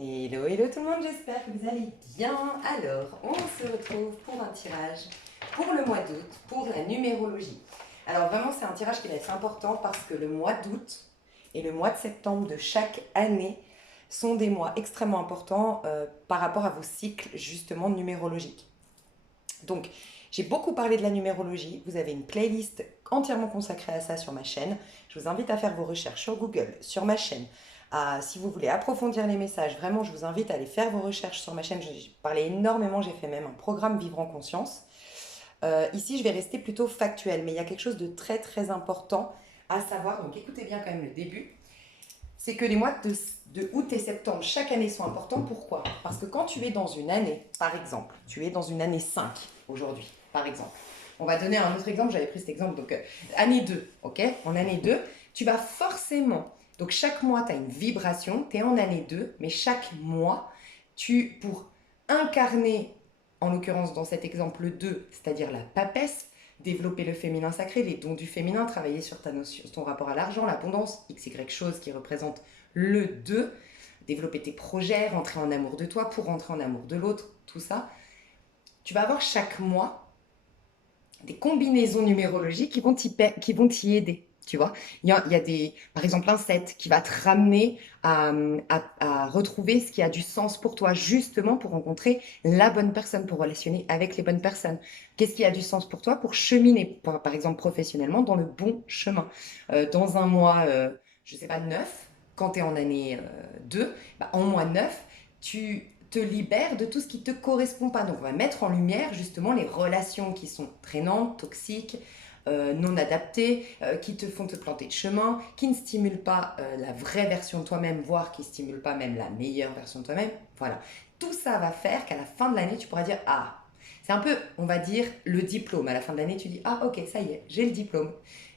Hello, hello tout le monde, j'espère que vous allez bien. Alors, on se retrouve pour un tirage pour le mois d'août, pour la numérologie. Alors vraiment, c'est un tirage qui va être important parce que le mois d'août et le mois de septembre de chaque année sont des mois extrêmement importants par rapport à vos cycles justement numérologiques. Donc, j'ai beaucoup parlé de la numérologie. Vous avez une playlist entièrement consacrée à ça sur ma chaîne. Je vous invite à faire vos recherches sur Google, sur ma chaîne. Si vous voulez approfondir les messages, vraiment, je vous invite à aller faire vos recherches sur ma chaîne. J'ai parlé énormément, j'ai fait même un programme Vivre en conscience. Ici, je vais rester plutôt factuel, mais il y a quelque chose de très très important à savoir. Donc, écoutez bien quand même le début. C'est que les mois de août et septembre chaque année sont importants. Pourquoi? Parce que quand tu es dans une année, par exemple, tu es dans une année 5 aujourd'hui, par exemple. On va donner un autre exemple, j'avais pris cet exemple, donc année 2, ok? En année 2, tu vas forcément, donc chaque mois, tu as une vibration, tu es en année 2, mais chaque mois, pour incarner, en l'occurrence dans cet exemple 2, c'est-à-dire la papesse, développer le féminin sacré, les dons du féminin, travailler sur ta notion, ton rapport à l'argent, l'abondance, x, y chose qui représente le 2, développer tes projets, rentrer en amour de toi pour rentrer en amour de l'autre, tout ça. Tu vas avoir chaque mois des combinaisons numérologiques qui vont t'y aider. Tu vois, il y a des, par exemple un 7 qui va te ramener à retrouver ce qui a du sens pour toi, justement pour rencontrer la bonne personne, pour relationner avec les bonnes personnes. Qu'est-ce qui a du sens pour toi pour cheminer, par exemple professionnellement, dans le bon chemin. Dans un mois, je ne sais pas, 9, quand tu es en année 2, bah, en mois 9, tu te libères de tout ce qui ne te correspond pas. Donc on va mettre en lumière justement les relations qui sont traînantes, toxiques, non adaptées, qui te font te planter de chemin, qui ne stimulent pas la vraie version de toi-même, voire qui ne stimulent pas même la meilleure version de toi-même. Voilà. Tout ça va faire qu'à la fin de l'année, tu pourras dire, ah, c'est un peu, on va dire, le diplôme. À la fin de l'année, tu dis, ah ok, ça y est, j'ai le diplôme.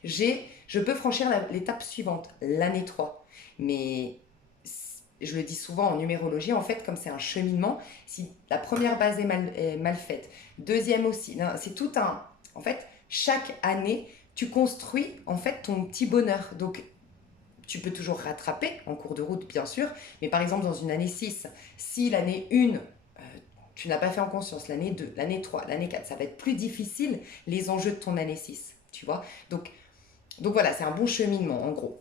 Je peux franchir l'étape suivante, l'année 3. Mais je le dis souvent en numérologie, en fait, comme c'est un cheminement, si la première base est mal faite, deuxième aussi, c'est tout un... En fait, chaque année, tu construis en fait ton petit bonheur. Donc, tu peux toujours rattraper en cours de route, bien sûr, mais par exemple, dans une année 6, si l'année 1, tu n'as pas fait en conscience, l'année 2, l'année 3, l'année 4, ça va être plus difficile les enjeux de ton année 6, tu vois. Donc voilà, c'est un bon cheminement en gros.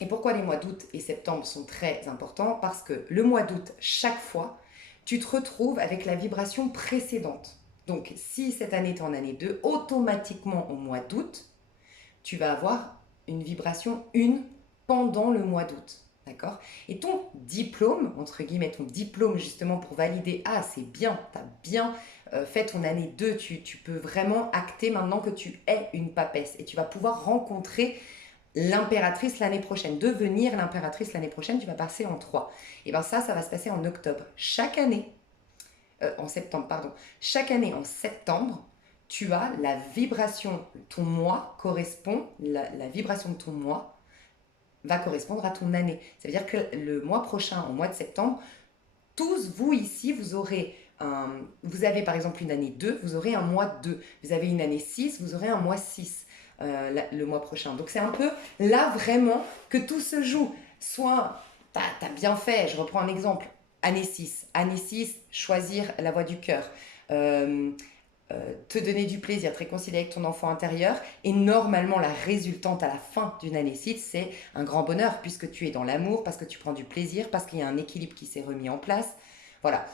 Et pourquoi les mois d'août et septembre sont très importants? Parce que le mois d'août, chaque fois, tu te retrouves avec la vibration précédente. Donc si cette année tu es en année 2, automatiquement au mois d'août, tu vas avoir une vibration 1 pendant le mois d'août. D'accord? Et ton diplôme, entre guillemets, ton diplôme justement pour valider, ah c'est bien, tu as bien fait ton année 2, tu peux vraiment acter maintenant que tu es une papesse et tu vas pouvoir rencontrer l'impératrice l'année prochaine, devenir l'impératrice l'année prochaine, tu vas passer en 3. Et bien ça va se passer en octobre. En septembre, pardon. Chaque année en septembre, tu as la vibration, ton mois correspond, la vibration de ton mois va correspondre à ton année. Ça veut dire que le mois prochain, au mois de septembre, tous vous ici, vous avez par exemple une année 2, vous aurez un mois 2. Vous avez une année 6, vous aurez un mois 6 le mois prochain. Donc c'est un peu là vraiment que tout se joue. Soit t'as bien fait, je reprends un exemple, année 6. Année 6, choisir la voie du cœur. Euh, Te donner du plaisir, te réconcilier avec ton enfant intérieur. Et normalement, la résultante à la fin d'une année 6, c'est un grand bonheur, puisque tu es dans l'amour, parce que tu prends du plaisir, parce qu'il y a un équilibre qui s'est remis en place. Voilà.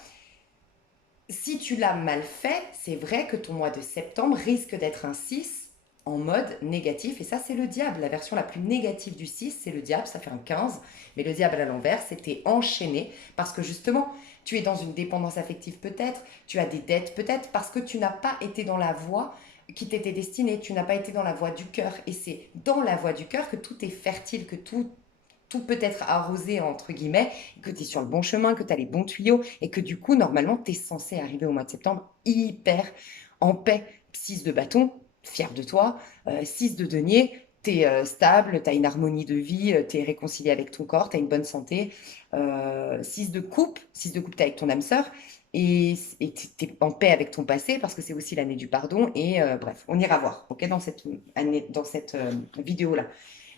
Si tu l'as mal fait, c'est vrai que ton mois de septembre risque d'être un 6 en mode négatif. Et ça, c'est le diable. La version la plus négative du 6, c'est le diable. Ça fait un 15. Mais le diable à l'envers, c'était enchaîné. Parce que justement, tu es dans une dépendance affective peut-être. Tu as des dettes peut-être. Parce que tu n'as pas été dans la voie qui t'était destinée. Tu n'as pas été dans la voie du cœur. Et c'est dans la voie du cœur que tout est fertile, que tout peut être arrosé, entre guillemets, que tu es sur le bon chemin, que tu as les bons tuyaux, et que du coup, normalement, tu es censé arriver au mois de septembre hyper en paix. 6 de bâton, fier de toi. 6 de denier, tu es stable, tu as une harmonie de vie, tu es réconcilié avec ton corps, tu as une bonne santé. 6 de coupe, tu es avec ton âme sœur. Et tu es en paix avec ton passé parce que c'est aussi l'année du pardon. Et bref, on ira voir, ok, dans cette vidéo-là.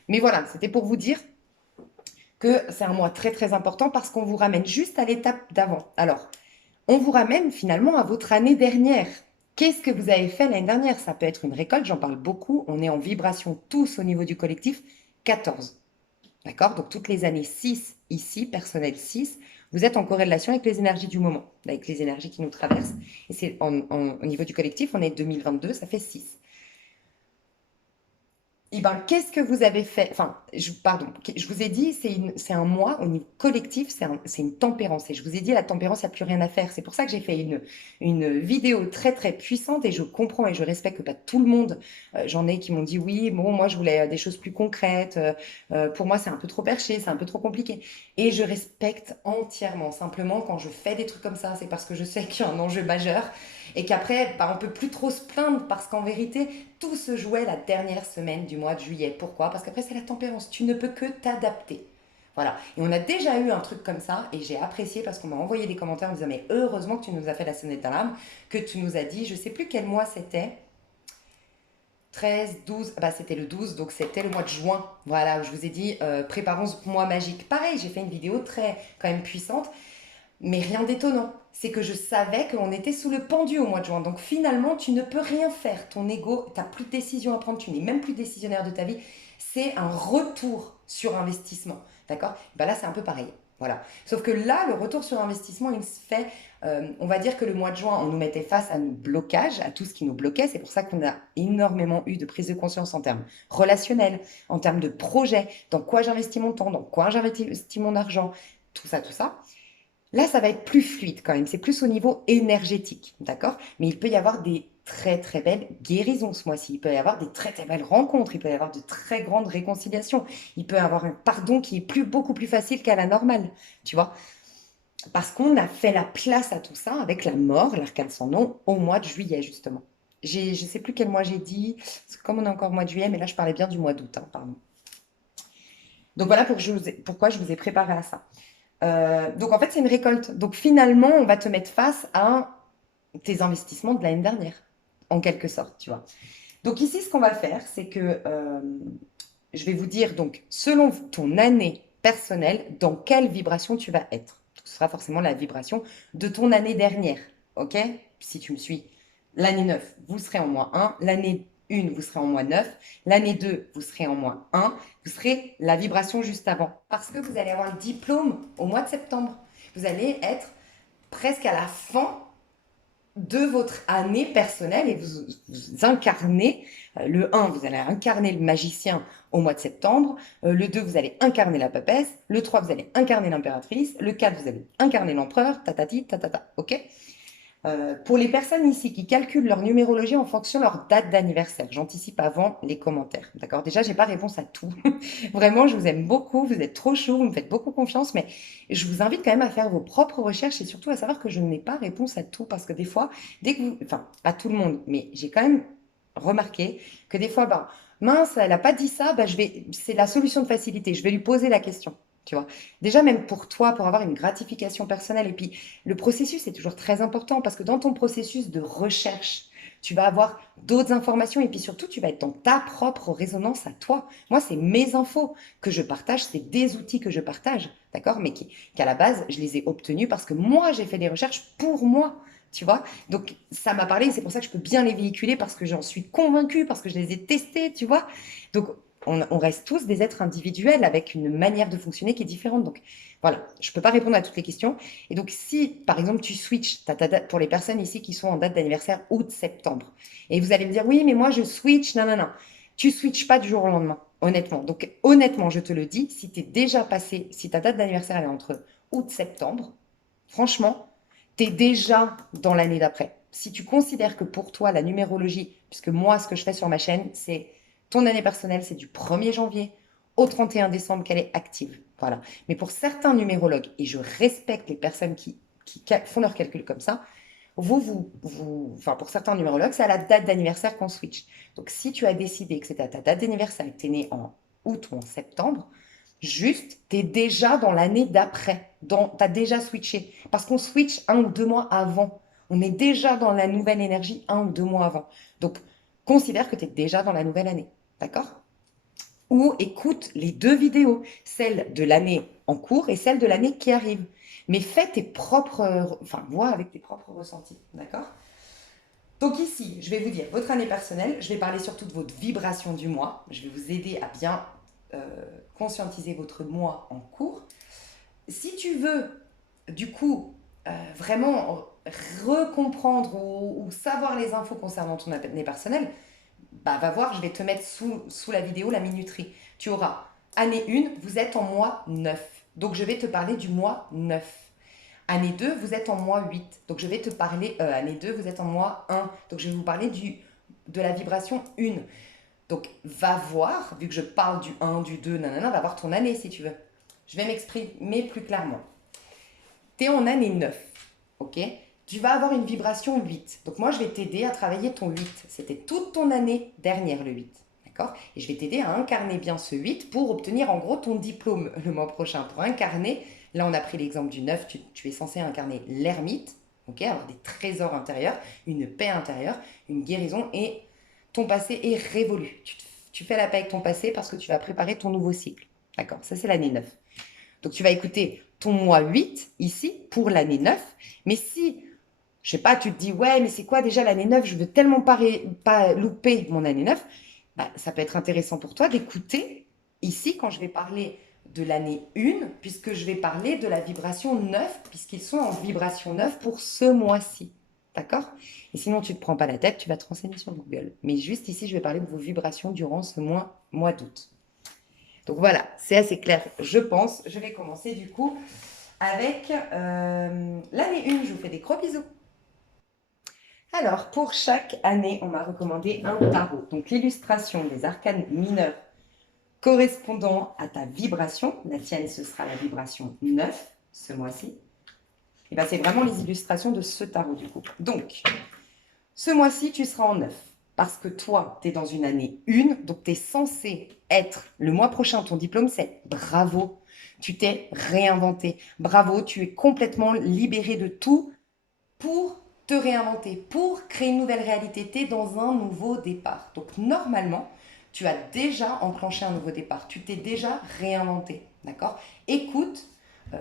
Mais voilà, c'était pour vous dire que c'est un mois très très important parce qu'on vous ramène juste à l'étape d'avant. Alors, on vous ramène finalement à votre année dernière. Qu'est-ce que vous avez fait l'année dernière? Ça peut être une récolte, j'en parle beaucoup. On est en vibration tous au niveau du collectif 14. D'accord? Donc toutes les années 6 ici, personnel 6, vous êtes en corrélation avec les énergies du moment, avec les énergies qui nous traversent. Et c'est au niveau du collectif, on est 2022, ça fait 6. Eh ben, qu'est-ce que vous avez fait? Enfin, pardon, je vous ai dit, c'est un mois au niveau collectif, c'est une tempérance. Et je vous ai dit, la tempérance, il n'y a plus rien à faire. C'est pour ça que j'ai fait une vidéo très, très puissante et je comprends et je respecte que pas tout le monde. J'en ai qui m'ont dit, oui, bon, moi, je voulais des choses plus concrètes. Pour moi, c'est un peu trop perché, c'est un peu trop compliqué. Et je respecte entièrement. Simplement, quand je fais des trucs comme ça, c'est parce que je sais qu'il y a un enjeu majeur et qu'après, bah, on peut plus trop se plaindre parce qu'en vérité, tout se jouait la dernière semaine du mois de juillet. Pourquoi? Parce qu'après, c'est la tempérance. Tu ne peux que t'adapter. Voilà. Et on a déjà eu un truc comme ça et j'ai apprécié parce qu'on m'a envoyé des commentaires en me disant mais heureusement que tu nous as fait la sonnette d'alarme, que tu nous as dit, je sais plus quel mois c'était, 13, 12, bah c'était le 12, donc c'était le mois de juin. Voilà, où je vous ai dit, préparons ce mois magique. Pareil, j'ai fait une vidéo très quand même puissante mais rien d'étonnant. C'est que je savais qu'on était sous le pendu au mois de juin. Donc finalement, tu ne peux rien faire. Ton ego, tu n'as plus de décision à prendre. Tu n'es même plus décisionnaire de ta vie. C'est un retour sur investissement. D'accord? Ben là, c'est un peu pareil. Voilà. Sauf que là, le retour sur investissement, il se fait, on va dire que le mois de juin, on nous mettait face à nos blocages, à tout ce qui nous bloquait. C'est pour ça qu'on a énormément eu de prise de conscience en termes relationnels, en termes de projets, dans quoi j'investis mon temps, dans quoi j'investis mon argent, tout ça, tout ça. Là, ça va être plus fluide quand même. C'est plus au niveau énergétique, d'accord? Mais il peut y avoir des très très belles guérisons ce mois-ci. Il peut y avoir des très très belles rencontres. Il peut y avoir de très grandes réconciliations. Il peut y avoir un pardon qui est beaucoup plus facile qu'à la normale, tu vois? Parce qu'on a fait la place à tout ça avec la mort, l'arcane sans nom, au mois de juillet justement. Je ne sais plus quel mois j'ai dit, parce que comme on est encore au mois de juillet, mais là je parlais bien du mois d'août, hein, pardon. Donc voilà pourquoi je vous ai préparé à ça. Donc en fait, c'est une récolte. Donc finalement, on va te mettre face à tes investissements de l'année dernière, en quelque sorte, tu vois. Donc ici, ce qu'on va faire, c'est que je vais vous dire, donc, selon ton année personnelle, dans quelle vibration tu vas être. Ce sera forcément la vibration de ton année dernière, ok? Si tu me suis. L'année 9, vous serez en moins 1. L'année 1, vous serez en moins 9. L'année 2, vous serez en moins 1. Vous serez la vibration juste avant. Parce que vous allez avoir le diplôme au mois de septembre. Vous allez être presque à la fin de votre année personnelle et vous incarnez le 1, vous allez incarner le magicien au mois de septembre, le 2, vous allez incarner la papesse, le 3, vous allez incarner l'impératrice, le 4, vous allez incarner l'empereur, tatati, tatata, ok? Pour les personnes ici qui calculent leur numérologie en fonction de leur date d'anniversaire, j'anticipe avant les commentaires, d'accord? Déjà, j'ai pas réponse à tout. Vraiment, je vous aime beaucoup, vous êtes trop chaud, vous me faites beaucoup confiance, mais je vous invite quand même à faire vos propres recherches et surtout à savoir que je n'ai pas réponse à tout parce que des fois, dès que vous, enfin, pas tout le monde, mais j'ai quand même remarqué que des fois, bah, mince, elle n'a pas dit ça, bah, c'est la solution de facilité, je vais lui poser la question. Tu vois, déjà même pour toi, pour avoir une gratification personnelle. Et puis, le processus est toujours très important parce que dans ton processus de recherche, tu vas avoir d'autres informations et puis surtout, tu vas être dans ta propre résonance à toi. Moi, c'est mes infos que je partage, c'est des outils que je partage, d'accord? Mais qu'à la base, je les ai obtenus parce que moi, j'ai fait des recherches pour moi. Tu vois? Donc, ça m'a parlé et c'est pour ça que je peux bien les véhiculer parce que j'en suis convaincue, parce que je les ai testés, tu vois? Donc, on reste tous des êtres individuels avec une manière de fonctionner qui est différente. Donc, voilà, je ne peux pas répondre à toutes les questions. Et donc, si, par exemple, tu switches, pour les personnes ici qui sont en date d'anniversaire août-septembre, et vous allez me dire, oui, mais moi, je switch, non, non, non. Tu switches pas du jour au lendemain, honnêtement. Donc, honnêtement, je te le dis, si tu es déjà passé, si ta date d'anniversaire elle est entre août-septembre, franchement, tu es déjà dans l'année d'après. Si tu considères que pour toi, la numérologie, puisque moi, ce que je fais sur ma chaîne, c'est ton année personnelle, c'est du 1er janvier au 31 décembre qu'elle est active. Voilà. Mais pour certains numérologues, et je respecte les personnes qui font leurs calculs comme ça, enfin pour certains numérologues, c'est à la date d'anniversaire qu'on switch. Donc si tu as décidé que c'était à ta date d'anniversaire et que tu es né en août ou en septembre, juste, tu es déjà dans l'année d'après. Tu as déjà switché. Parce qu'on switch 1 ou 2 mois avant. On est déjà dans la nouvelle énergie 1 ou 2 mois avant. Donc, considère que tu es déjà dans la nouvelle année. D'accord? Ou écoute les 2 vidéos, celle de l'année en cours et celle de l'année qui arrive. Mais fais tes propres, enfin, vois avec tes propres ressentis, d'accord? Donc ici, je vais vous dire votre année personnelle, je vais parler surtout de votre vibration du mois, je vais vous aider à bien conscientiser votre mois en cours. Si tu veux, du coup, vraiment recomprendre ou savoir les infos concernant ton année personnelle, bah, va voir, je vais te mettre sous la vidéo la minuterie. Tu auras année 1, vous êtes en mois 9. Donc je vais te parler du mois 9. Année 2, vous êtes en mois 8. Donc je vais te parler, année 2, vous êtes en mois 1. Donc je vais vous parler de la vibration 1. Donc va voir, vu que je parle du 1, du 2, nanana, va voir ton année si tu veux. Je vais m'exprimer plus clairement. Tu es en année 9, ok? Tu vas avoir une vibration 8. Donc moi, je vais t'aider à travailler ton 8. C'était toute ton année dernière, le 8. D'accord? Et je vais t'aider à incarner bien ce 8 pour obtenir en gros ton diplôme le mois prochain. Pour incarner, là on a pris l'exemple du 9, tu es censé incarner l'ermite, ok? Avoir des trésors intérieurs, une paix intérieure, une guérison et ton passé est révolu. Tu fais la paix avec ton passé parce que tu vas préparer ton nouveau cycle. D'accord? Ça c'est l'année 9. Donc tu vas écouter ton mois 8 ici pour l'année 9. Mais si, je sais pas, tu te dis, ouais, mais c'est quoi déjà l'année 9? Je veux tellement pas louper mon année 9. Bah, ça peut être intéressant pour toi d'écouter ici quand je vais parler de l'année 1, puisque je vais parler de la vibration 9, puisqu'ils sont en vibration 9 pour ce mois-ci. D'accord? Et sinon, tu ne te prends pas la tête, tu vas te renseigner sur Google. Mais juste ici, je vais parler de vos vibrations durant ce mois d'août. Donc voilà, c'est assez clair, je pense. Je vais commencer du coup avec l'année 1. Je vous fais des gros bisous. Alors, pour chaque année, on m'a recommandé un tarot. Donc, l'illustration des arcanes mineurs correspondant à ta vibration. La tienne, ce sera la vibration 9 ce mois-ci. Et bien, c'est vraiment les illustrations de ce tarot du coup. Donc, ce mois-ci, tu seras en 9. Parce que toi, tu es dans une année 1, donc tu es censé être, le mois prochain, ton diplôme, c'est bravo. Tu t'es réinventé. Bravo, tu es complètement libéré de tout pour te réinventer, pour créer une nouvelle réalité. Tu es dans un nouveau départ. Donc normalement, tu as déjà enclenché un nouveau départ. Tu t'es déjà réinventé. D'accord? Écoute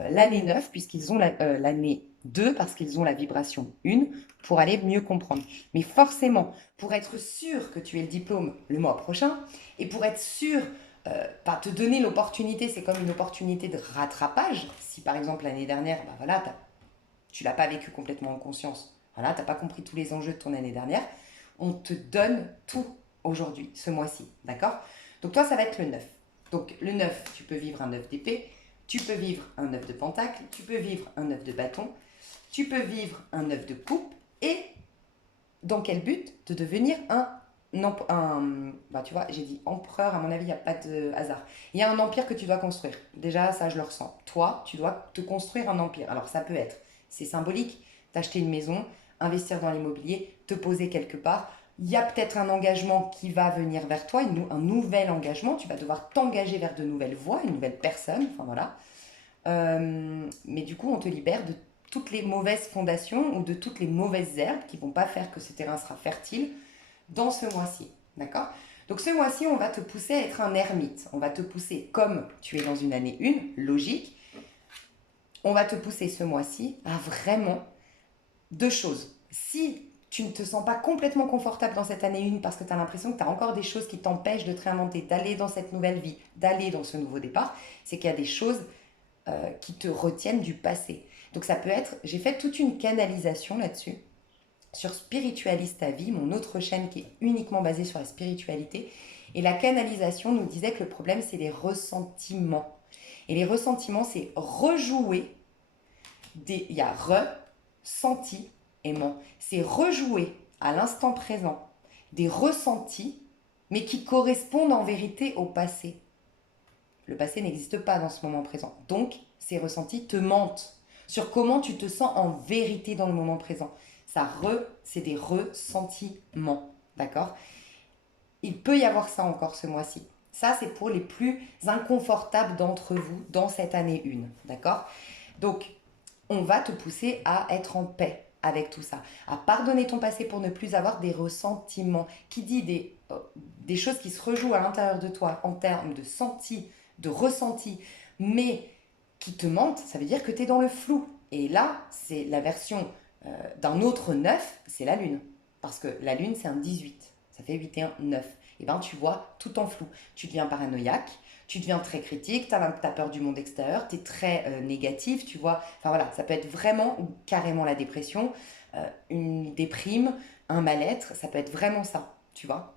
l'année 9, puisqu'ils ont l'année 2, parce qu'ils ont la vibration 1, pour aller mieux comprendre. Mais forcément, pour être sûr que tu aies le diplôme le mois prochain, et pour être sûr, te donner l'opportunité, c'est comme une opportunité de rattrapage. Si par exemple l'année dernière, bah voilà, tu l'as pas vécu complètement en conscience, voilà, tu n'as pas compris tous les enjeux de ton année dernière, on te donne tout aujourd'hui, ce mois-ci, d'accord? Donc toi, ça va être le 9. Donc le 9, tu peux vivre un 9 d'épée, tu peux vivre un 9 de pentacle, tu peux vivre un 9 de bâton, tu peux vivre un 9 de coupe, et dans quel but? De devenir bah tu vois, j'ai dit empereur, à mon avis, il n'y a pas de hasard. Il y a un empire que tu dois construire. Déjà, ça, je le ressens. Toi, tu dois te construire un empire. Alors, ça peut être, c'est symbolique, t'acheter une maison, investir dans l'immobilier, te poser quelque part. Il y a peut-être un engagement qui va venir vers toi, un nouvel engagement. Tu vas devoir t'engager vers de nouvelles voies, une nouvelle personne. Enfin, voilà. Mais du coup, on te libère de toutes les mauvaises fondations ou de toutes les mauvaises herbes qui ne vont pas faire que ce terrain sera fertile dans ce mois-ci. D'accord? Donc ce mois-ci, on va te pousser à être un ermite. On va te pousser, comme tu es dans une année 1, logique, on va te pousser ce mois-ci à vraiment deux choses. Si tu ne te sens pas complètement confortable dans cette année 1 parce que tu as l'impression que tu as encore des choses qui t'empêchent de te réinventer, d'aller dans cette nouvelle vie, d'aller dans ce nouveau départ, c'est qu'il y a des choses qui te retiennent du passé. Donc ça peut être, j'ai fait toute une canalisation là-dessus, sur Spiritualiste ta vie, mon autre chaîne qui est uniquement basée sur la spiritualité. Et la canalisation nous disait que le problème, c'est les ressentiments. Et les ressentiments, c'est rejouer. Il y a ressenti et ment. C'est rejouer à l'instant présent des ressentis, mais qui correspondent en vérité au passé. Le passé n'existe pas dans ce moment présent. Donc, ces ressentis te mentent sur comment tu te sens en vérité dans le moment présent. C'est des ressentiments, d'accord? Il peut y avoir ça encore ce mois-ci. Ça, c'est pour les plus inconfortables d'entre vous dans cette année 1, d'accord? Donc, on va te pousser à être en paix avec tout ça, à pardonner ton passé pour ne plus avoir des ressentiments. Qui dit des choses qui se rejouent à l'intérieur de toi en termes de ressenti, mais qui te mentent, ça veut dire que tu es dans le flou. Et là, c'est la version d'un autre 9, c'est la lune. Parce que la lune, c'est un 18. Ça fait 8 et 1, 9. Et bien, tu vois tout en flou. Tu deviens paranoïaque, tu deviens très critique, tu as peur du monde extérieur, tu es très négatif, tu vois. Enfin voilà, ça peut être vraiment ou carrément la dépression, une déprime, un mal-être, ça peut être vraiment ça, tu vois.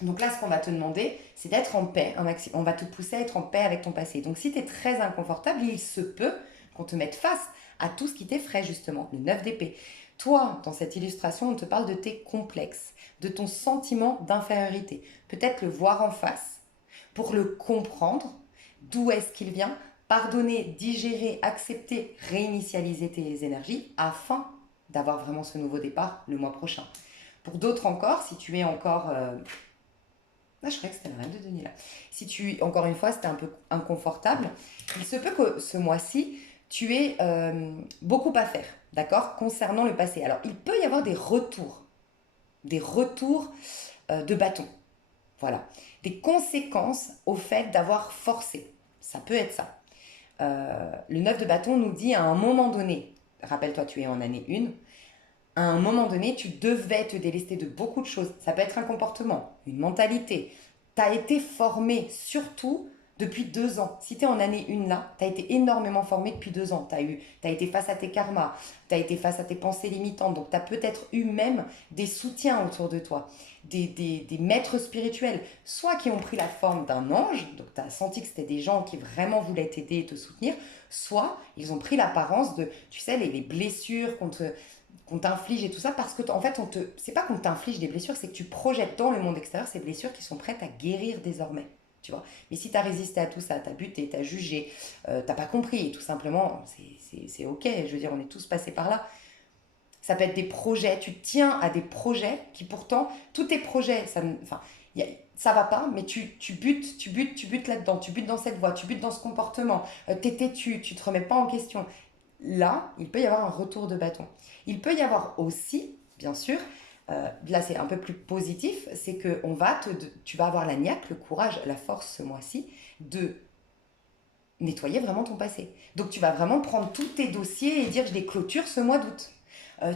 Donc là, ce qu'on va te demander, c'est d'être en paix. On va te pousser à être en paix avec ton passé. Donc si tu es très inconfortable, il se peut qu'on te mette face à tout ce qui t'effraie, justement, le 9 d'épée. Toi, dans cette illustration, on te parle de tes complexes, de ton sentiment d'infériorité. Peut-être le voir en face pour le comprendre, d'où est-ce qu'il vient, pardonner, digérer, accepter, réinitialiser tes énergies afin d'avoir vraiment ce nouveau départ le mois prochain. Pour d'autres encore, si tu es encore ah, je croyais que c'était la reine de Denis là. Si tu, encore une fois, c'était un peu inconfortable, il se peut que ce mois-ci, tu aies beaucoup à faire, d'accord, concernant le passé. Alors, il peut y avoir des retours de bâton, voilà, des conséquences au fait d'avoir forcé. Ça peut être ça. Le 9 de bâton nous dit à un moment donné, rappelle-toi, tu es en année 1, à un moment donné, tu devais te délester de beaucoup de choses. Ça peut être un comportement, une mentalité. Tu as été formé surtout depuis 2 ans. Si tu es en année 1 là, tu as été énormément formé depuis 2 ans. Tu as été face à tes karmas, tu as été face à tes pensées limitantes. Donc tu as peut-être eu même des soutiens autour de toi, des maîtres spirituels, soit qui ont pris la forme d'un ange, donc tu as senti que c'était des gens qui vraiment voulaient t'aider et te soutenir, soit ils ont pris l'apparence de, tu sais, les blessures qu'on t'inflige et tout ça, parce que en fait, c'est pas qu'on t'inflige des blessures, c'est que tu projettes dans le monde extérieur ces blessures qui sont prêtes à guérir désormais. Tu vois. Mais si tu as résisté à tout ça, tu as buté, tu as jugé, t'as pas compris, tout simplement, c'est ok, je veux dire, on est tous passés par là. Ça peut être des projets, tu tiens à des projets qui pourtant, tous tes projets, enfin, ça va pas, mais tu butes là-dedans, tu butes dans cette voie, tu butes dans ce comportement, t'es têtu, tu te remets pas en question. Là, il peut y avoir un retour de bâton. Il peut y avoir aussi, bien sûr, là c'est un peu plus positif, c'est que tu vas avoir la niaque, le courage, la force ce mois-ci de nettoyer vraiment ton passé. Donc tu vas vraiment prendre tous tes dossiers et dire je les clôture ce mois d'août.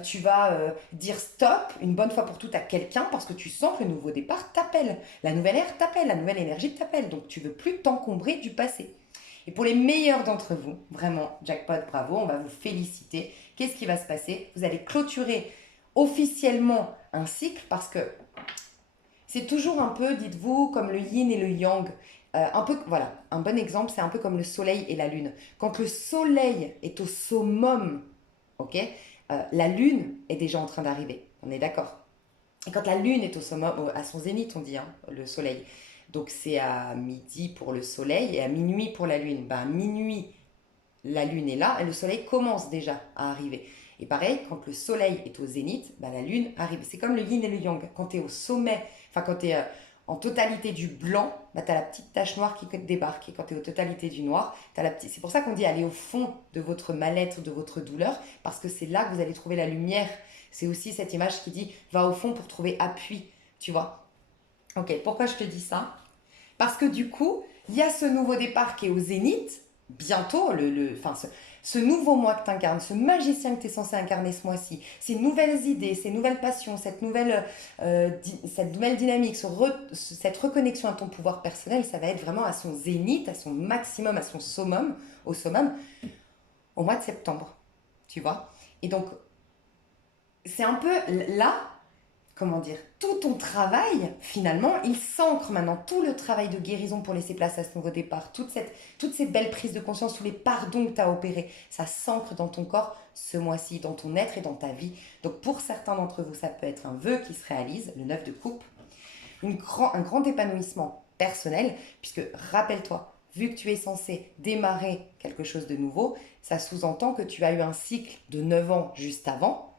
Tu vas dire stop une bonne fois pour toutes à quelqu'un parce que tu sens que le nouveau départ t'appelle. La nouvelle ère t'appelle, la nouvelle énergie t'appelle. Donc tu veux plus t'encombrer du passé. Et pour les meilleurs d'entre vous, vraiment, jackpot, bravo, on va vous féliciter. Qu'est-ce qui va se passer? Vous allez clôturer officiellement un cycle parce que c'est toujours un peu, dites-vous, comme le yin et le yang. Un peu, voilà, un bon exemple, c'est un peu comme le soleil et la lune. Quand le soleil est au summum, ok, la lune est déjà en train d'arriver. On est d'accord? Et quand la lune est au summum, à son zénith, on dit, hein, le soleil. Donc c'est à midi pour le soleil et à minuit pour la lune. Ben, à minuit, la lune est là et le soleil commence déjà à arriver. Et pareil, quand le soleil est au zénith, ben, la lune arrive. C'est comme le yin et le yang. Quand tu es au sommet, enfin quand tu es en totalité du blanc, ben, tu as la petite tache noire qui débarque. Et quand tu es au totalité du noir, tu as la petite... C'est pour ça qu'on dit aller au fond de votre mal-être, de votre douleur, parce que c'est là que vous allez trouver la lumière. C'est aussi cette image qui dit va au fond pour trouver appui, tu vois. Ok, pourquoi je te dis ça? Parce que du coup, il y a ce nouveau départ qui est au zénith, bientôt, enfin, ce nouveau moi que tu incarnes, ce magicien que tu es censé incarner ce mois-ci, ces nouvelles idées, ces nouvelles passions, cette nouvelle dynamique, cette reconnexion à ton pouvoir personnel, ça va être vraiment à son zénith, à son maximum, à son summum, au summum, au mois de septembre, tu vois. Et donc, c'est un peu là, comment dire, tout ton travail, finalement, il s'ancre maintenant. Tout le travail de guérison pour laisser place à ce nouveau départ, toutes ces belles prises de conscience, tous les pardons que tu as opérés, ça s'ancre dans ton corps ce mois-ci, dans ton être et dans ta vie. Donc pour certains d'entre vous, ça peut être un vœu qui se réalise, le 9 de coupe, un grand épanouissement personnel, puisque rappelle-toi, vu que tu es censé démarrer quelque chose de nouveau, ça sous-entend que tu as eu un cycle de 9 ans juste avant,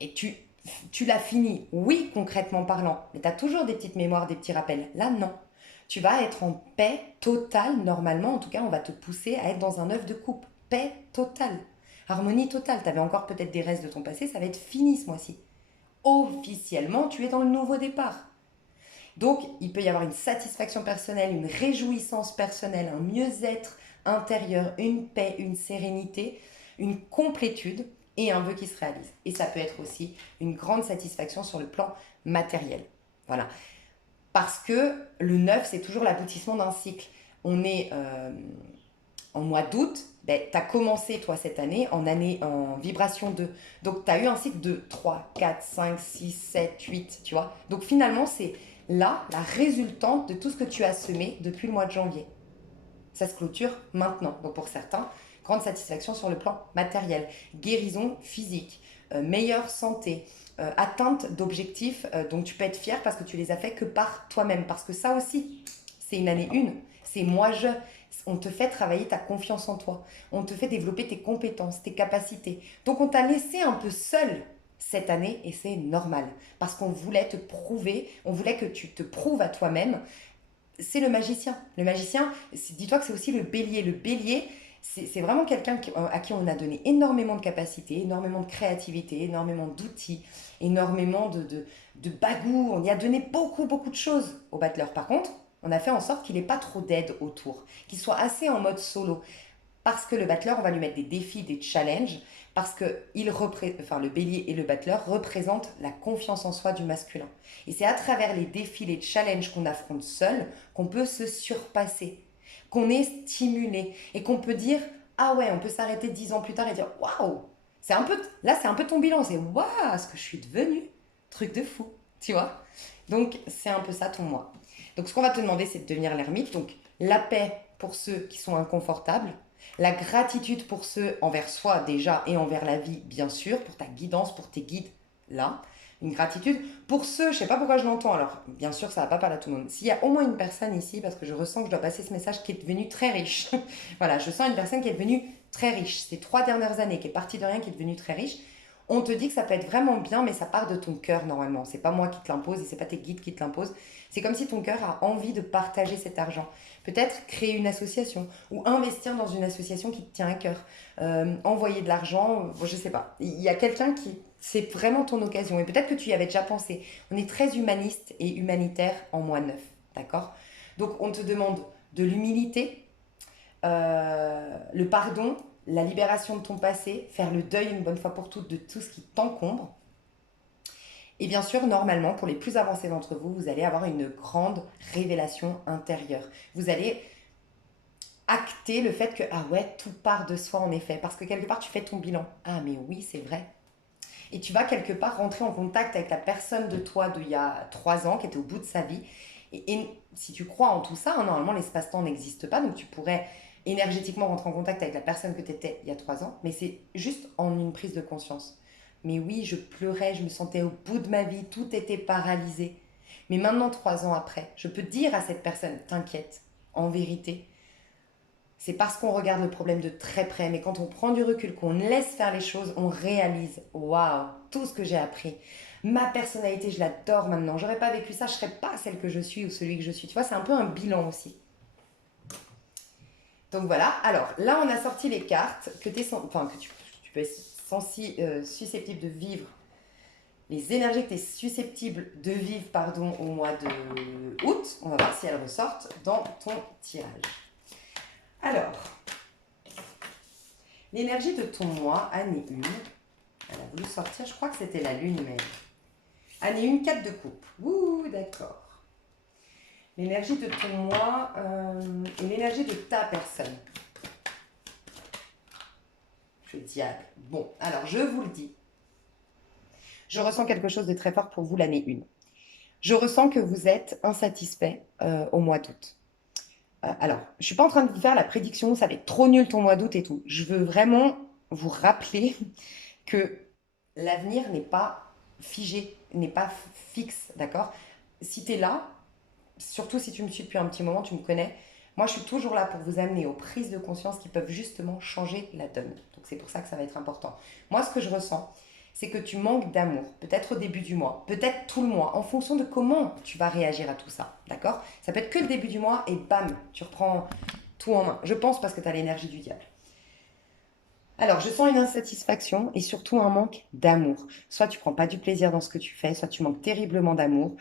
et tu l'as fini, oui, concrètement parlant, mais tu as toujours des petites mémoires, des petits rappels. Là, non. Tu vas être en paix totale, normalement, en tout cas, on va te pousser à être dans un œuf de coupe. Paix totale. Harmonie totale. Tu avais encore peut-être des restes de ton passé, ça va être fini ce mois-ci. Officiellement, tu es dans le nouveau départ. Donc, il peut y avoir une satisfaction personnelle, une réjouissance personnelle, un mieux-être, intérieure, une paix, une sérénité, une complétude et un vœu qui se réalise. Et ça peut être aussi une grande satisfaction sur le plan matériel. Voilà. Parce que le 9, c'est toujours l'aboutissement d'un cycle. On est en mois d'août, ben, tu as commencé, toi, cette année en vibration 2. Donc, tu as eu un cycle de 3, 4, 5, 6, 7, 8, tu vois. Donc, finalement, c'est là la résultante de tout ce que tu as semé depuis le mois de janvier. Ça se clôture maintenant. Donc, pour certains, grande satisfaction sur le plan matériel, guérison physique, meilleure santé, atteinte d'objectifs dont tu peux être fier parce que tu les as fait que par toi-même. Parce que ça aussi, c'est une année une. C'est moi-je. On te fait travailler ta confiance en toi. On te fait développer tes compétences, tes capacités. Donc, on t'a laissé un peu seul cette année et c'est normal. Parce qu'on voulait te prouver, on voulait que tu te prouves à toi-même. C'est le magicien. Le magicien, dis-toi que c'est aussi le bélier. Le bélier, c'est vraiment quelqu'un à qui on a donné énormément de capacités, énormément de créativité, énormément d'outils, énormément de bagou. On y a donné beaucoup, beaucoup de choses au battleur. Par contre, on a fait en sorte qu'il n'ait pas trop d'aide autour, qu'il soit assez en mode solo. Parce que le battleur, on va lui mettre des défis, des challenges, parce que le bélier et le battleur représentent la confiance en soi du masculin. Et c'est à travers les défis, les challenges qu'on affronte seul qu'on peut se surpasser, qu'on est stimulé et qu'on peut dire ah ouais, on peut s'arrêter 10 ans plus tard et dire waouh, c'est un peu ton bilan, c'est waouh, ce que je suis devenue, truc de fou, tu vois. Donc c'est un peu ça ton moi. Donc ce qu'on va te demander, c'est de devenir l'ermite. Donc la paix pour ceux qui sont inconfortables, la gratitude pour ceux envers soi déjà et envers la vie, bien sûr, pour ta guidance, pour tes guides, là. Une gratitude pour ceux, je ne sais pas pourquoi je l'entends, alors bien sûr ça ne va pas parler à tout le monde. S'il y a au moins une personne ici, parce que je ressens que je dois passer ce message qui est devenu très riche. Voilà, je sens une personne qui est devenue très riche ces 3 dernières années, qui est partie de rien, qui est devenue très riche. On te dit que ça peut être vraiment bien, mais ça part de ton cœur normalement. C'est pas moi qui te l'impose et c'est pas tes guides qui te l'imposent. C'est comme si ton cœur a envie de partager cet argent. Peut-être créer une association ou investir dans une association qui te tient à cœur. Envoyer de l'argent, je sais pas. Il y a quelqu'un qui... C'est vraiment ton occasion. Et peut-être que tu y avais déjà pensé. On est très humaniste et humanitaire en mois 9. D'accord? Donc on te demande de l'humilité, le pardon, la libération de ton passé, faire le deuil une bonne fois pour toutes de tout ce qui t'encombre. Et bien sûr, normalement, pour les plus avancés d'entre vous, vous allez avoir une grande révélation intérieure. Vous allez acter le fait que, ah ouais, tout part de soi en effet. Parce que quelque part, tu fais ton bilan. Ah mais oui, c'est vrai. Et tu vas quelque part rentrer en contact avec la personne de toi d'il y a 3 ans, qui était au bout de sa vie. Et si tu crois en tout ça, hein, normalement, l'espace-temps n'existe pas. Donc tu pourrais énergétiquement rentrer en contact avec la personne que tu étais il y a 3 ans. Mais c'est juste en une prise de conscience. Mais oui, je pleurais, je me sentais au bout de ma vie, tout était paralysé. Mais maintenant, 3 ans après, je peux dire à cette personne, t'inquiète, en vérité, c'est parce qu'on regarde le problème de très près, mais quand on prend du recul, qu'on laisse faire les choses, on réalise, waouh, tout ce que j'ai appris. Ma personnalité, je l'adore maintenant. J'aurais pas vécu ça, je serais pas celle que je suis ou celui que je suis. Tu vois, c'est un peu un bilan aussi. Donc voilà. Alors là, on a sorti les cartes que tu peux être susceptible de vivre, les énergies que tu es susceptible de vivre au mois de août. On va voir si elles ressortent dans ton tirage. Alors, l'énergie de ton mois, année 1, elle a voulu sortir, je crois que c'était la lune même. Année 1, 4 de coupe. Ouh, d'accord. L'énergie de ton mois et l'énergie de ta personne. Le diable. Bon, alors je vous le dis. Je ressens quelque chose de très fort pour vous l'année 1. Je ressens que vous êtes insatisfait au mois d'août. Alors, je ne suis pas en train de vous faire la prédiction, ça va être trop nul ton mois d'août et tout. Je veux vraiment vous rappeler que l'avenir n'est pas figé, n'est pas fixe, d'accord? Si tu es là, surtout si tu me suis depuis un petit moment, tu me connais, moi je suis toujours là pour vous amener aux prises de conscience qui peuvent justement changer la donne. Donc c'est pour ça que ça va être important. Moi, ce que je ressens, c'est que tu manques d'amour, peut-être au début du mois, peut-être tout le mois, en fonction de comment tu vas réagir à tout ça, d'accord? Ça peut être que le début du mois et bam, tu reprends tout en main. Je pense parce que tu as l'énergie du diable. Alors, je sens une insatisfaction et surtout un manque d'amour. Soit tu prends pas du plaisir dans ce que tu fais, soit tu manques terriblement d'amour.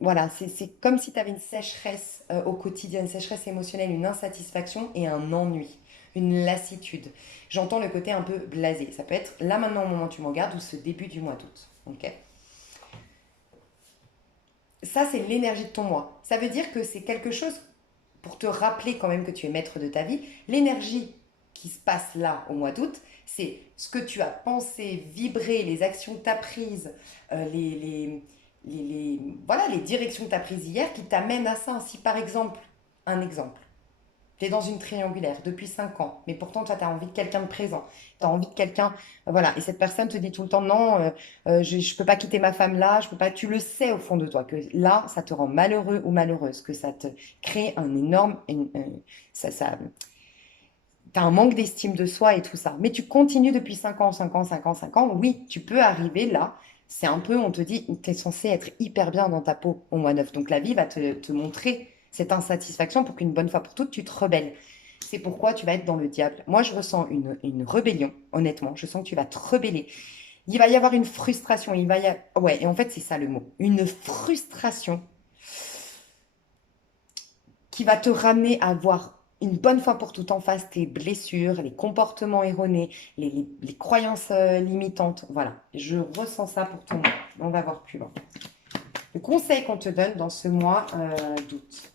Voilà, c'est comme si tu avais une sécheresse au quotidien, une sécheresse émotionnelle, une insatisfaction et un ennui, une lassitude. J'entends le côté un peu blasé. Ça peut être là maintenant au moment où tu me regardes ou ce début du mois d'août. Ok. Ça, c'est l'énergie de ton mois. Ça veut dire que c'est quelque chose pour te rappeler quand même que tu es maître de ta vie. L'énergie qui se passe là au mois d'août, c'est ce que tu as pensé, vibré, les actions que tu as prises, voilà, les directions que tu as prises hier qui t'amènent à ça. Si par exemple, un exemple, tu es dans une triangulaire depuis 5 ans, mais pourtant toi tu as envie de quelqu'un de présent, tu as envie de quelqu'un, voilà, et cette personne te dit tout le temps non, je ne peux pas quitter ma femme là, je peux pas, tu le sais au fond de toi, que là ça te rend malheureux ou malheureuse, que ça te crée un énorme, ça, tu as un manque d'estime de soi et tout ça. Mais tu continues depuis 5 ans, 5 ans, 5 ans, 5 ans. Oui, tu peux arriver là. C'est un peu, on te dit, tu es censé être hyper bien dans ta peau au mois 9. Donc la vie va te montrer cette insatisfaction pour qu'une bonne fois pour toutes, tu te rebelles. C'est pourquoi tu vas être dans le diable. Moi, je ressens une rébellion, honnêtement. Je sens que tu vas te rebeller. Il va y avoir une frustration. Ouais, et en fait, c'est ça le mot. Une frustration qui va te ramener à voir une bonne fois pour toutes en face tes blessures, les comportements erronés, les croyances limitantes. Voilà, je ressens ça pour ton mois. On va voir plus loin. Le conseil qu'on te donne dans ce mois d'août.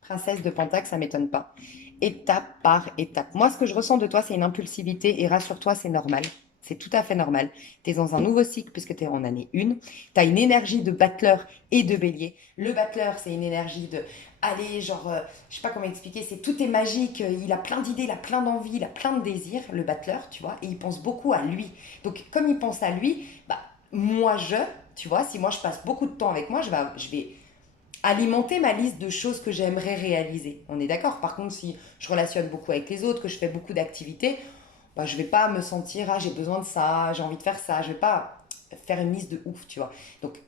Princesse de Pentacle, ça m'étonne pas. Étape par étape. Moi, ce que je ressens de toi, c'est une impulsivité et rassure-toi, c'est normal. C'est tout à fait normal. Tu es dans un nouveau cycle puisque tu es en année 1. Tu as une énergie de battleur et de bélier. Le battleur, c'est une énergie de allez, genre, je sais pas comment expliquer, c'est tout est magique, il a plein d'idées, il a plein d'envies, il a plein de désirs, le battleur, tu vois, et il pense beaucoup à lui. Donc, comme il pense à lui, bah, moi, tu vois, si moi je passe beaucoup de temps avec moi, je vais alimenter ma liste de choses que j'aimerais réaliser. On est d'accord. Par contre, si je relationne beaucoup avec les autres, que je fais beaucoup d'activités, bah, je vais pas me sentir, ah, j'ai besoin de ça, j'ai envie de faire ça. Je vais pas faire une liste de ouf, tu vois. Donc,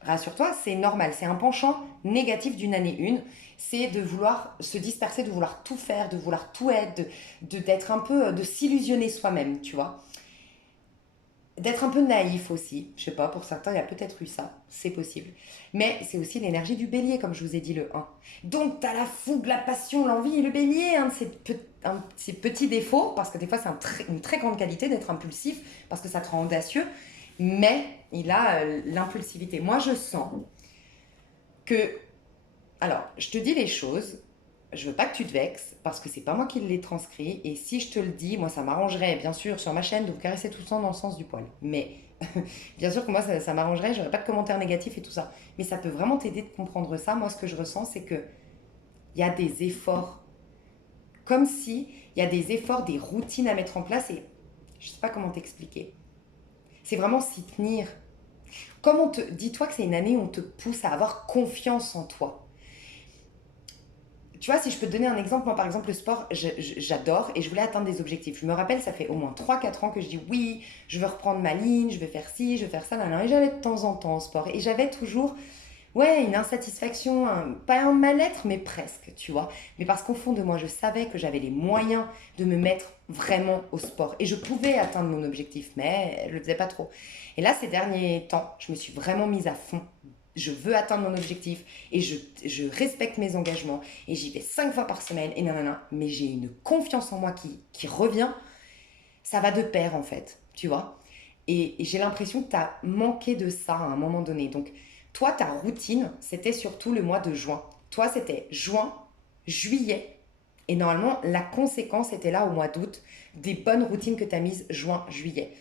rassure-toi, c'est normal. C'est un penchant négatif d'une année 1. C'est de vouloir se disperser, de vouloir tout faire, de vouloir tout être, d'être un peu, de s'illusionner soi-même, tu vois. D'être un peu naïf aussi, je sais pas, pour certains, il y a peut-être eu ça, c'est possible. Mais c'est aussi l'énergie du bélier, comme je vous ai dit, le 1. Donc, tu as la fougue, la passion, l'envie et le bélier, un de ses petits défauts, parce que des fois, c'est une très grande qualité d'être impulsif, parce que ça te rend audacieux, mais il a l'impulsivité. Moi, je sens que alors, je te dis les choses, je veux pas que tu te vexes parce que c'est pas moi qui l'ai transcrit et si je te le dis, moi ça m'arrangerait bien sûr sur ma chaîne de vous caresser tout le temps dans le sens du poil. Mais bien sûr que moi ça m'arrangerait, j'aurais pas de commentaires négatifs et tout ça. Mais ça peut vraiment t'aider de comprendre ça. Moi ce que je ressens c'est que il y a des efforts comme si il y a des efforts, des routines à mettre en place et je sais pas comment t'expliquer. C'est vraiment s'y tenir. Dis-toi que c'est une année où on te pousse à avoir confiance en toi. Tu vois, si je peux te donner un exemple, moi par exemple le sport, j'adore et je voulais atteindre des objectifs. Je me rappelle, ça fait au moins 3 4 ans que je dis oui, je veux reprendre ma ligne, je veux faire ci, je veux faire ça, nan, nan. Et j'allais de temps en temps au sport. Et j'avais toujours, ouais, une insatisfaction, pas un mal-être, mais presque, tu vois. Mais parce qu'au fond de moi, je savais que j'avais les moyens de me mettre vraiment au sport. Et je pouvais atteindre mon objectif, mais je le faisais pas trop. Et là, ces derniers temps, je me suis vraiment mise à fond. Je veux atteindre mon objectif et je respecte mes engagements et j'y vais 5 fois par semaine et nanana. Mais j'ai une confiance en moi qui revient. Ça va de pair en fait, tu vois. Et j'ai l'impression que tu as manqué de ça à un moment donné. Donc, toi, ta routine, c'était surtout le mois de juin. Toi, c'était juin, juillet. Et normalement, la conséquence était là au mois d'août, des bonnes routines que tu as mises juin, juillet.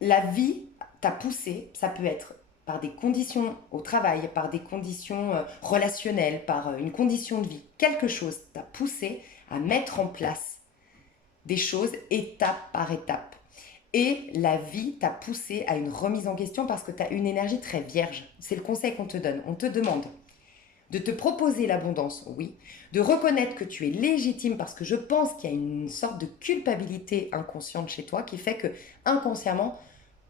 La vie t'a poussé, ça peut être par des conditions au travail, par des conditions relationnelles, par une condition de vie, quelque chose t'a poussé à mettre en place des choses étape par étape. Et la vie t'a poussé à une remise en question parce que tu as une énergie très vierge. C'est le conseil qu'on te donne. On te demande de te proposer l'abondance, oui, de reconnaître que tu es légitime parce que je pense qu'il y a une sorte de culpabilité inconsciente chez toi qui fait que inconsciemment,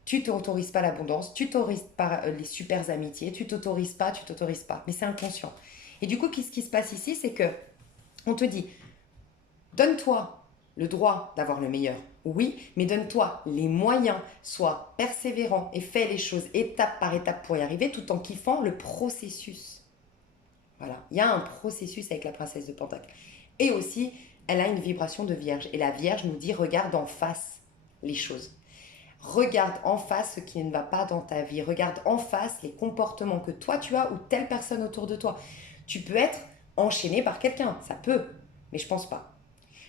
tu t'autorises pas l'abondance, tu t'autorises pas les super amitiés, tu t'autorises pas, tu t'autorises pas. Mais c'est inconscient. Et du coup, ce qui se passe ici, c'est que on te dit, donne-toi le droit d'avoir le meilleur, oui, mais donne-toi les moyens, sois persévérant et fais les choses étape par étape pour y arriver tout en kiffant le processus. Voilà, il y a un processus avec la princesse de Pentacle. Et aussi, elle a une vibration de vierge. Et la vierge nous dit, regarde en face les choses. Regarde en face ce qui ne va pas dans ta vie. Regarde en face les comportements que toi tu as ou telle personne autour de toi. Tu peux être enchaîné par quelqu'un, ça peut, mais je pense pas.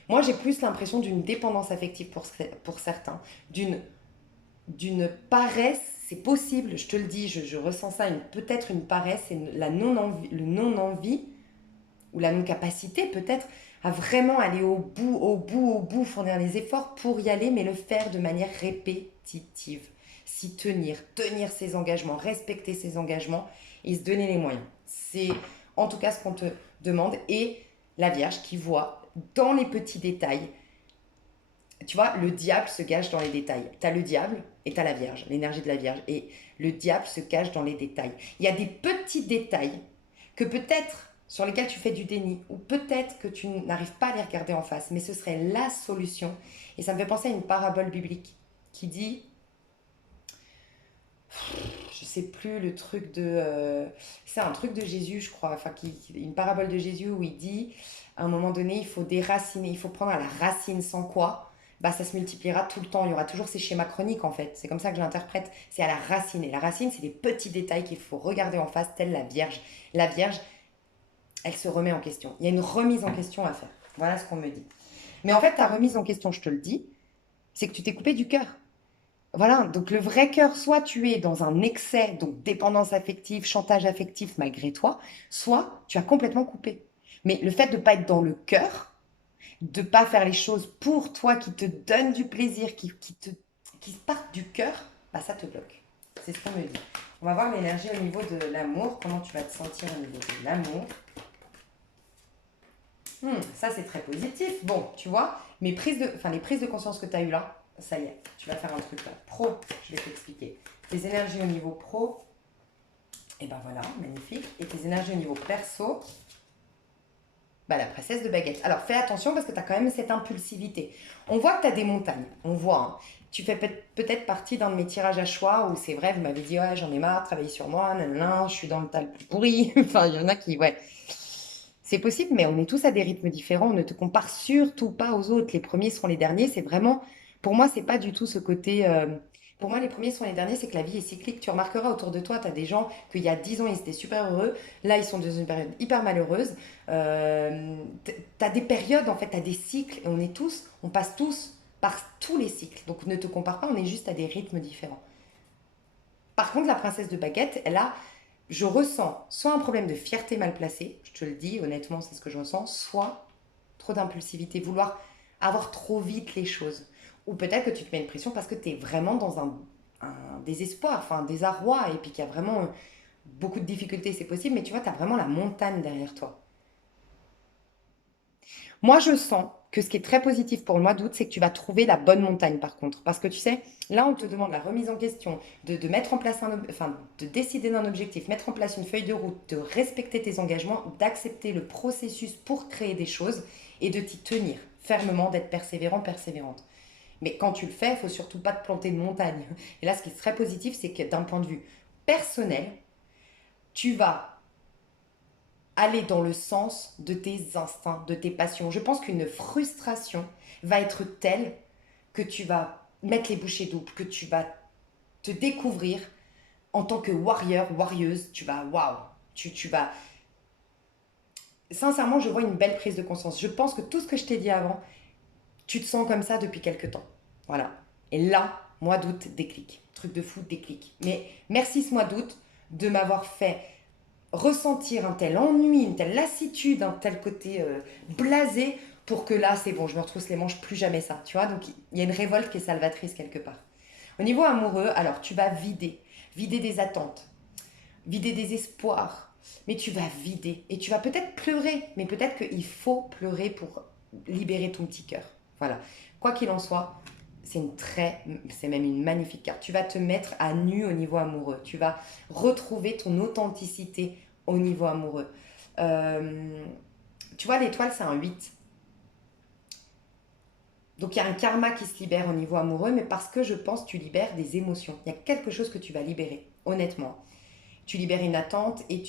Moi, j'ai plus l'impression d'une dépendance affective pour certains, d'une paresse, c'est possible, je te le dis, je ressens ça, peut-être une paresse, et la non-envie, le non-envie, ou la non-capacité peut-être, à vraiment aller au bout, fournir les efforts pour y aller, mais le faire de manière répétitive. S'y tenir ses engagements, respecter ses engagements et se donner les moyens. C'est en tout cas ce qu'on te demande. Et la Vierge qui voit dans les petits détails. Tu vois, le diable se cache dans les détails. Tu as le diable et tu as la Vierge, l'énergie de la Vierge. Et le diable se cache dans les détails. Il y a des petits détails que peut-être sur lesquels tu fais du déni, ou peut-être que tu n'arrives pas à les regarder en face, mais ce serait la solution. Et ça me fait penser à une parabole biblique qui dit, je sais plus le truc de, c'est un truc de Jésus, je crois, enfin une parabole de Jésus où il dit, à un moment donné, il faut déraciner, il faut prendre à la racine, sans quoi, bah ça se multipliera tout le temps. Il y aura toujours ces schémas chroniques en fait. C'est comme ça que je l'interprète. C'est à la racine. Et la racine, c'est des petits détails qu'il faut regarder en face, telle la Vierge. La Vierge, elle se remet en question. Il y a une remise en question à faire. Voilà ce qu'on me dit. Mais en fait, ta remise en question, je te le dis, c'est que tu t'es coupé du cœur. Voilà, donc le vrai cœur, soit tu es dans un excès, donc dépendance affective, chantage affectif malgré toi, soit tu as complètement coupé. Mais le fait de ne pas être dans le cœur, de ne pas faire les choses pour toi, qui te donnent du plaisir, qui partent du cœur, bah ça te bloque. C'est ce qu'on me dit. On va voir l'énergie au niveau de l'amour, comment tu vas te sentir au niveau de l'amour. Ça, c'est très positif. Bon, tu vois, les prises de conscience que tu as eues là, ça y est, tu vas faire un truc là. Pro, je vais t'expliquer. Tes énergies au niveau pro, et ben voilà, magnifique. Et tes énergies au niveau perso, bah la princesse de baguette. Alors, fais attention parce que tu as quand même cette impulsivité. On voit que tu as des montagnes, on voit. Hein. Tu fais peut-être partie d'un de mes tirages à choix où c'est vrai, vous m'avez dit, ouais, j'en ai marre, travailler sur moi, nanana, je suis dans le tas le plus pourri. Enfin, il y en a qui, ouais. C'est possible, mais on est tous à des rythmes différents. On ne te compare surtout pas aux autres. Les premiers seront les derniers. C'est vraiment, pour moi, c'est pas du tout ce côté. Pour moi, les premiers sont les derniers, c'est que la vie est cyclique. Tu remarqueras autour de toi, tu as des gens qu'il y a 10 ans, ils étaient super heureux. Là, ils sont dans une période hyper malheureuse. Tu as des périodes, en fait, tu as des cycles. Et on passe tous par tous les cycles. Donc ne te compare pas, on est juste à des rythmes différents. Par contre, la princesse de baguette, je ressens soit un problème de fierté mal placée, je te le dis honnêtement, c'est ce que je ressens, soit trop d'impulsivité, vouloir avoir trop vite les choses. Ou peut-être que tu te mets une pression parce que tu es vraiment dans un désespoir, enfin un désarroi, et puis qu'il y a vraiment beaucoup de difficultés, c'est possible, mais tu vois, tu as vraiment la montagne derrière toi. Moi, je sens que ce qui est très positif pour le mois d'août, c'est que tu vas trouver la bonne montagne par contre. Parce que tu sais, là, on te demande la remise en question, de mettre en place de décider d'un objectif, mettre en place une feuille de route, de respecter tes engagements, d'accepter le processus pour créer des choses et de t'y tenir fermement, d'être persévérant, persévérante. Mais quand tu le fais, il faut surtout pas te planter de montagne. Et là, ce qui est très positif, c'est que d'un point de vue personnel, tu vas aller dans le sens de tes instincts, de tes passions. Je pense qu'une frustration va être telle que tu vas mettre les bouchées doubles, que tu vas te découvrir en tant que warrior, warrieuse. Tu vas, waouh, tu vas... Sincèrement, je vois une belle prise de conscience. Je pense que tout ce que je t'ai dit avant, tu te sens comme ça depuis quelque temps. Voilà. Et là, mois d'août, déclic. Truc de fou, déclic. Mais merci ce mois d'août de m'avoir fait ressentir un tel ennui, une telle lassitude, un tel côté blasé, pour que là, c'est bon, je me retrousse les manches, plus jamais ça, tu vois. Donc, il y a une révolte qui est salvatrice quelque part. Au niveau amoureux, alors, tu vas vider des attentes, vider des espoirs, mais tu vas vider. Et tu vas peut-être pleurer, mais peut-être qu'il faut pleurer pour libérer ton petit cœur. Voilà. Quoi qu'il en soit, c'est même une magnifique carte. Tu vas te mettre à nu au niveau amoureux. Tu vas retrouver ton authenticité au niveau amoureux. Tu vois, l'étoile, c'est un 8. Donc, il y a un karma qui se libère au niveau amoureux, mais parce que je pense que tu libères des émotions. Il y a quelque chose que tu vas libérer, honnêtement. Tu libères une attente et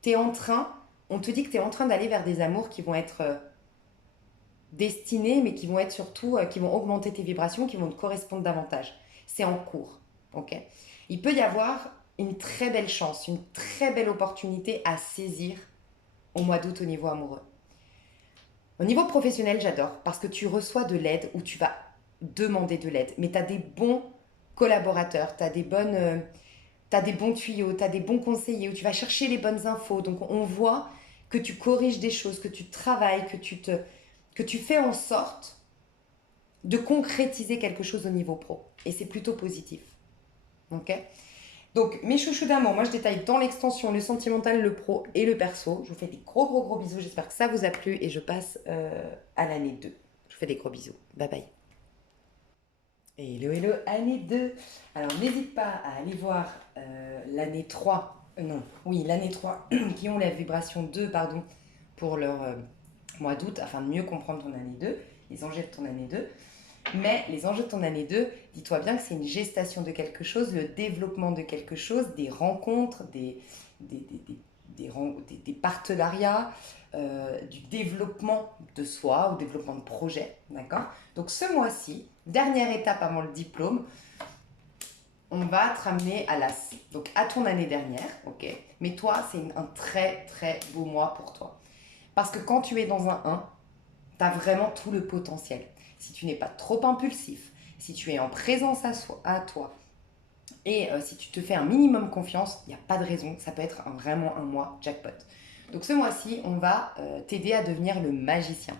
t'es en train, on te dit que tu es en train d'aller vers des amours qui vont être destinés, mais qui vont être surtout, qui vont augmenter tes vibrations, qui vont te correspondre davantage. C'est en cours, ok? Il peut y avoir une très belle chance, une très belle opportunité à saisir au mois d'août au niveau amoureux. Au niveau professionnel, j'adore parce que tu reçois de l'aide ou tu vas demander de l'aide, mais tu as des bons collaborateurs, tu as t'as des bons tuyaux, tu as des bons conseillers où tu vas chercher les bonnes infos. Donc on voit que tu corriges des choses, que tu travailles, que tu fais en sorte de concrétiser quelque chose au niveau pro. Et c'est plutôt positif. Ok? Donc mes chouchous d'amour, moi je détaille dans l'extension le sentimental, le pro et le perso. Je vous fais des gros gros gros bisous, j'espère que ça vous a plu et je passe à l'année 2. Je vous fais des gros bisous. Bye bye. Hello hello, année 2. Alors n'hésite pas à aller voir l'année 3, non, oui l'année 3, qui ont la vibration 2, pardon, pour leur mois d'août, afin de mieux comprendre ton année 2, les enjeux de ton année 2. Mais les enjeux de ton année 2, dis-toi bien que c'est une gestation de quelque chose, le développement de quelque chose, des rencontres, des partenariats, du développement de soi, ou développement de projet, d'accord? Donc ce mois-ci, dernière étape avant le diplôme, on va te ramener à l'as, donc à ton année dernière, ok? Mais toi, c'est un très très beau mois pour toi. Parce que quand tu es dans un 1, tu as vraiment tout le potentiel. Si tu n'es pas trop impulsif, si tu es en présence à toi, et si tu te fais un minimum confiance, il n'y a pas de raison, ça peut être vraiment un mois jackpot. Donc ce mois-ci, on va t'aider à devenir le magicien.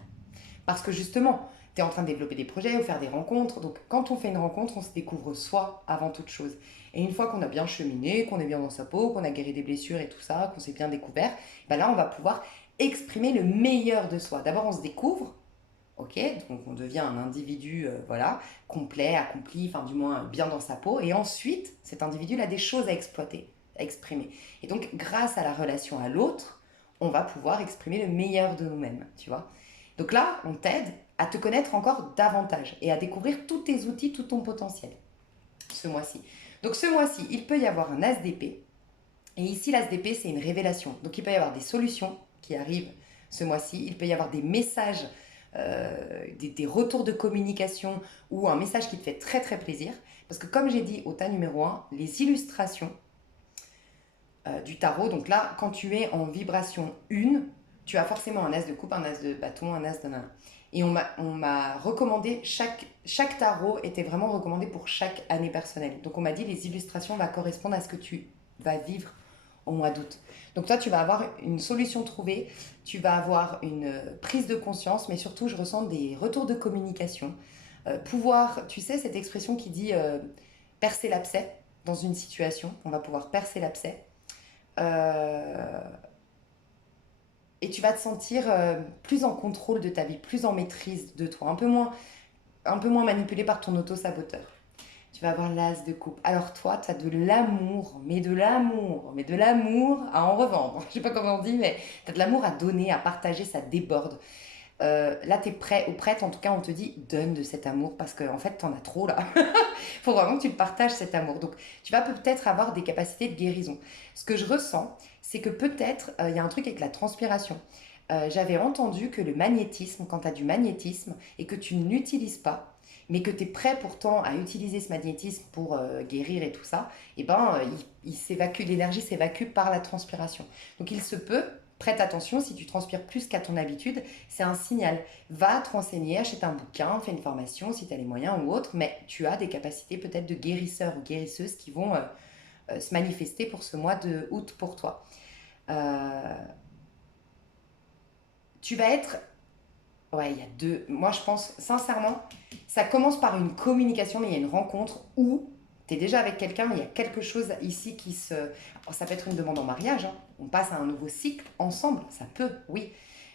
Parce que justement, tu es en train de développer des projets ou faire des rencontres. Donc quand on fait une rencontre, on se découvre soi avant toute chose. Et une fois qu'on a bien cheminé, qu'on est bien dans sa peau, qu'on a guéri des blessures et tout ça, qu'on s'est bien découvert, ben là on va pouvoir exprimer le meilleur de soi. D'abord on se découvre, ok, donc on devient un individu voilà, complet, accompli, enfin du moins bien dans sa peau. Et ensuite, cet individu a des choses à exploiter, à exprimer. Et donc grâce à la relation à l'autre, on va pouvoir exprimer le meilleur de nous-mêmes, tu vois. Donc là, on t'aide à te connaître encore davantage et à découvrir tous tes outils, tout ton potentiel ce mois-ci. Donc ce mois-ci, il peut y avoir un as d'épée. Et ici, l'as d'épée, c'est une révélation. Donc il peut y avoir des solutions qui arrivent ce mois-ci. Il peut y avoir des messages, des retours de communication ou un message qui te fait très très plaisir. Parce que comme j'ai dit au tas numéro 1, les illustrations du tarot, donc là, quand tu es en vibration 1, tu as forcément un as de coupe, un as de bâton, un as de nain. Et on m'a recommandé, chaque tarot était vraiment recommandé pour chaque année personnelle. Donc on m'a dit les illustrations vont correspondre à ce que tu vas vivre au mois d'août. Donc toi, tu vas avoir une solution trouvée, tu vas avoir une prise de conscience, mais surtout, je ressens des retours de communication. Pouvoir, tu sais, cette expression qui dit percer l'abcès dans une situation, on va pouvoir percer l'abcès. Euh, et tu vas te sentir plus en contrôle de ta vie, plus en maîtrise de toi, un peu moins manipulé par ton auto-saboteur. Tu vas avoir l'as de coupe. Alors toi, tu as de l'amour, mais de l'amour à en revendre. Je sais pas comment on dit, mais tu as de l'amour à donner, à partager, ça déborde. Là, tu es prêt ou prête, en tout cas, on te dit donne de cet amour parce qu'en fait, tu en as trop là. Il faut vraiment que tu partages cet amour. Donc, tu vas peut-être avoir des capacités de guérison. Ce que je ressens, c'est que peut-être il y a un truc avec la transpiration. J'avais entendu que le magnétisme, quand tu as du magnétisme et que tu ne l'utilises pas, mais que tu es prêt pourtant à utiliser ce magnétisme pour guérir et tout ça, et ben, il s'évacue, l'énergie s'évacue par la transpiration. Donc il se peut, prête attention, si tu transpires plus qu'à ton habitude, c'est un signal. Va te renseigner, achète un bouquin, fais une formation si tu as les moyens ou autre, mais tu as des capacités peut-être de guérisseur ou guérisseuse qui vont se manifester pour ce mois de août pour toi. Euh, Tu vas être... Ouais, il y a deux. Moi, je pense, sincèrement, ça commence par une communication, mais il y a une rencontre où tu es déjà avec quelqu'un, mais il y a quelque chose ici qui se... Oh, ça peut être une demande en mariage, hein. On passe à un nouveau cycle ensemble, ça peut, oui.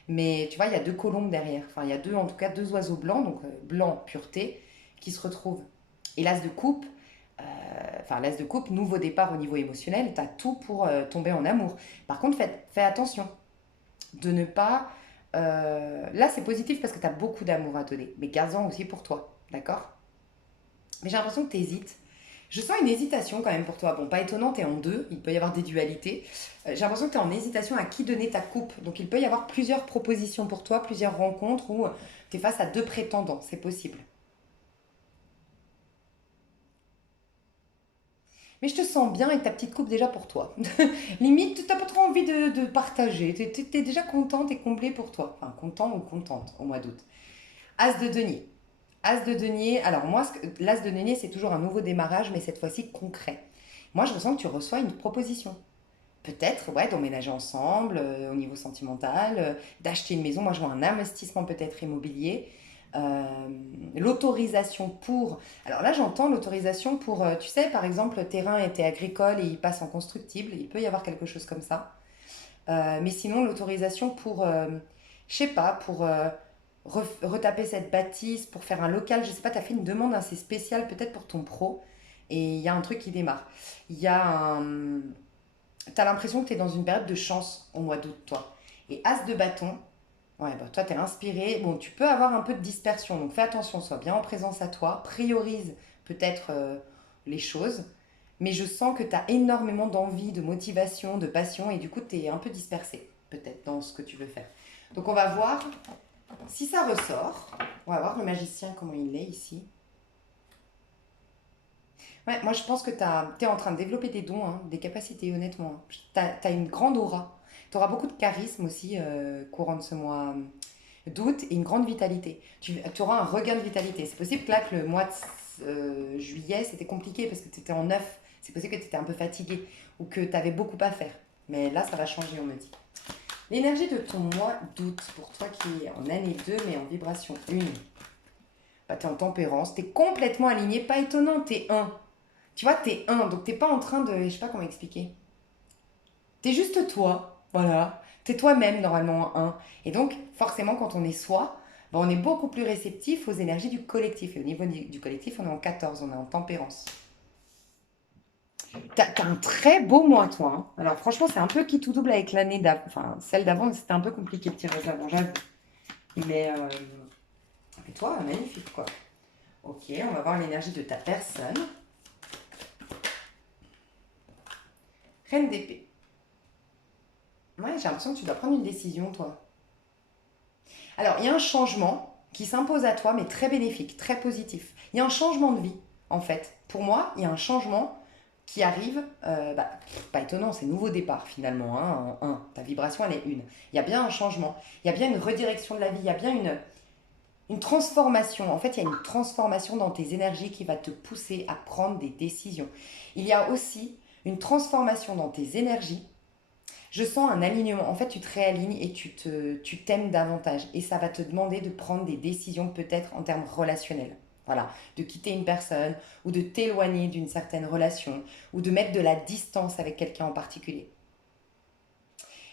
Mais tu vois, il y a deux colombes derrière. Enfin, il y a deux, en tout cas, deux oiseaux blancs, donc blanc, pureté, qui se retrouvent. Et l'as de coupe, l'as de coupe, nouveau départ au niveau émotionnel, tu as tout pour tomber en amour. Par contre, fais attention. de ne pas... là, c'est positif parce que tu as beaucoup d'amour à donner, mais garde-en aussi pour toi, d'accord? Mais j'ai l'impression que tu hésites. Je sens une hésitation quand même pour toi. Bon, pas étonnant, tu es en deux, il peut y avoir des dualités. J'ai l'impression que tu es en hésitation à qui donner ta coupe. Donc il peut y avoir plusieurs propositions pour toi, plusieurs rencontres où tu es face à deux prétendants, c'est possible. Mais je te sens bien avec ta petite coupe déjà pour toi. Limite, t'as pas trop envie de partager. T'es déjà contente et comblée pour toi. Enfin, content ou contente au mois d'août. As de denier. As de denier. Alors moi, l'as de denier, c'est toujours un nouveau démarrage, mais cette fois-ci concret. Moi, je ressens que tu reçois une proposition. Peut-être, ouais, d'emménager ensemble, au niveau sentimental, d'acheter une maison. Moi, je vois un investissement peut-être immobilier. Euh, L'autorisation pour... Alors là, j'entends l'autorisation pour, tu sais, par exemple, le terrain était agricole et il passe en constructible. Il peut y avoir quelque chose comme ça. Mais sinon, l'autorisation pour, je sais pas, pour retaper cette bâtisse, pour faire un local. Je sais pas, tu as fait une demande assez spéciale peut-être pour ton pro. Et il y a un truc qui démarre. Il y a un... T'as l'impression que tu es dans une période de chance au mois d'août, toi. Et As de bâton, ouais, bah, toi, tu es inspiré. Bon, tu peux avoir un peu de dispersion, donc fais attention, sois bien en présence à toi. Priorise peut-être les choses. Mais je sens que tu as énormément d'envie, de motivation, de passion, et du coup, tu es un peu dispersé, peut-être, dans ce que tu veux faire. Donc, on va voir si ça ressort. On va voir le magicien, comment il est ici. Ouais, moi je pense que tu es en train de développer des dons, hein, des capacités, honnêtement. Tu as une grande aura. Tu auras beaucoup de charisme aussi courant de ce mois d'août et une grande vitalité. Tu auras un regain de vitalité. C'est possible que là, que le mois de juillet, c'était compliqué parce que tu étais en neuf. C'est possible que tu étais un peu fatigué ou que tu avais beaucoup à faire. Mais là, ça va changer, on me dit. L'énergie de ton mois d'août, pour toi qui est en année 2 mais en vibration 1, bah, tu es en tempérance, tu es complètement aligné, pas étonnant, tu es 1. Tu vois, t'es un, donc t'es pas en train de... Je sais pas comment expliquer. T'es juste toi, voilà. T'es toi-même normalement en un. Et donc, forcément, quand on est soi, ben, on est beaucoup plus réceptif aux énergies du collectif. Et au niveau du collectif, on est en 14, on est en tempérance. T'as un très beau mois, toi, hein. Alors franchement, c'est un peu qui tout double avec l'année d'avant. Enfin, celle d'avant, c'était un peu compliqué de tirer avant, j'avoue. Mais, euh, mais toi, magnifique, quoi. Ok, on va voir l'énergie de ta personne. Reine d'épée. Ouais, j'ai l'impression que tu dois prendre une décision, toi. Alors, il y a un changement qui s'impose à toi, mais très bénéfique, très positif. Il y a un changement de vie, en fait. Pour moi, il y a un changement qui arrive, pas étonnant, c'est nouveau départ finalement, hein, en 1. Ta vibration, elle est une. Il y a bien un changement, il y a bien une redirection de la vie, il y a bien une transformation. En fait, il y a une transformation dans tes énergies qui va te pousser à prendre des décisions. Il y a aussi une transformation dans tes énergies. Je sens un alignement. En fait, tu te réalignes et tu t'aimes davantage. Et ça va te demander de prendre des décisions peut-être en termes relationnels. Voilà, de quitter une personne ou de t'éloigner d'une certaine relation ou de mettre de la distance avec quelqu'un en particulier.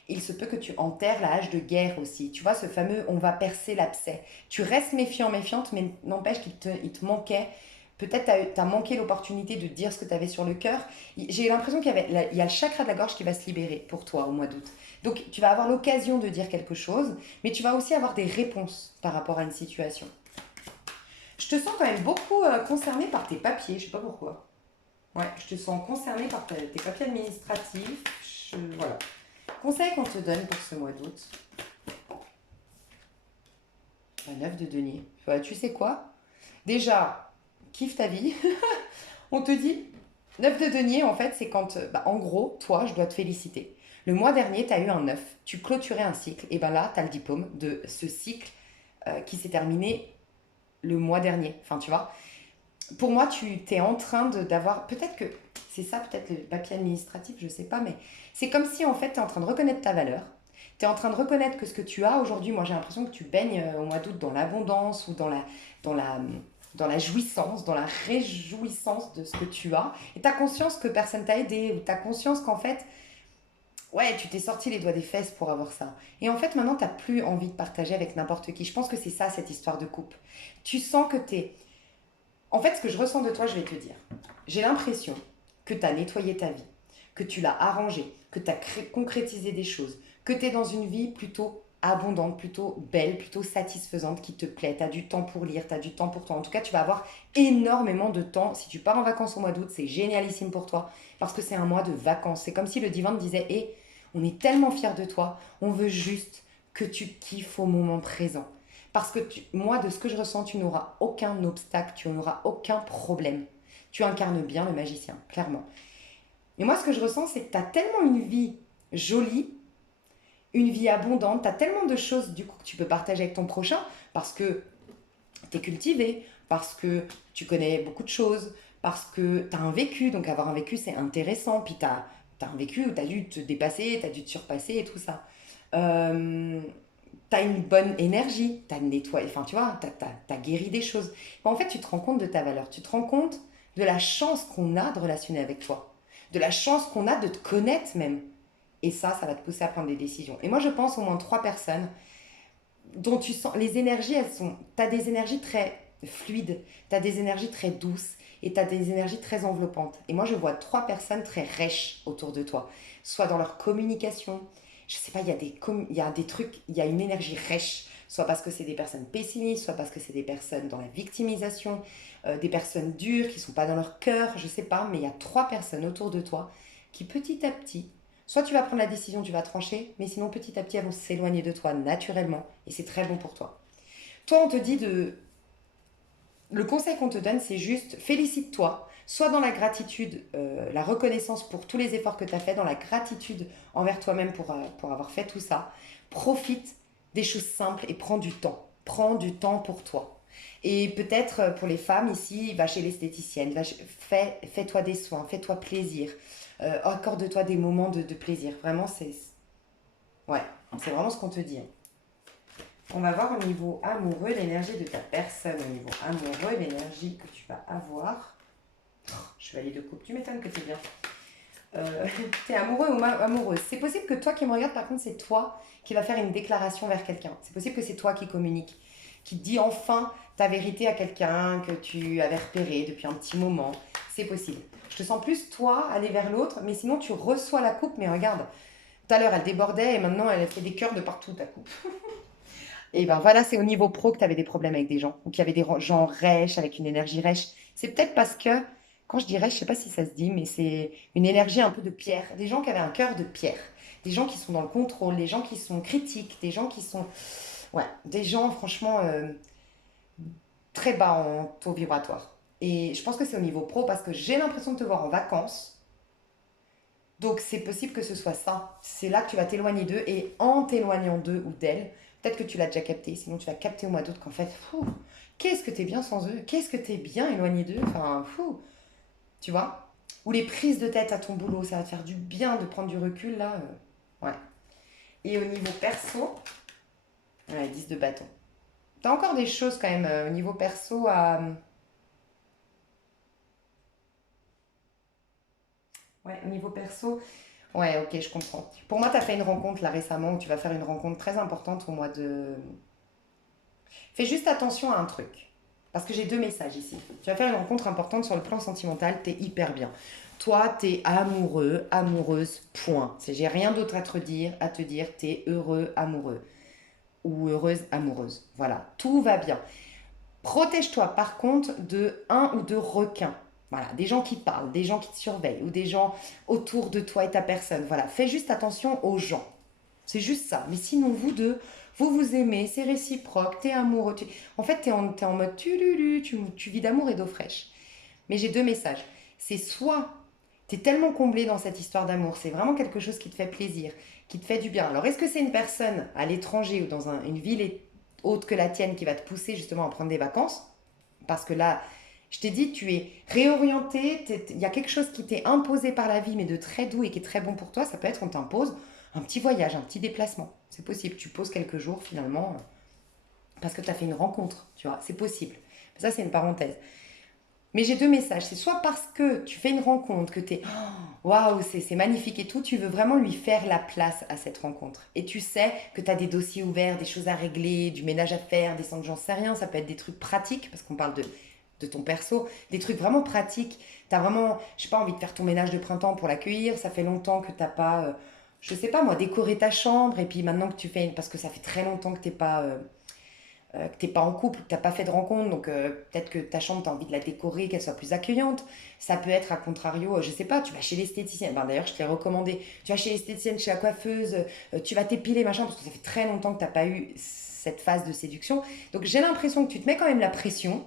Il se peut que tu enterres la hache de guerre aussi. Tu vois, ce fameux on va percer l'abcès. Tu restes méfiant, méfiante, mais n'empêche il te manquait. Peut-être tu as manqué l'opportunité de dire ce que tu avais sur le cœur. J'ai l'impression il y a le chakra de la gorge qui va se libérer pour toi au mois d'août. Donc tu vas avoir l'occasion de dire quelque chose, mais tu vas aussi avoir des réponses par rapport à une situation. Je te sens quand même beaucoup concerné par tes papiers, je sais pas pourquoi. Ouais, je te sens concerné par tes papiers administratifs. Voilà. Conseil qu'on te donne pour ce mois d'août. Un 9 de denier. Voilà, tu sais quoi? Déjà, kiffe ta vie. On te dit, 9 de denier, en fait, c'est quand, en gros, toi, je dois te féliciter. Le mois dernier, tu as eu un 9. Tu clôturais un cycle. Et ben là, tu as le diplôme de ce cycle qui s'est terminé le mois dernier. Enfin, tu vois. Pour moi, tu es en train d'avoir... Peut-être que c'est ça, peut-être le papier administratif, je sais pas, mais c'est comme si, en fait, tu es en train de reconnaître ta valeur. Tu es en train de reconnaître que ce que tu as aujourd'hui, moi j'ai l'impression que tu baignes au mois d'août dans l'abondance ou dans la, dans la jouissance, dans la réjouissance de ce que tu as. Et tu as conscience que personne t'a aidé ou tu as conscience qu'en fait, ouais, tu t'es sorti les doigts des fesses pour avoir ça. Et en fait, maintenant, tu n'as plus envie de partager avec n'importe qui. Je pense que c'est ça, cette histoire de couple. Tu sens que tu es... En fait, ce que je ressens de toi, je vais te dire. J'ai l'impression que tu as nettoyé ta vie, que tu l'as arrangée, que tu as concrétisé des choses, que tu es dans une vie plutôt abondante, plutôt belle, plutôt satisfaisante, qui te plaît. Tu as du temps pour lire, tu as du temps pour toi. En tout cas, tu vas avoir énormément de temps. Si tu pars en vacances au mois d'août, c'est génialissime pour toi parce que c'est un mois de vacances. C'est comme si le divan te disait, hé, on est tellement fiers de toi, on veut juste que tu kiffes au moment présent. Parce que moi, de ce que je ressens, tu n'auras aucun obstacle, tu n'auras aucun problème. Tu incarnes bien le magicien, clairement. Et moi, ce que je ressens, c'est que tu as tellement une vie jolie, une vie abondante, tu as tellement de choses du coup que tu peux partager avec ton prochain parce que tu es cultivé, parce que tu connais beaucoup de choses, parce que tu as un vécu, donc avoir un vécu c'est intéressant, puis tu as un vécu où tu as dû te dépasser, tu as dû te surpasser et tout ça. Euh, tu as une bonne énergie, tu as nettoyé, enfin tu vois, tu as guéri des choses. En fait, tu te rends compte de ta valeur, tu te rends compte de la chance qu'on a de relationner avec toi, de la chance qu'on a de te connaître même. Et ça va te pousser à prendre des décisions. Et moi, je pense au moins trois personnes dont tu sens, les énergies, elles sont, tu as des énergies très fluides, tu as des énergies très douces et tu as des énergies très enveloppantes. Et moi, je vois trois personnes très rêches autour de toi, soit dans leur communication, je sais pas, il y a des trucs, il y a une énergie rêche, soit parce que c'est des personnes pessimistes, soit parce que c'est des personnes dans la victimisation, des personnes dures qui sont pas dans leur cœur, je sais pas, mais il y a trois personnes autour de toi qui petit à petit, soit tu vas prendre la décision, tu vas trancher, mais sinon petit à petit elles vont s'éloigner de toi naturellement et c'est très bon pour toi. Toi, on te dit de... Le conseil qu'on te donne, c'est juste félicite-toi, soit dans la gratitude, la reconnaissance pour tous les efforts que tu as fait, dans la gratitude envers toi-même pour avoir fait tout ça. Profite des choses simples et prends du temps. Prends du temps pour toi. Et peut-être pour les femmes ici, va chez l'esthéticienne, fais-toi des soins, fais-toi plaisir, accorde-toi des moments de plaisir. Vraiment, ouais, c'est vraiment ce qu'on te dit, hein. On va voir au niveau amoureux l'énergie de ta personne. Au niveau amoureux, l'énergie que tu vas avoir. Oh, chevalier de coupe, tu m'étonnes que tu es bien. T'es amoureux ou amoureuse. C'est possible que toi qui me regardes, par contre, c'est toi qui va faire une déclaration vers quelqu'un. C'est possible que c'est toi qui communique, qui dit enfin ta vérité à quelqu'un que tu avais repéré depuis un petit moment. C'est possible. Je te sens plus toi aller vers l'autre, mais sinon tu reçois la coupe. Mais regarde, tout à l'heure elle débordait et maintenant elle fait des cœurs de partout ta coupe. Et ben voilà, c'est au niveau pro que tu avais des problèmes avec des gens, ou qu'il y avait des gens rêches, avec une énergie rêche. C'est peut-être parce que, quand je dis rêche, je sais pas si ça se dit, mais c'est une énergie un peu de pierre. Des gens qui avaient un cœur de pierre. Des gens qui sont dans le contrôle, des gens qui sont critiques, des gens qui sont... Ouais, des gens franchement très bas en taux vibratoire. Et je pense que c'est au niveau pro parce que j'ai l'impression de te voir en vacances. Donc c'est possible que ce soit ça. C'est là que tu vas t'éloigner d'eux et en t'éloignant d'eux ou d'elles, peut-être que tu l'as déjà capté, sinon tu vas capter au mois d'août qu'en fait, fou, qu'est-ce que t'es bien sans eux, qu'est-ce que t'es bien éloigné d'eux, enfin, fou, tu vois. Ou les prises de tête à ton boulot, ça va te faire du bien de prendre du recul là. Ouais. Et au niveau perso, ouais, 10 de bâton. T'as encore des choses quand même au niveau perso à... Ouais, au niveau perso, ouais, ok, je comprends. Pour moi, tu as fait une rencontre là récemment où tu vas faire une rencontre très importante au mois de... Fais juste attention à un truc. Parce que j'ai deux messages ici. Tu vas faire une rencontre importante sur le plan sentimental, t'es hyper bien. Toi, t'es amoureux, amoureuse, point. J'ai rien d'autre à te dire, t'es heureux, amoureux. Ou heureuse, amoureuse. Voilà, tout va bien. Protège-toi par contre de un ou deux requins. Voilà, des gens qui parlent, des gens qui te surveillent ou des gens autour de toi et ta personne. Voilà, fais juste attention aux gens. C'est juste ça. Mais sinon, vous deux, vous vous aimez, c'est réciproque, t'es amoureux. En fait, t'es en mode tu vis d'amour et d'eau fraîche. Mais j'ai deux messages. C'est soit t'es tellement comblé dans cette histoire d'amour, c'est vraiment quelque chose qui te fait plaisir, qui te fait du bien. Alors, est-ce que c'est une personne à l'étranger ou dans une ville autre que la tienne qui va te pousser justement à prendre des vacances? Parce que là, je t'ai dit, tu es réorienté, il y a quelque chose qui t'est imposé par la vie, mais de très doux et qui est très bon pour toi. Ça peut être, on t'impose un petit voyage, un petit déplacement. C'est possible. Tu poses quelques jours finalement parce que tu as fait une rencontre, tu vois. C'est possible. Mais ça, c'est une parenthèse. Mais j'ai deux messages. C'est soit parce que tu fais une rencontre, que tu es waouh, c'est magnifique et tout, tu veux vraiment lui faire la place à cette rencontre. Et tu sais que tu as des dossiers ouverts, des choses à régler, du ménage à faire, des j'en sais rien. Ça peut être des trucs pratiques, parce qu'on parle de ton perso, des trucs vraiment pratiques. Tu as vraiment, je sais pas, envie de faire ton ménage de printemps pour l'accueillir. Ça fait longtemps que tu n'as pas je sais pas moi, décorer ta chambre et puis maintenant que tu fais, parce que ça fait très longtemps que t'es pas en couple, que t'as pas fait de rencontre, donc peut-être que ta chambre, t'as envie de la décorer, qu'elle soit plus accueillante. Ça peut être à contrario, je sais pas, tu vas chez l'esthéticienne, ben, d'ailleurs je te l'ai recommandé, tu vas chez l'esthéticienne, chez la coiffeuse, tu vas t'épiler, machin, parce que ça fait très longtemps que t'as pas eu cette phase de séduction. Donc j'ai l'impression que tu te mets quand même la pression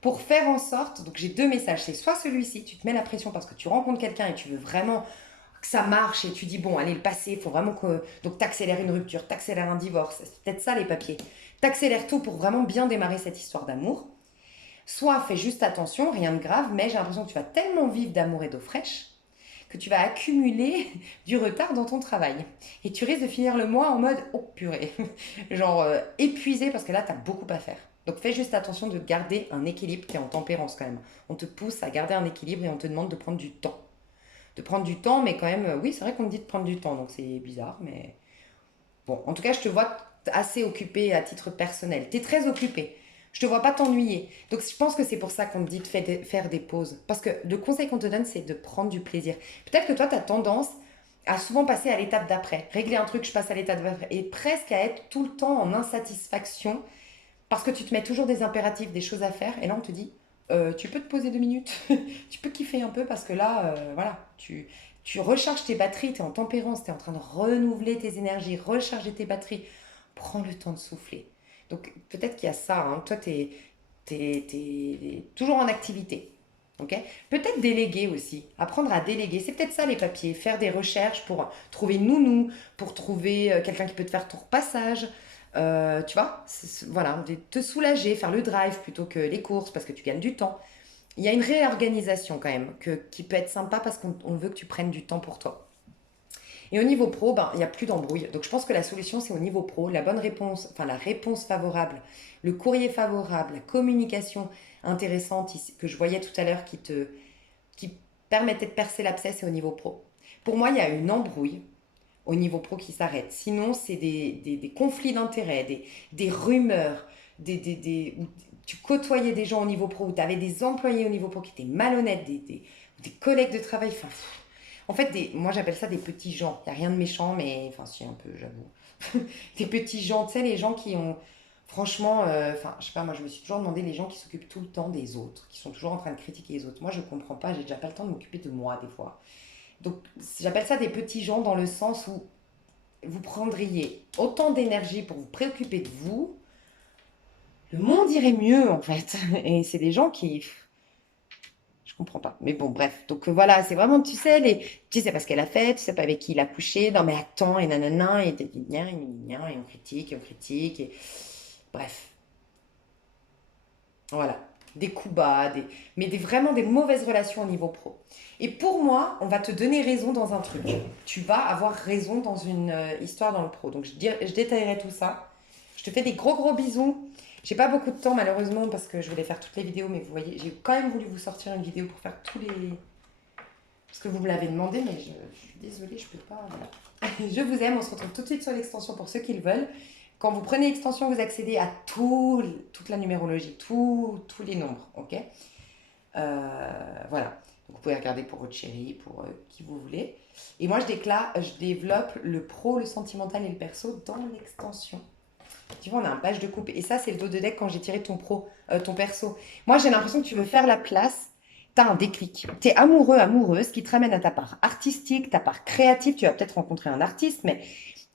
pour faire en sorte, donc j'ai deux messages, c'est soit celui-ci, tu te mets la pression parce que tu rencontres quelqu'un et tu veux vraiment que ça marche et tu dis bon allez le passé, il faut vraiment que donc t'accélères une rupture, t'accélères un divorce, c'est peut-être ça les papiers. T'accélères tout pour vraiment bien démarrer cette histoire d'amour. Soit fais juste attention, rien de grave, mais j'ai l'impression que tu vas tellement vivre d'amour et d'eau fraîche que tu vas accumuler du retard dans ton travail. Et tu risques de finir le mois en mode oh purée, genre épuisé parce que là t'as beaucoup à faire. Donc fais juste attention de garder un équilibre, qui est en tempérance quand même. On te pousse à garder un équilibre et on te demande de prendre du temps. De prendre du temps, mais quand même, oui, c'est vrai qu'on te dit de prendre du temps, donc c'est bizarre, mais bon, en tout cas, je te vois assez occupé à titre personnel. Tu es très occupé. Je te vois pas t'ennuyer. Donc, je pense que c'est pour ça qu'on te dit de faire des pauses. Parce que le conseil qu'on te donne, c'est de prendre du plaisir. Peut-être que toi, tu as tendance à souvent passer à l'étape d'après. Régler un truc, je passe à l'étape d'après. Et presque à être tout le temps en insatisfaction parce que tu te mets toujours des impératifs, des choses à faire. Et là, on te dit, tu peux te poser 2 minutes. Tu peux kiffer un peu parce que là, voilà, tu recharges tes batteries, tu es en tempérance, tu es en train de renouveler tes énergies, recharger tes batteries. Prends le temps de souffler. Donc peut-être qu'il y a ça, hein. Toi, t'es toujours en activité. Ok. Peut-être déléguer aussi, apprendre à déléguer. C'est peut-être ça les papiers, faire des recherches pour trouver nounou, pour trouver quelqu'un qui peut te faire ton repassage. Tu vois, voilà, te soulager, faire le drive plutôt que les courses parce que tu gagnes du temps. Il y a une réorganisation quand même qui peut être sympa parce qu'on veut que tu prennes du temps pour toi. Et au niveau pro, ben, il n'y a plus d'embrouille. Donc je pense que la solution, c'est au niveau pro, la bonne réponse, enfin la réponse favorable, le courrier favorable, la communication intéressante que je voyais tout à l'heure qui permettait de percer l'abcès, c'est au niveau pro. Pour moi, il y a une embrouille au niveau pro qui s'arrête. Sinon, c'est des conflits d'intérêts, des rumeurs, où tu côtoyais des gens au niveau pro, où tu avais des employés au niveau pro qui étaient malhonnêtes, des collègues de travail. Enfin, en fait, moi j'appelle ça des petits gens. Il n'y a rien de méchant, mais enfin, si, un peu, j'avoue. Des petits gens, tu sais, les gens qui ont. Franchement, enfin, je sais pas, moi je me suis toujours demandé les gens qui s'occupent tout le temps des autres, qui sont toujours en train de critiquer les autres. Moi je comprends pas, j'ai déjà pas le temps de m'occuper de moi des fois. Donc j'appelle ça des petits gens dans le sens où vous prendriez autant d'énergie pour vous préoccuper de vous, le monde irait mieux en fait. Et c'est des gens qui, je comprends pas. Mais bon, bref. Donc voilà, c'est vraiment, tu sais pas ce qu'elle a fait, tu sais pas avec qui il a couché. Non mais attends, et nanana, et et on critique, et on critique. Et... Bref, voilà. Des coups bas, vraiment des mauvaises relations au niveau pro. Et pour moi, on va te donner raison dans un truc. Tu vas avoir raison dans une histoire dans le pro. Donc je détaillerai tout ça. Je te fais des gros gros bisous. J'ai pas beaucoup de temps malheureusement parce que je voulais faire toutes les vidéos, mais vous voyez, j'ai quand même voulu vous sortir une vidéo pour faire tous les... Parce que vous me l'avez demandé, mais je suis désolée, je peux pas... Voilà. Je vous aime, on se retrouve tout de suite sur l'extension pour ceux qui le veulent. Quand vous prenez l'extension, vous accédez à toute la numérologie, tous les nombres, ok. Voilà. Donc, vous pouvez regarder pour votre chérie, pour qui vous voulez. Et moi, je développe le pro, le sentimental et le perso dans l'extension. Tu vois, on a un page de coupe. Et ça, c'est le dos de deck quand j'ai tiré ton perso. Moi, j'ai l'impression que tu veux faire la place. Tu as un déclic. Tu es amoureux, amoureuse, qui te ramène à ta part artistique, ta part créative. Tu vas peut-être rencontrer un artiste, mais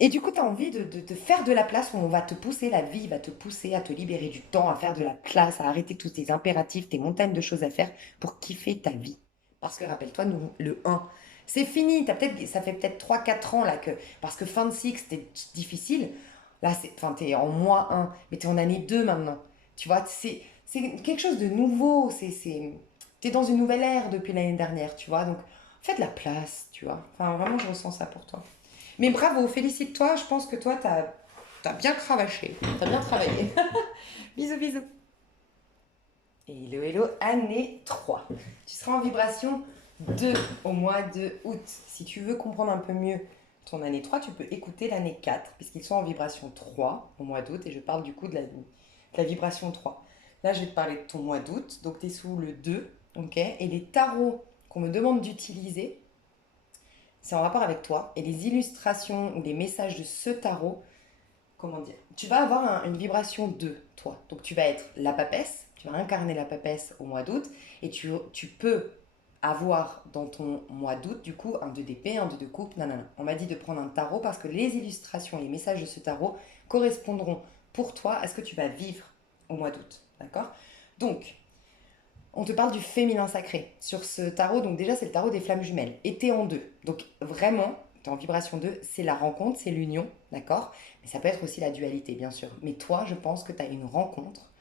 et du coup, tu as envie de faire de la place où on va te pousser, la vie va te pousser à te libérer du temps, à faire de la place, à arrêter tous tes impératifs, tes montagnes de choses à faire pour kiffer ta vie. Parce que rappelle-toi, nous, le un, c'est fini. Ça fait peut-être 3 4 ans là que. Parce que fin de cycle, c'était difficile. Là, enfin, t'es en mois 1, mais t'es en année 2 maintenant. Tu vois, c'est quelque chose de nouveau. T'es dans une nouvelle ère depuis l'année dernière, tu vois. Donc, fais de la place, tu vois. Enfin, vraiment, je ressens ça pour toi. Mais bravo, félicite-toi. Je pense que toi, t'as bien cravaché. T'as bien travaillé. Bisous, bisous. Hello, hello, année 3. Tu seras en vibration 2 au mois de août. Si tu veux comprendre un peu mieux ton année 3, tu peux écouter l'année 4, puisqu'ils sont en vibration 3 au mois d'août, et je parle du coup de la vibration 3. Là, je vais te parler de ton mois d'août, donc tu es sous le 2, ok. Et les tarots qu'on me demande d'utiliser, c'est en rapport avec toi et les illustrations ou les messages de ce tarot, comment dire, tu vas avoir une vibration de toi. Donc tu vas être la papesse, tu vas incarner la papesse au mois d'août et tu peux avoir dans ton mois d'août du coup un 2 d'épée, un 2 de coupe, nanana. On m'a dit de prendre un tarot parce que les illustrations et les messages de ce tarot correspondront pour toi à ce que tu vas vivre au mois d'août. D'accord? Donc, on te parle du féminin sacré sur ce tarot. Donc déjà, c'est le tarot des flammes jumelles. Et t'es en deux. Donc vraiment, t'es en vibration 2, c'est la rencontre, c'est l'union, d'accord? Mais ça peut être aussi la dualité, bien sûr. Mais toi, je pense que tu as une rencontre,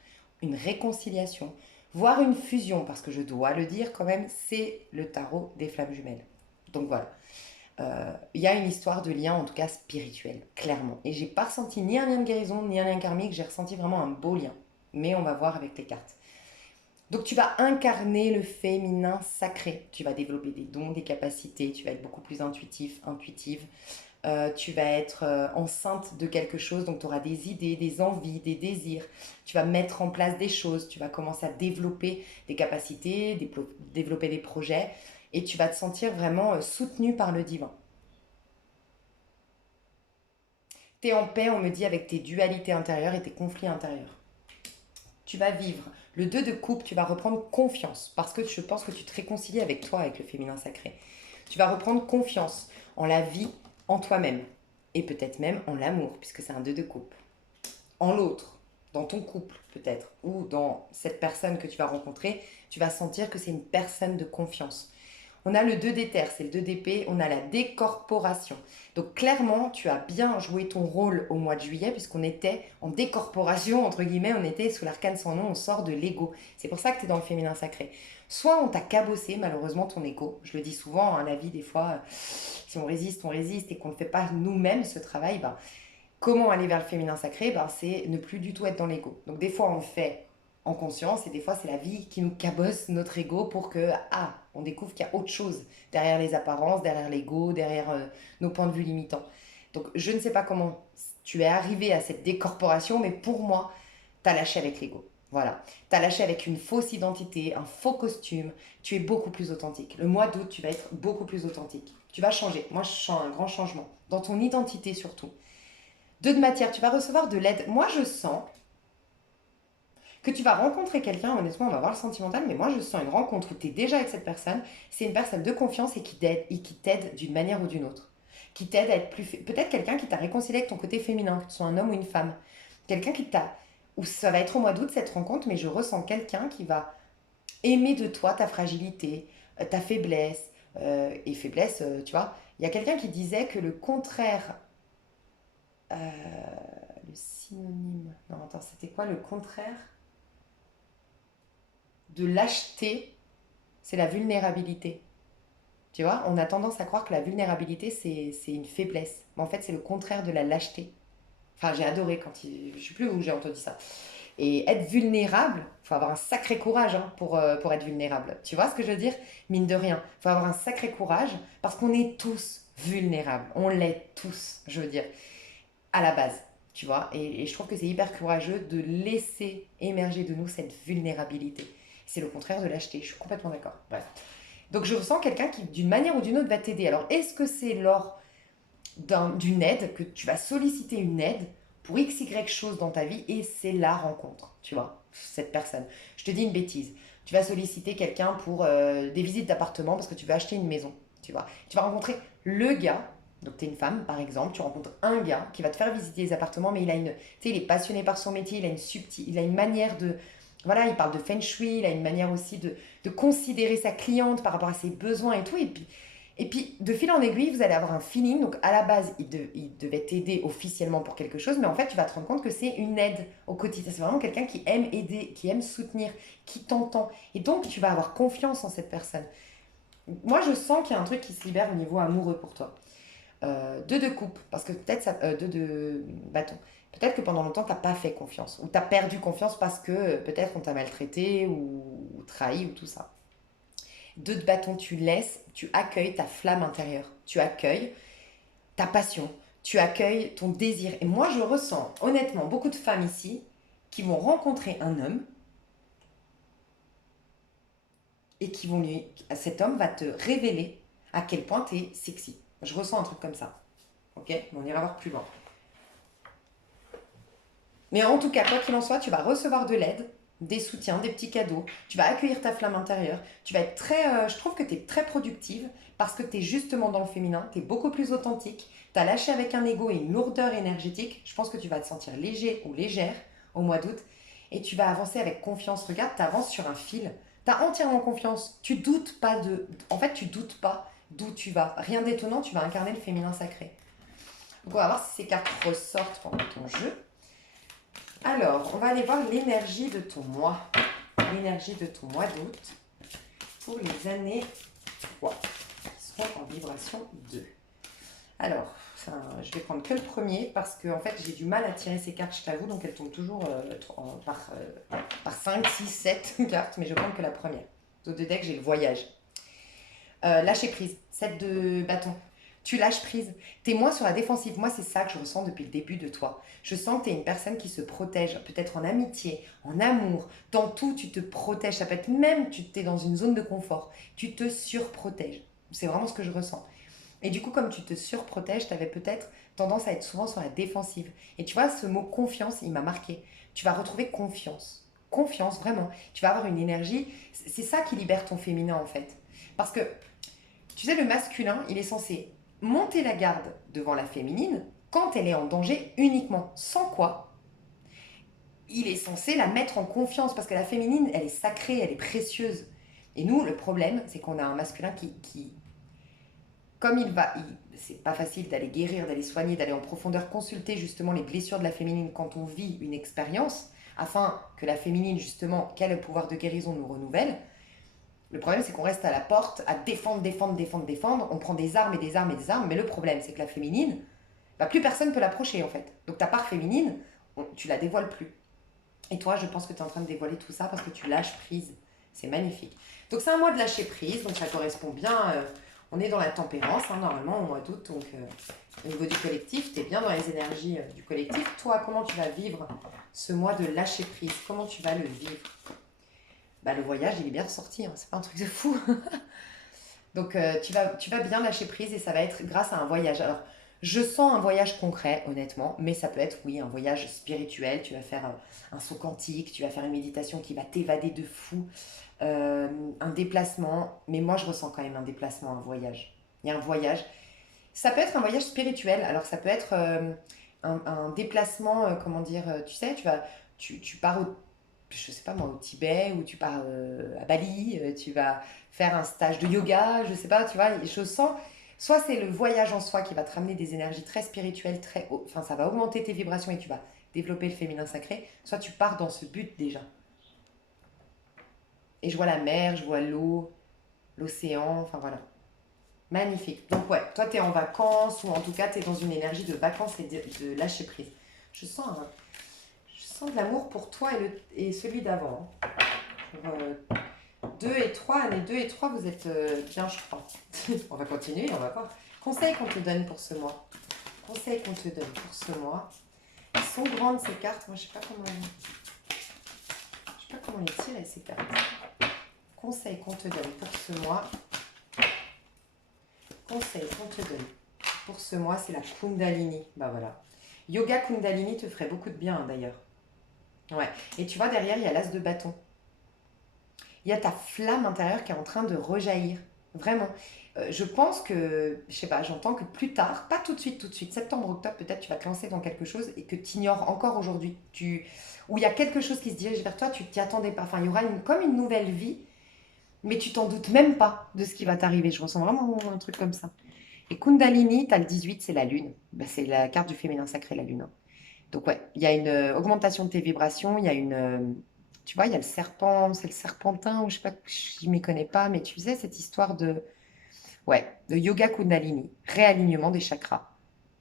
une réconciliation, voire une fusion, parce que je dois le dire quand même, c'est le tarot des flammes jumelles. Donc voilà. Il y a une histoire de lien, en tout cas spirituel, clairement. Et j'ai pas ressenti ni un lien de guérison, ni un lien karmique, j'ai ressenti vraiment un beau lien. Mais on va voir avec les cartes. Donc tu vas incarner le féminin sacré. Tu vas développer des dons, des capacités, tu vas être beaucoup plus intuitif, intuitive. Tu vas être enceinte de quelque chose, donc tu auras des idées, des envies, des désirs. Tu vas mettre en place des choses, tu vas commencer à développer des capacités, développer des projets, et tu vas te sentir vraiment soutenu par le divin. Tu es en paix, on me dit, avec tes dualités intérieures et tes conflits intérieurs. Tu vas vivre le 2 de coupe, tu vas reprendre confiance, parce que je pense que tu te réconcilies avec toi, avec le féminin sacré. Tu vas reprendre confiance en la vie, en toi-même, et peut-être même en l'amour, puisque c'est un 2 de coupe. En l'autre, dans ton couple peut-être, ou dans cette personne que tu vas rencontrer, tu vas sentir que c'est une personne de confiance. On a le 2 d'éther, c'est le 2 d'épée, on a la décorporation. Donc clairement, tu as bien joué ton rôle au mois de juillet, puisqu'on était en décorporation, entre guillemets, on était sous l'arcane sans nom, on sort de l'ego. C'est pour ça que tu es dans le féminin sacré. Soit on t'a cabossé, malheureusement, ton ego. Je le dis souvent, hein, la vie, des fois, si on résiste et qu'on ne fait pas nous-mêmes ce travail, ben, comment aller vers le féminin sacré, ben, c'est ne plus du tout être dans l'ego. Donc des fois, on le fait en conscience et des fois, c'est la vie qui nous cabosse notre ego pour que, on découvre qu'il y a autre chose derrière les apparences, derrière l'ego, derrière nos points de vue limitants. Donc je ne sais pas comment tu es arrivé à cette décorporation, mais pour moi, tu as lâché avec l'ego. Voilà, tu as lâché avec une fausse identité, un faux costume, tu es beaucoup plus authentique. Le mois d'août, tu vas être beaucoup plus authentique. Tu vas changer. Moi, je sens un grand changement dans ton identité surtout. 2 de matière, tu vas recevoir de l'aide. Moi, je sens que tu vas rencontrer quelqu'un, honnêtement, on va voir le sentimental, mais moi, je sens une rencontre où tu es déjà avec cette personne. C'est une personne de confiance et qui t'aide d'une manière ou d'une autre. Qui t'aide à être plus. Peut-être quelqu'un qui t'a réconcilié avec ton côté féminin, que tu sois un homme ou une femme. Quelqu'un qui t'a. Ou ça va être au mois d'août cette rencontre, mais je ressens quelqu'un qui va aimer de toi ta fragilité, ta faiblesse. Et faiblesse, tu vois. Il y a quelqu'un qui disait que le contraire. Le synonyme. Non, attends, c'était quoi le contraire de lâcheté? C'est la vulnérabilité. Tu vois, on a tendance à croire que la vulnérabilité, c'est une faiblesse. Mais en fait, c'est le contraire de la lâcheté. Enfin, j'ai adoré quand il... Je ne sais plus où j'ai entendu ça. Et être vulnérable, il faut avoir un sacré courage hein, pour être vulnérable. Tu vois ce que je veux dire? Mine de rien, il faut avoir un sacré courage parce qu'on est tous vulnérables. On l'est tous, je veux dire, à la base. Tu vois, et je trouve que c'est hyper courageux de laisser émerger de nous cette vulnérabilité. C'est le contraire de lâcheté, je suis complètement d'accord. Bref. Donc je ressens quelqu'un qui, d'une manière ou d'une autre, va t'aider. Alors, est-ce que c'est lors d'une aide, que tu vas solliciter une aide pour x, y chose dans ta vie et c'est la rencontre, tu vois, cette personne. Je te dis une bêtise. Tu vas solliciter quelqu'un pour des visites d'appartement parce que tu veux acheter une maison, tu vois. Tu vas rencontrer le gars, donc tu es une femme par exemple, tu rencontres un gars qui va te faire visiter les appartements, mais il a une, tu sais, il est passionné par son métier, il a une manière de, voilà, il parle de feng shui, il a une manière aussi de considérer sa cliente par rapport à ses besoins et tout, et puis, de fil en aiguille, vous allez avoir un feeling. Donc, à la base, il devait t'aider officiellement pour quelque chose, mais en fait, tu vas te rendre compte que c'est une aide au quotidien. C'est vraiment quelqu'un qui aime aider, qui aime soutenir, qui t'entend. Et donc, tu vas avoir confiance en cette personne. Moi, je sens qu'il y a un truc qui se libère au niveau amoureux pour toi. 2 de coupe, parce que peut-être ça. 2 de bâton. Peut-être que pendant longtemps, tu n'as pas fait confiance. Ou tu as perdu confiance parce que peut-être on t'a maltraité ou trahi ou tout ça. 2 de bâton, tu laisses, tu accueilles ta flamme intérieure, tu accueilles ta passion, tu accueilles ton désir. Et moi, je ressens honnêtement beaucoup de femmes ici qui vont rencontrer un homme et qui vont lui, cet homme va te révéler à quel point tu es sexy. Je ressens un truc comme ça. Ok? Mais on ira voir plus loin. Mais en tout cas, quoi qu'il en soit, tu vas recevoir de l'aide, des soutiens, des petits cadeaux. Tu vas accueillir ta flamme intérieure. Tu vas être très... je trouve que tu es très productive parce que tu es justement dans le féminin. Tu es beaucoup plus authentique. Tu as lâché avec un ego et une lourdeur énergétique. Je pense que tu vas te sentir léger ou légère au mois d'août. Et tu vas avancer avec confiance. Regarde, tu avances sur un fil. Tu as entièrement confiance. Tu doutes pas de... En fait, tu doutes pas d'où tu vas. Rien d'étonnant, tu vas incarner le féminin sacré. Donc on va voir si ces cartes ressortent pendant ton jeu. Alors, on va aller voir l'énergie de ton mois. L'énergie de ton mois d'août pour les années 3 qui seront en vibration 2. Alors, je vais prendre que le premier parce que en fait, j'ai du mal à tirer ces cartes, je t'avoue, donc elles tombent toujours par 5, 6, 7 cartes, mais je prends que la première. Au deux decks, j'ai le voyage. Lâcher prise, 7 de bâton. Tu lâches prise. T'es moins sur la défensive. Moi, c'est ça que je ressens depuis le début de toi. Je sens que t'es une personne qui se protège, peut-être en amitié, en amour. Dans tout, tu te protèges. Ça peut être même, tu es dans une zone de confort. Tu te surprotèges. C'est vraiment ce que je ressens. Et du coup, comme tu te surprotèges, tu avais peut-être tendance à être souvent sur la défensive. Et tu vois, ce mot confiance, il m'a marqué. Tu vas retrouver confiance. Confiance, vraiment. Tu vas avoir une énergie. C'est ça qui libère ton féminin, en fait. Parce que, tu sais, le masculin, il est censé monter la garde devant la féminine quand elle est en danger uniquement. Sans quoi, il est censé la mettre en confiance parce que la féminine, elle est sacrée, elle est précieuse. Et nous, le problème, c'est qu'on a un masculin qui comme c'est pas facile d'aller guérir, d'aller soigner, d'aller en profondeur consulter justement les blessures de la féminine quand on vit une expérience, afin que la féminine, justement, qu'elle ait le pouvoir de guérison, nous renouvelle. Le problème, c'est qu'on reste à la porte à défendre, défendre, défendre, défendre. On prend des armes et des armes et des armes. Mais le problème, c'est que la féminine, plus personne ne peut l'approcher, en fait. Donc ta part féminine, tu la dévoiles plus. Et toi, je pense que tu es en train de dévoiler tout ça parce que tu lâches prise. C'est magnifique. Donc c'est un mois de lâcher prise. Donc ça correspond bien. On est dans la tempérance, hein, normalement, au mois d'août. Donc au niveau du collectif, tu es bien dans les énergies du collectif. Toi, comment tu vas vivre ce mois de lâcher prise? Comment tu vas le vivre? Le voyage, il est bien ressorti, hein, c'est pas un truc de fou. Donc, tu vas bien lâcher prise et ça va être grâce à un voyage. Alors, je sens un voyage concret, honnêtement, mais ça peut être, oui, un voyage spirituel. Tu vas faire un saut quantique, tu vas faire une méditation qui va t'évader de fou, un déplacement. Mais moi, je ressens quand même un déplacement, un voyage. Il y a un voyage. Ça peut être un voyage spirituel. Alors, ça peut être un déplacement, comment dire, tu sais, tu pars je sais pas moi, au Tibet, ou tu pars à Bali, tu vas faire un stage de yoga, je sais pas, tu vois, je sens, soit c'est le voyage en soi qui va te ramener des énergies très spirituelles, très haut, enfin ça va augmenter tes vibrations et tu vas développer le féminin sacré, soit tu pars dans ce but déjà. Et je vois la mer, je vois l'eau, l'océan, enfin voilà. Magnifique. Donc ouais, toi tu es en vacances, ou en tout cas tu es dans une énergie de vacances et de lâcher prise. Je sens de l'amour pour toi et celui d'avant. Pour 2 et 3, année 2 et 3, vous êtes bien, je crois. On va continuer, on va voir. Conseil qu'on te donne pour ce mois. Conseil qu'on te donne pour ce mois. Elles sont grandes ces cartes. Moi, je sais pas comment les tirer ces cartes. Conseil qu'on te donne pour ce mois. Conseil qu'on te donne pour ce mois, c'est la Kundalini. Bah voilà. Yoga Kundalini te ferait beaucoup de bien, d'ailleurs. Ouais. Et tu vois, derrière, il y a l'as de bâton. Il y a ta flamme intérieure qui est en train de rejaillir. Vraiment. Je pense que, je sais pas, j'entends que plus tard, pas tout de suite, septembre, octobre, peut-être tu vas te lancer dans quelque chose et que tu ignores encore aujourd'hui. Où il y a quelque chose qui se dirige vers toi, tu t'y attendais pas. Enfin, il y aura comme une nouvelle vie, mais tu t'en doutes même pas de ce qui va t'arriver. Je ressens vraiment un truc comme ça. Et Kundalini, tu as le 18, c'est la lune. C'est la carte du féminin sacré, la lune, hein. Donc ouais, il y a une augmentation de tes vibrations, il y a tu vois, il y a le serpent, c'est le serpentin, ou je sais pas, je m'y connais pas, mais tu sais, cette histoire de yoga kundalini, réalignement des chakras,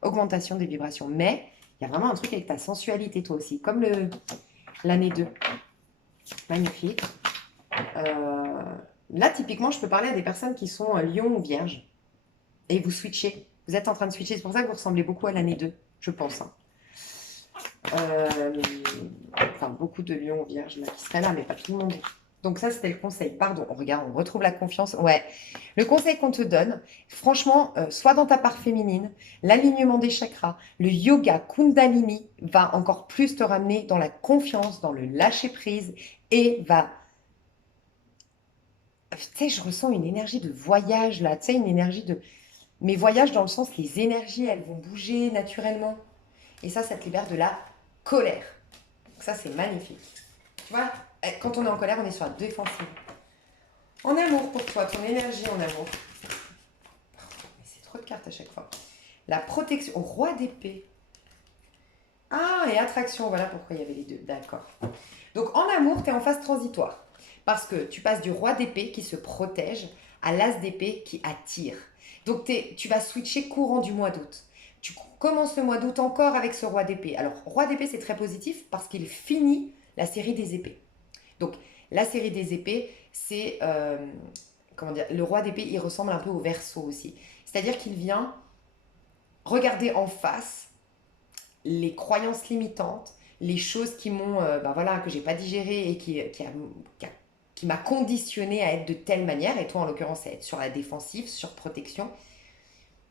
augmentation des vibrations. Mais il y a vraiment un truc avec ta sensualité, toi aussi, comme l'année 2. Magnifique. Là, typiquement, je peux parler à des personnes qui sont lion ou vierge, et vous switchez. Vous êtes en train de switcher, c'est pour ça que vous ressemblez beaucoup à l'année 2, je pense, hein. Enfin, beaucoup de lions vierges là, qui seraient là, mais pas tout le monde. Donc ça, c'était le conseil. Pardon, regarde, on retrouve la confiance. Ouais. Le conseil qu'on te donne, franchement, soit dans ta part féminine, l'alignement des chakras, le yoga Kundalini va encore plus te ramener dans la confiance, dans le lâcher-prise et va... Tu sais, je ressens une énergie de voyage là, tu sais, une énergie de... Mais voyage dans le sens, les énergies, elles vont bouger naturellement. Et ça te libère de la colère. Donc ça, c'est magnifique. Tu vois, quand on est en colère, on est sur la défensive. En amour pour toi, ton énergie en amour. Mais c'est trop de cartes à chaque fois. La protection, au roi d'épée. Ah, et attraction, voilà pourquoi il y avait les deux. D'accord. Donc en amour, tu es en phase transitoire. Parce que tu passes du roi d'épée qui se protège à l'as d'épée qui attire. Donc tu vas switcher courant du mois d'août. Tu commences le mois d'août encore avec ce roi d'épée. Alors, roi d'épée, c'est très positif parce qu'il finit la série des épées. Donc, la série des épées, c'est... comment dire, le roi d'épée, il ressemble un peu au Verseau aussi. C'est-à-dire qu'il vient regarder en face les croyances limitantes, les choses qui m'ont, voilà, que j'ai pas digérées et qui m'a conditionné à être de telle manière, et toi en l'occurrence à être sur la défensive, sur protection.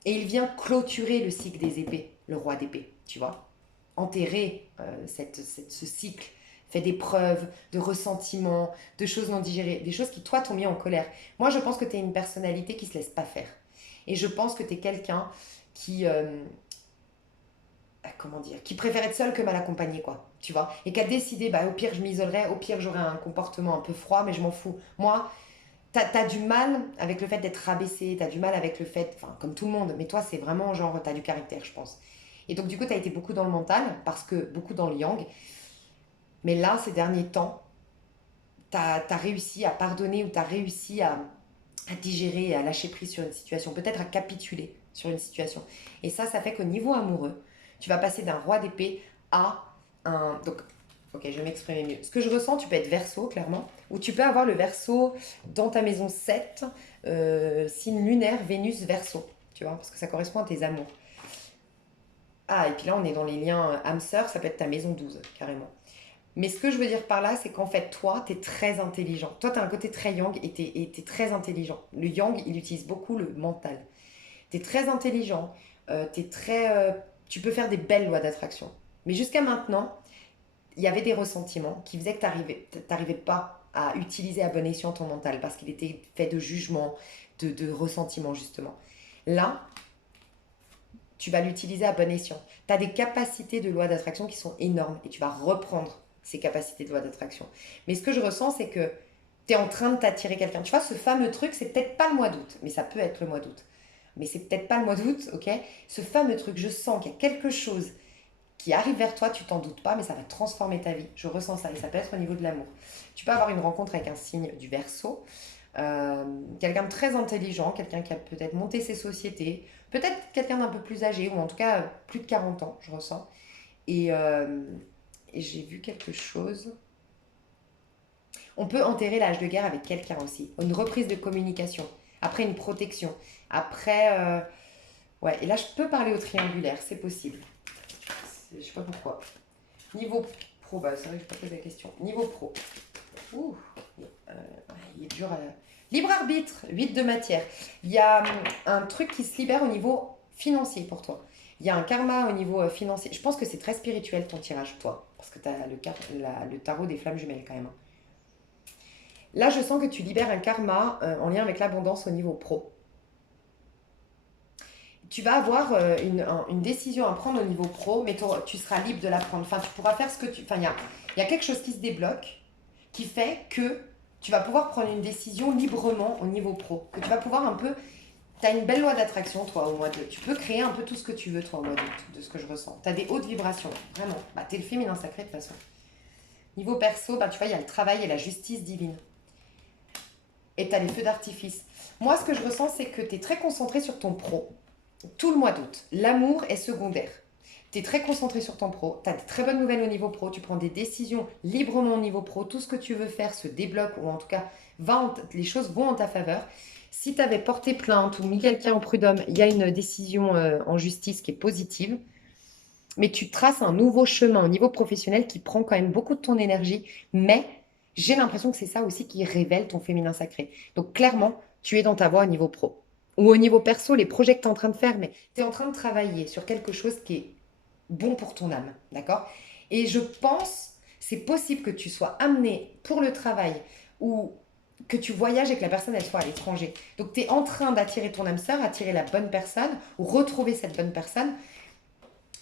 Et il vient clôturer le cycle des épées, le roi d'épée, tu vois. Enterrer ce cycle, fait des preuves de ressentiment, de choses non digérées, des choses qui, toi, t'ont mis en colère. Moi, je pense que tu es une personnalité qui se laisse pas faire. Et je pense que tu es quelqu'un qui, comment dire, qui préfère être seul que mal accompagné, quoi, tu vois. Et qui a décidé, bah, au pire, je m'isolerai, au pire, j'aurai un comportement un peu froid, mais je m'en fous. Moi, t'as du mal avec le fait d'être rabaissé, t'as du mal avec le fait, enfin, comme tout le monde, mais toi, c'est vraiment genre, t'as du caractère, je pense. Et donc, du coup, t'as été beaucoup dans le mental, parce que beaucoup dans le yang. Mais là, ces derniers temps, t'as réussi à pardonner ou t'as réussi à digérer et à lâcher prise sur une situation, peut-être à capituler sur une situation. Et ça fait qu'au niveau amoureux, tu vas passer d'un roi d'épée à un... Donc, ok, je vais m'exprimer mieux. Ce que je ressens, tu peux être verso, clairement, ou tu peux avoir le verso dans ta maison 7, signe lunaire, Vénus verso, tu vois, parce que ça correspond à tes amours. Ah, et puis là, on est dans les liens âme-sœur, ça peut être ta maison 12 carrément. Mais ce que je veux dire par là, c'est qu'en fait, toi, tu es très intelligent. Toi, tu as un côté très yang et tu es très intelligent. Le yang, il utilise beaucoup le mental. Tu es très intelligent, tu peux faire des belles lois d'attraction. Mais jusqu'à maintenant, il y avait des ressentiments qui faisaient que tu n'arrivais pas à utiliser à bon escient ton mental parce qu'il était fait de jugement, de ressentiment, justement. Là, tu vas l'utiliser à bon escient. Tu as des capacités de loi d'attraction qui sont énormes et tu vas reprendre ces capacités de loi d'attraction. Mais ce que je ressens, c'est que tu es en train de t'attirer quelqu'un. Tu vois, ce fameux truc, c'est peut-être pas le mois d'août, mais ça peut être le mois d'août. Mais c'est peut-être pas le mois d'août, ok. Ce fameux truc, je sens qu'il y a quelque chose qui arrive vers toi, tu t'en doutes pas, mais ça va transformer ta vie. Je ressens ça et ça peut être au niveau de l'amour. Tu peux avoir une rencontre avec un signe du Verseau, quelqu'un de très intelligent, quelqu'un qui a peut-être monté ses sociétés, peut-être quelqu'un d'un peu plus âgé, ou en tout cas plus de 40 ans, je ressens. Et, euh, et j'ai vu quelque chose. On peut enterrer l'âge de guerre avec quelqu'un aussi. Une reprise de communication, après une protection, après... ouais, et là je peux parler au triangulaire, c'est possible. Je sais pas pourquoi. Niveau pro, bah c'est vrai que je pas posé la question. Niveau pro. Ouh, euh, il est dur à... Libre arbitre, 8 de matière. Il y a un truc qui se libère au niveau financier pour toi. Il y a un karma au niveau financier. Je pense que c'est très spirituel ton tirage, toi. Parce que tu as le tarot des flammes jumelles quand même, hein. Là, je sens que tu libères un karma en lien avec l'abondance au niveau pro. Tu vas avoir une décision à prendre au niveau pro, mais tu seras libre de la prendre. Enfin, tu pourras faire ce que tu... Enfin, il y a quelque chose qui se débloque qui fait que tu vas pouvoir prendre une décision librement au niveau pro. Que tu vas pouvoir un peu... Tu as une belle loi d'attraction, toi, au mois d'août. Tu peux créer un peu tout ce que tu veux, toi, au mois d'août, de ce que je ressens. Tu as des hautes vibrations, vraiment. Bah, tu es le féminin sacré, de toute façon. Niveau perso, bah, tu vois, il y a le travail et la justice divine. Et tu as les feux d'artifice. Moi, ce que je ressens, c'est que tu es très concentré sur ton pro. Tout le mois d'août. L'amour est secondaire. Tu es très concentré sur ton pro. Tu as de très bonnes nouvelles au niveau pro. Tu prends des décisions librement au niveau pro. Tout ce que tu veux faire se débloque ou en tout cas, les choses vont en ta faveur. Si tu avais porté plainte ou mis quelqu'un au prud'homme, il y a une décision en justice qui est positive. Mais tu traces un nouveau chemin au niveau professionnel qui prend quand même beaucoup de ton énergie. Mais J'ai l'impression que c'est ça aussi qui révèle ton féminin sacré. Donc clairement, tu es dans ta voie au niveau pro. Ou au niveau perso, les projets que tu es en train de faire, mais tu es en train de travailler sur quelque chose qui est bon pour ton âme, d'accord? Et je pense, c'est possible que tu sois amené pour le travail ou que tu voyages et que la personne, elle soit à l'étranger. Donc tu es en train d'attirer ton âme sœur, attirer la bonne personne ou retrouver cette bonne personne.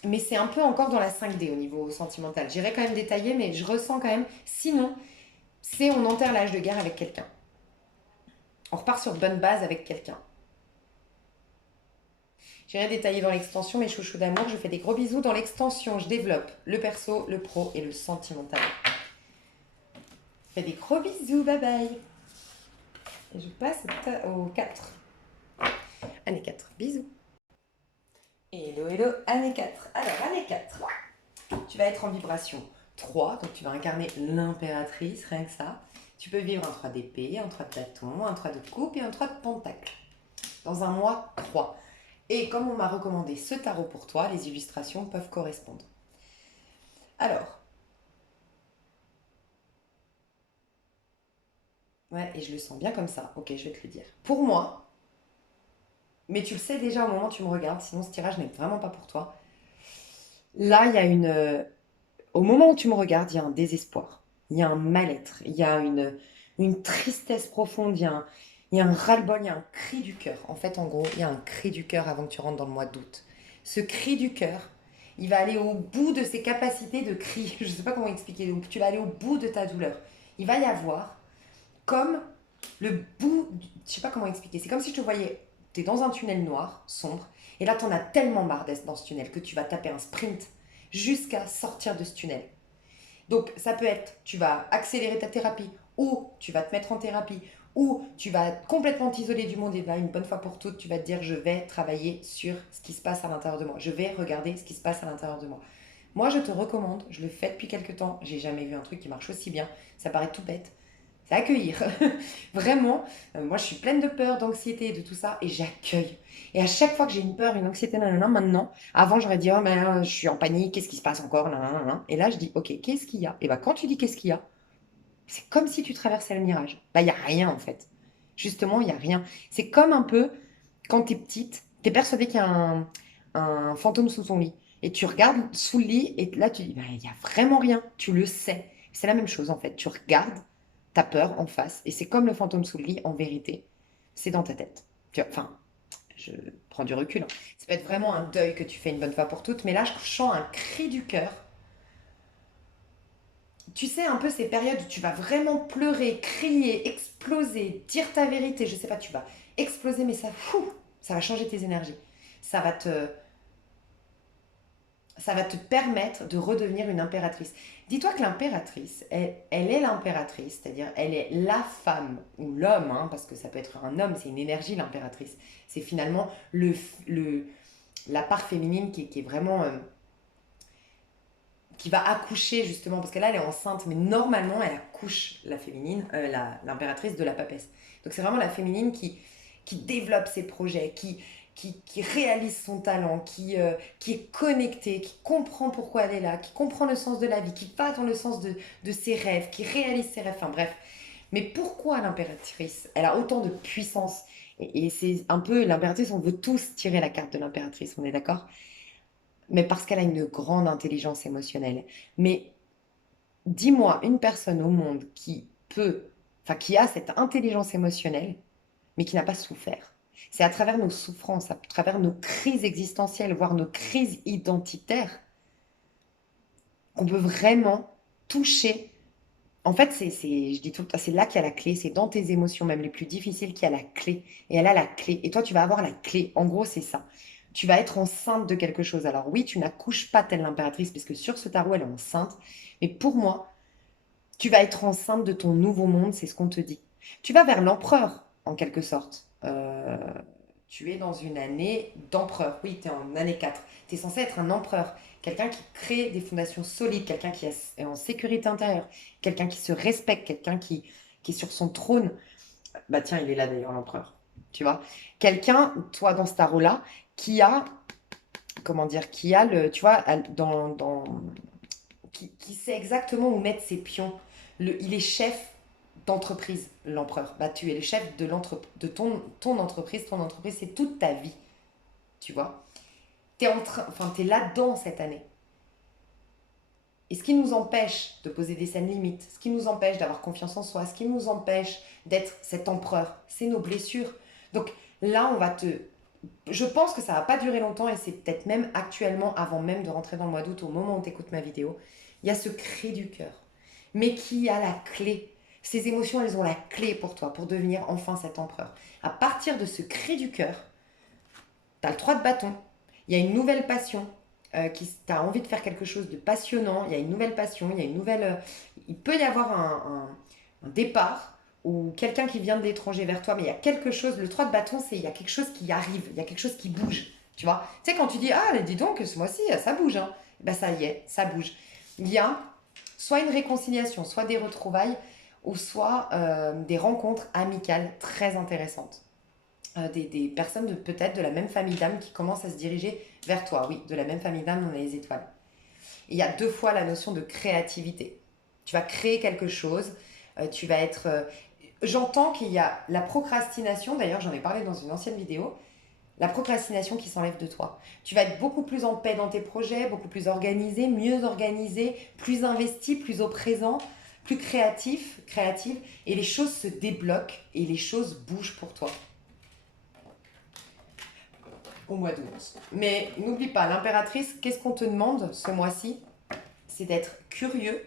Mais c'est un peu encore dans la 5D au niveau sentimental. J'irai quand même détailler, mais je ressens quand même, sinon, c'est on enterre l'âge de guerre avec quelqu'un. On repart sur de bonnes bases avec quelqu'un. J'irai détailler dans l'extension mes chouchous d'amour. Je fais des gros bisous. Dans l'extension, je développe le perso, le pro et le sentimental. Je fais des gros bisous. Bye bye. Et je passe au 4. Année 4. Bisous. Hello, hello, année 4. Alors, année 4. Tu vas être en vibration 3. Donc, tu vas incarner l'impératrice, rien que ça. Tu peux vivre un 3 d'épée, un 3 de bâton, un 3 de coupe et un 3 de pentacle. Dans un mois 3. Et comme on m'a recommandé ce tarot pour toi, les illustrations peuvent correspondre. Alors, ouais, et je le sens bien comme ça. Ok, je vais te le dire. Pour moi, mais tu le sais déjà au moment où tu me regardes, sinon ce tirage n'est vraiment pas pour toi. Là, il y a au moment où tu me regardes, il y a un désespoir. Il y a un mal-être. Il y a une tristesse profonde. Il y a un ras-le-bol. Il y a un cri du cœur. En fait, en gros, il y a un cri du cœur avant que tu rentres dans le mois d'août. Ce cri du cœur, il va aller au bout de ses capacités de cri. Je ne sais pas comment expliquer. Tu vas aller au bout de ta douleur. Il va y avoir comme le bout. Je ne sais pas comment expliquer. C'est comme si je te voyais. Tu es dans un tunnel noir, sombre. Et là, tu en as tellement marre d'être dans ce tunnel que tu vas taper un sprint jusqu'à sortir de ce tunnel. Donc, ça peut être, tu vas accélérer ta thérapie, ou tu vas te mettre en thérapie, ou tu vas complètement t'isoler du monde et là, une bonne fois pour toutes, tu vas te dire, je vais travailler sur ce qui se passe à l'intérieur de moi. Je vais regarder ce qui se passe à l'intérieur de moi. Moi, je te recommande, je le fais depuis quelques temps, j'ai jamais vu un truc qui marche aussi bien. Ça paraît tout bête. C'est accueillir. Vraiment, moi je suis pleine de peur, d'anxiété, de tout ça, et j'accueille. Et à chaque fois que j'ai une peur, une anxiété, nanana, maintenant, avant j'aurais dit, oh mais je suis en panique, qu'est-ce qui se passe encore, nanana. Et là je dis, ok, qu'est-ce qu'il y a? Et bien quand tu dis qu'est-ce qu'il y a, c'est comme si tu traversais le mirage. Bah il n'y a rien en fait. Justement, il n'y a rien. C'est comme un peu, quand tu es petite, tu es persuadée qu'il y a un fantôme sous ton lit. Et tu regardes sous le lit, et là tu dis, bah, il n'y a vraiment rien. Tu le sais. C'est la même chose en fait. Tu regardes ta peur en face. Et c'est comme le fantôme sous le lit, en vérité, c'est dans ta tête. Enfin, je prends du recul, hein. Ça peut être vraiment un deuil que tu fais une bonne fois pour toutes, mais là, je sens un cri du cœur. Tu sais, un peu ces périodes où tu vas vraiment pleurer, crier, exploser, dire ta vérité, je sais pas, tu vas exploser, mais ça va changer tes énergies. Ça va te, ça va te permettre de redevenir une impératrice. Dis-toi que l'impératrice, elle est l'impératrice, c'est-à-dire elle est la femme ou l'homme, hein, parce que ça peut être un homme, c'est une énergie l'impératrice. C'est finalement la part féminine qui est vraiment qui va accoucher justement, parce que là elle est enceinte, mais normalement elle accouche la féminine, l'impératrice de la papesse. Donc c'est vraiment la féminine qui développe ses projets, qui réalise son talent, qui est connectée, qui comprend pourquoi elle est là, qui comprend le sens de la vie, qui va dans le sens de ses rêves, qui réalise ses rêves, enfin bref. Mais pourquoi l'impératrice? Elle a autant de puissance. Et c'est un peu l'impératrice, on veut tous tirer la carte de l'impératrice, on est d'accord? Mais parce qu'elle a une grande intelligence émotionnelle. Mais dis-moi une personne au monde qui a cette intelligence émotionnelle, mais qui n'a pas souffert. C'est à travers nos souffrances, à travers nos crises existentielles, voire nos crises identitaires, qu'on peut vraiment toucher. En fait, je dis tout le temps, c'est là qu'il y a la clé, c'est dans tes émotions, même les plus difficiles, qu'il y a la clé. Et elle a la clé. Et toi, tu vas avoir la clé. En gros, c'est ça. Tu vas être enceinte de quelque chose. Alors oui, tu n'accouches pas telle l'impératrice, puisque sur ce tarot, elle est enceinte. Mais pour moi, tu vas être enceinte de ton nouveau monde, c'est ce qu'on te dit. Tu vas vers l'empereur, en quelque sorte. Tu es dans une année d'empereur. Oui, tu es en année 4. Tu es censé être un empereur. Quelqu'un qui crée des fondations solides, quelqu'un qui est en sécurité intérieure, quelqu'un qui se respecte, quelqu'un qui est sur son trône. Bah tiens, il est là d'ailleurs, l'empereur. Tu vois? Quelqu'un, toi, dans ce tarot-là, qui a, comment dire, qui a le, tu vois, qui sait exactement où mettre ses pions. Il est chef d'entreprise, l'empereur. Bah, tu es le chef de ton entreprise. Ton entreprise, c'est toute ta vie. Tu vois? T'es là-dedans cette année. Et ce qui nous empêche de poser des saines limites, ce qui nous empêche d'avoir confiance en soi, ce qui nous empêche d'être cet empereur, c'est nos blessures. Donc là, je pense que ça va pas durer longtemps et c'est peut-être même actuellement, avant même de rentrer dans le mois d'août, au moment où tu écoutes ma vidéo, il y a ce cri du cœur, mais qui a la clé. Ces émotions, elles ont la clé pour toi, pour devenir enfin cet empereur. À partir de ce cri du cœur, tu as le 3 de bâton, il y a une nouvelle passion, tu as envie de faire quelque chose de passionnant, il y a une nouvelle passion, il peut y avoir un départ ou quelqu'un qui vient de l'étranger vers toi, mais il y a quelque chose, le 3 de bâton, il y a quelque chose qui arrive, il y a quelque chose qui bouge, tu vois. Tu sais, quand tu dis, ah, dis donc, ce mois-ci, ça bouge, hein. Ben ça y est, ça bouge. Il y a soit une réconciliation, soit des retrouvailles, ou soit des rencontres amicales très intéressantes. Des personnes peut-être de la même famille d'âme qui commencent à se diriger vers toi. Oui, de la même famille d'âme, on a les étoiles. Et il y a 2 fois la notion de créativité. Tu vas créer quelque chose, tu vas être... J'entends qu'il y a la procrastination, d'ailleurs j'en ai parlé dans une ancienne vidéo, la procrastination qui s'enlève de toi. Tu vas être beaucoup plus en paix dans tes projets, beaucoup plus organisé, plus investi, plus au présent, plus créative, et les choses se débloquent et les choses bougent pour toi au mois d'août. Mais n'oublie pas, l'impératrice, qu'est-ce qu'on te demande ce mois-ci? C'est d'être curieux,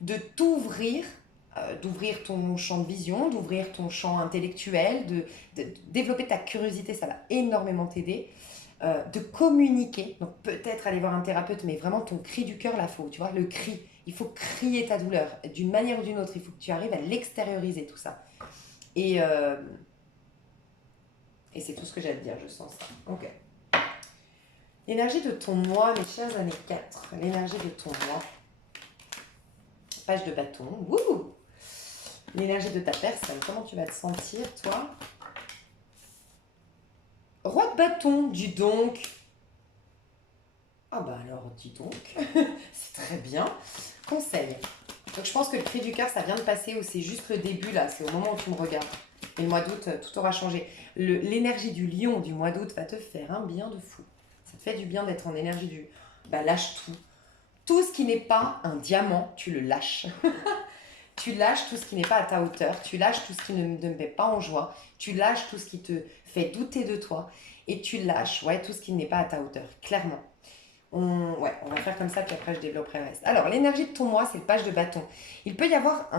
de t'ouvrir, d'ouvrir ton champ de vision, d'ouvrir ton champ intellectuel, de développer ta curiosité, ça va énormément t'aider. De communiquer, donc peut-être aller voir un thérapeute, mais vraiment ton cri du cœur, là, faut, tu vois, le cri, il faut crier ta douleur d'une manière ou d'une autre, il faut que tu arrives à l'extérioriser tout ça. Et c'est tout ce que j'ai à te dire, je sens ça. Ok. L'énergie de ton moi, mes chers années 4. L'énergie de ton moi. Page de bâton. Wouh! L'énergie de ta personne. Comment tu vas te sentir, toi? Roi de bâton, dis donc. Ah bah alors, dis donc. C'est très bien. Conseil. Donc je pense que le cri du cœur, ça vient de passer ou c'est juste le début là. C'est au moment où tu me regardes. Et le mois d'août, tout aura changé. L'énergie du lion du mois d'août va te faire un bien de fou. Ça te fait du bien d'être en énergie du... Bah lâche tout. Tout ce qui n'est pas un diamant, tu le lâches. Tu lâches tout ce qui n'est pas à ta hauteur. Tu lâches tout ce qui ne te met pas en joie. Tu lâches tout ce qui te fait douter de toi. Et tu lâches tout ce qui n'est pas à ta hauteur. Clairement. On va faire comme ça, puis après je développerai le reste. Alors, l'énergie de ton moi, c'est le page de bâton. Il peut y avoir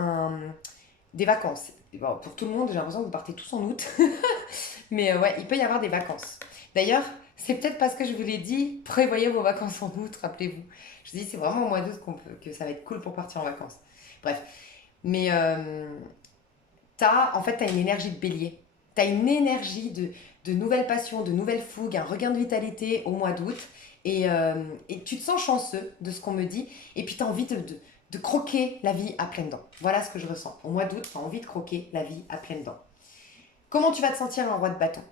des vacances. Bon, pour tout le monde, j'ai l'impression que vous partez tous en août. Mais il peut y avoir des vacances. D'ailleurs, c'est peut-être parce que je vous l'ai dit, prévoyez vos vacances en août, rappelez-vous. Je dis, c'est vraiment au mois d'août que ça va être cool pour partir en vacances. Bref. Mais t'as une énergie de bélier. T'as une énergie de nouvelles passions, de nouvelles fougues, un regain de vitalité au mois d'août. Et tu te sens chanceux de ce qu'on me dit. Et puis t'as envie de croquer la vie à pleines dents. Voilà ce que je ressens. Au mois d'août, t'as envie de croquer la vie à pleines dents. Comment tu vas te sentir un roi de bâton?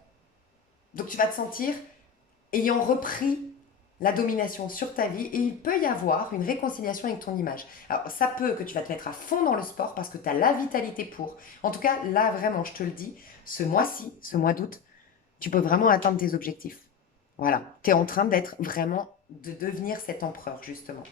Donc tu vas te sentir ayant repris la domination sur ta vie et il peut y avoir une réconciliation avec ton image. Alors ça peut que tu vas te mettre à fond dans le sport parce que tu as la vitalité pour. En tout cas, là vraiment, je te le dis, ce mois-ci, ce mois d'août, tu peux vraiment atteindre tes objectifs. Voilà, tu es en train de devenir cet empereur justement.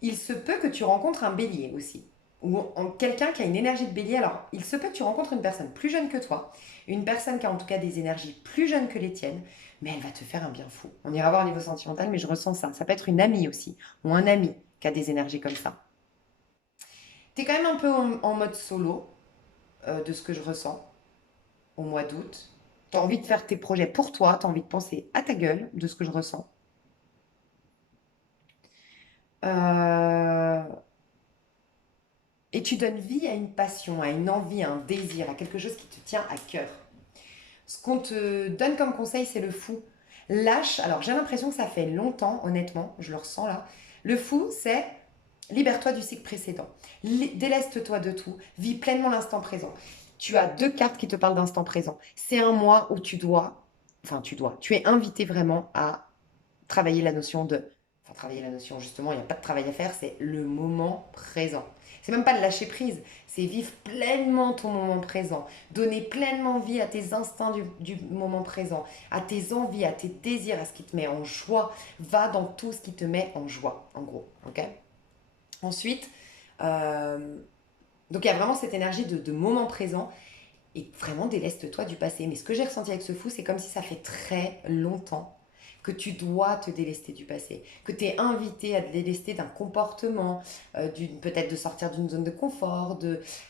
Il se peut que tu rencontres un bélier aussi, ou quelqu'un qui a une énergie de bélier. Alors, il se peut que tu rencontres une personne plus jeune que toi, une personne qui a en tout cas des énergies plus jeunes que les tiennes, mais elle va te faire un bien fou. On ira voir au niveau sentimental, mais je ressens ça. Ça peut être une amie aussi, ou un ami qui a des énergies comme ça. Tu es quand même un peu en mode solo, de ce que je ressens, au mois d'août. Tu as envie de faire tes projets pour toi, tu as envie de penser à ta gueule, de ce que je ressens. Euh, Et tu donnes vie à une passion, à une envie, à un désir, à quelque chose qui te tient à cœur. Ce qu'on te donne comme conseil, c'est le fou. Lâche, alors j'ai l'impression que ça fait longtemps, honnêtement, je le ressens là. Le fou, c'est libère-toi du cycle précédent. Déleste-toi de tout. Vis pleinement l'instant présent. Tu as 2 cartes qui te parlent d'instant présent. C'est un mois où tu es invité vraiment à travailler la notion de enfin travailler la notion justement, il n'y a pas de travail à faire, c'est le moment présent. C'est même pas de lâcher prise, c'est vivre pleinement ton moment présent, donner pleinement vie à tes instincts du moment présent, à tes envies, à tes désirs, à ce qui te met en joie. Va dans tout ce qui te met en joie, en gros. Ok. Ensuite, euh, donc il y a vraiment cette énergie de moment présent et vraiment déleste-toi du passé. Mais ce que j'ai ressenti avec ce fou, c'est comme si ça fait très longtemps que tu dois te délester du passé, que tu es invité à te délester d'un comportement, peut-être de sortir d'une zone de confort,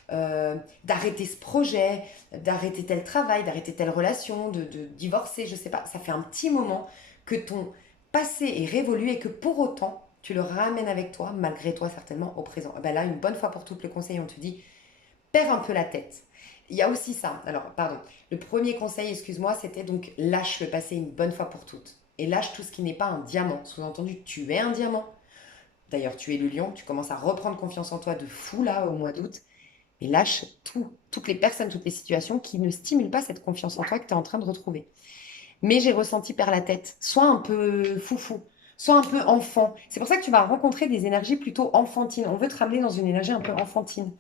d'arrêter ce projet, d'arrêter tel travail, d'arrêter telle relation, de divorcer, je sais pas. Ça fait un petit moment que ton passé est révolu et que pour autant, tu le ramènes avec toi, malgré toi certainement, au présent. Ben là, une bonne fois pour toutes, le conseil, on te dit, perds un peu la tête. Il y a aussi ça. Alors, pardon. Le premier conseil, excuse-moi, c'était donc lâche le passé une bonne fois pour toutes. Et lâche tout ce qui n'est pas un diamant. Sous-entendu, tu es un diamant. D'ailleurs, tu es le lion. Tu commences à reprendre confiance en toi de fou là au mois d'août. Et lâche tout. Toutes les personnes, toutes les situations qui ne stimulent pas cette confiance en toi que tu es en train de retrouver. Mais j'ai ressenti perdre la tête. Sois un peu foufou. Sois un peu enfant. C'est pour ça que tu vas rencontrer des énergies plutôt enfantines. On veut te ramener dans une énergie un peu enfantine,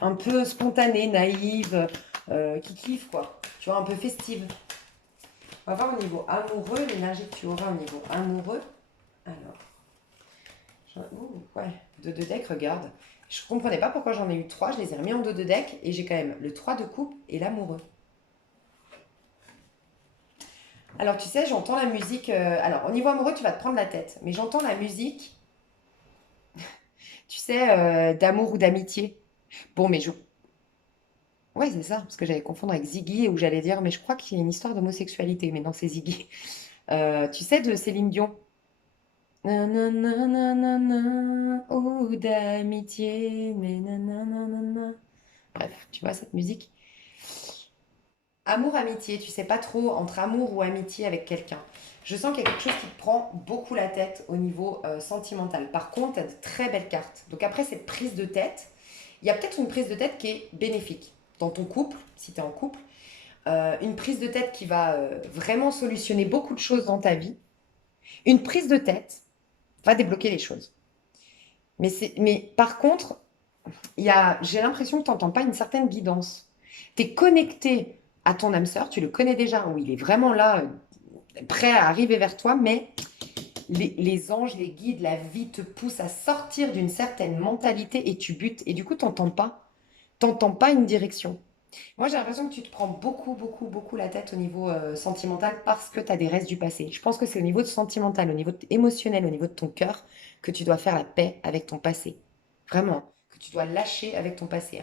un peu spontanée, naïve, qui kiffe quoi. Tu vois, un peu festive. On va voir au niveau amoureux, l'énergie que tu auras au niveau amoureux. Alors, ouais, deux de deck, regarde. Je ne comprenais pas pourquoi j'en ai eu trois. Je les ai remis en deux de deck et j'ai quand même le 3 de coupe et l'amoureux. Alors, tu sais, j'entends la musique. Alors, au niveau amoureux, tu vas te prendre la tête. Mais j'entends la musique, tu sais, d'amour ou d'amitié. Bon, mais je. Ouais, c'est ça, parce que j'allais confondre avec Ziggy, où j'allais dire, mais je crois qu'il y a une histoire d'homosexualité, mais non, c'est Ziggy. Tu sais, de Céline Dion. Nanana, nanana, ou d'amitié, mais nanana. Bref, tu vois cette musique? Amour, amitié, tu sais pas trop entre amour ou amitié avec quelqu'un. Je sens qu'il y a quelque chose qui te prend beaucoup la tête au niveau sentimental. Par contre, tu as de très belles cartes. Donc après cette prise de tête, il y a peut-être une prise de tête qui est bénéfique dans ton couple, si tu es en couple. Une prise de tête qui va vraiment solutionner beaucoup de choses dans ta vie. Une prise de tête va débloquer les choses. Mais par contre, j'ai l'impression que tu n'entends pas une certaine guidance. Tu es connecté à ton âme sœur, tu le connais déjà, où il est vraiment là, prêt à arriver vers toi, mais les anges, les guides, la vie te poussent à sortir d'une certaine mentalité et tu butes. Et du coup, tu n'entends pas. T'entends pas une direction. Moi, j'ai l'impression que tu te prends beaucoup, beaucoup, beaucoup la tête au niveau sentimental parce que tu as des restes du passé. Je pense que c'est au niveau de sentimental, au niveau émotionnel, au niveau de ton cœur, que tu dois faire la paix avec ton passé. Vraiment, que tu dois lâcher avec ton passé.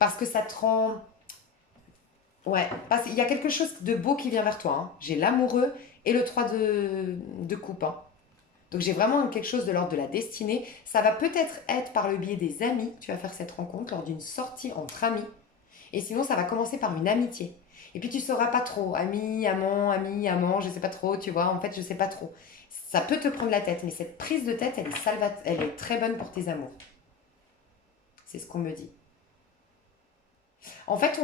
Parce que ça te rend. Ouais, parce qu'il y a quelque chose de beau qui vient vers toi, hein. J'ai l'amoureux et le 3 de coupe, hein. Donc j'ai vraiment quelque chose de l'ordre de la destinée. Ça va peut-être être par le biais des amis que tu vas faire cette rencontre lors d'une sortie entre amis. Et sinon, ça va commencer par une amitié. Et puis tu sauras pas trop, ami, amant, je sais pas trop, tu vois, en fait, je sais pas trop. Ça peut te prendre la tête, mais cette prise de tête, elle est très bonne pour tes amours. C'est ce qu'on me dit. En fait,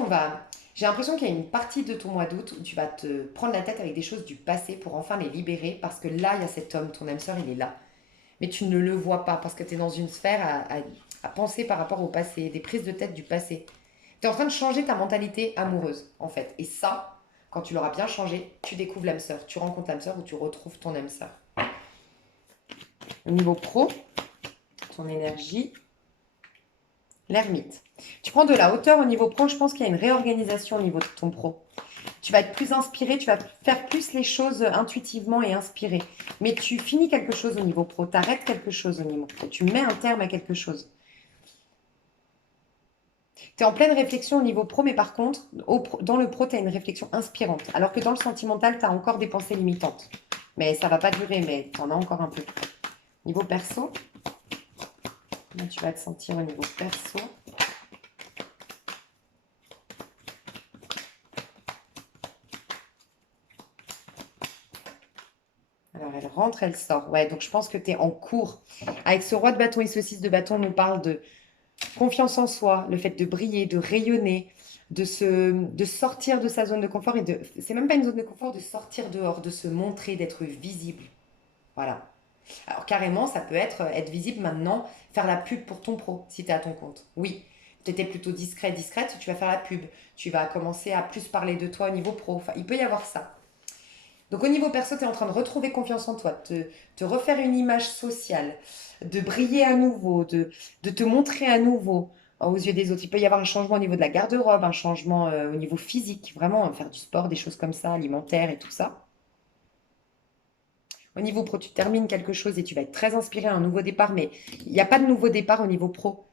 j'ai l'impression qu'il y a une partie de ton mois d'août où tu vas te prendre la tête avec des choses du passé pour enfin les libérer, parce que là, il y a cet homme, ton âme sœur, il est là. Mais tu ne le vois pas, parce que tu es dans une sphère à penser par rapport au passé, des prises de tête du passé. Tu es en train de changer ta mentalité amoureuse, en fait. Et ça, quand tu l'auras bien changé, tu découvres l'âme sœur. Tu rencontres l'âme sœur ou tu retrouves ton âme sœur. Au niveau pro, ton énergie, l'ermite. Tu prends de la hauteur au niveau pro, je pense qu'il y a une réorganisation au niveau de ton pro. Tu vas être plus inspiré, tu vas faire plus les choses intuitivement et inspiré. Mais tu finis quelque chose au niveau pro, tu arrêtes quelque chose au niveau pro, tu mets un terme à quelque chose. Tu es en pleine réflexion au niveau pro, mais par contre, dans le pro, tu as une réflexion inspirante. Alors que dans le sentimental, tu as encore des pensées limitantes. Mais ça va pas durer, mais tu en as encore un peu. Niveau perso, là, tu vas te sentir au niveau perso. Alors, elle rentre, elle sort. Ouais, donc je pense que tu es en cours. Avec ce roi de bâton et ce 6 de bâton, on nous parle de confiance en soi, le fait de briller, de rayonner, de sortir de sa zone de confort et c'est même pas une zone de confort, de sortir dehors, de se montrer, d'être visible. Voilà. Alors carrément, ça peut être visible maintenant, faire la pub pour ton pro, si tu es à ton compte. Oui, tu étais plutôt discret, discrète, tu vas faire la pub. Tu vas commencer à plus parler de toi au niveau pro. Enfin, il peut y avoir ça. Donc au niveau perso, tu es en train de retrouver confiance en toi, te refaire une image sociale, de briller à nouveau, de te montrer à nouveau aux yeux des autres. Il peut y avoir un changement au niveau de la garde-robe, un changement au niveau physique, vraiment faire du sport, des choses comme ça, alimentaire et tout ça. Au niveau pro, tu termines quelque chose et tu vas être très inspiré à un nouveau départ, mais il n'y a pas de nouveau départ au niveau pro.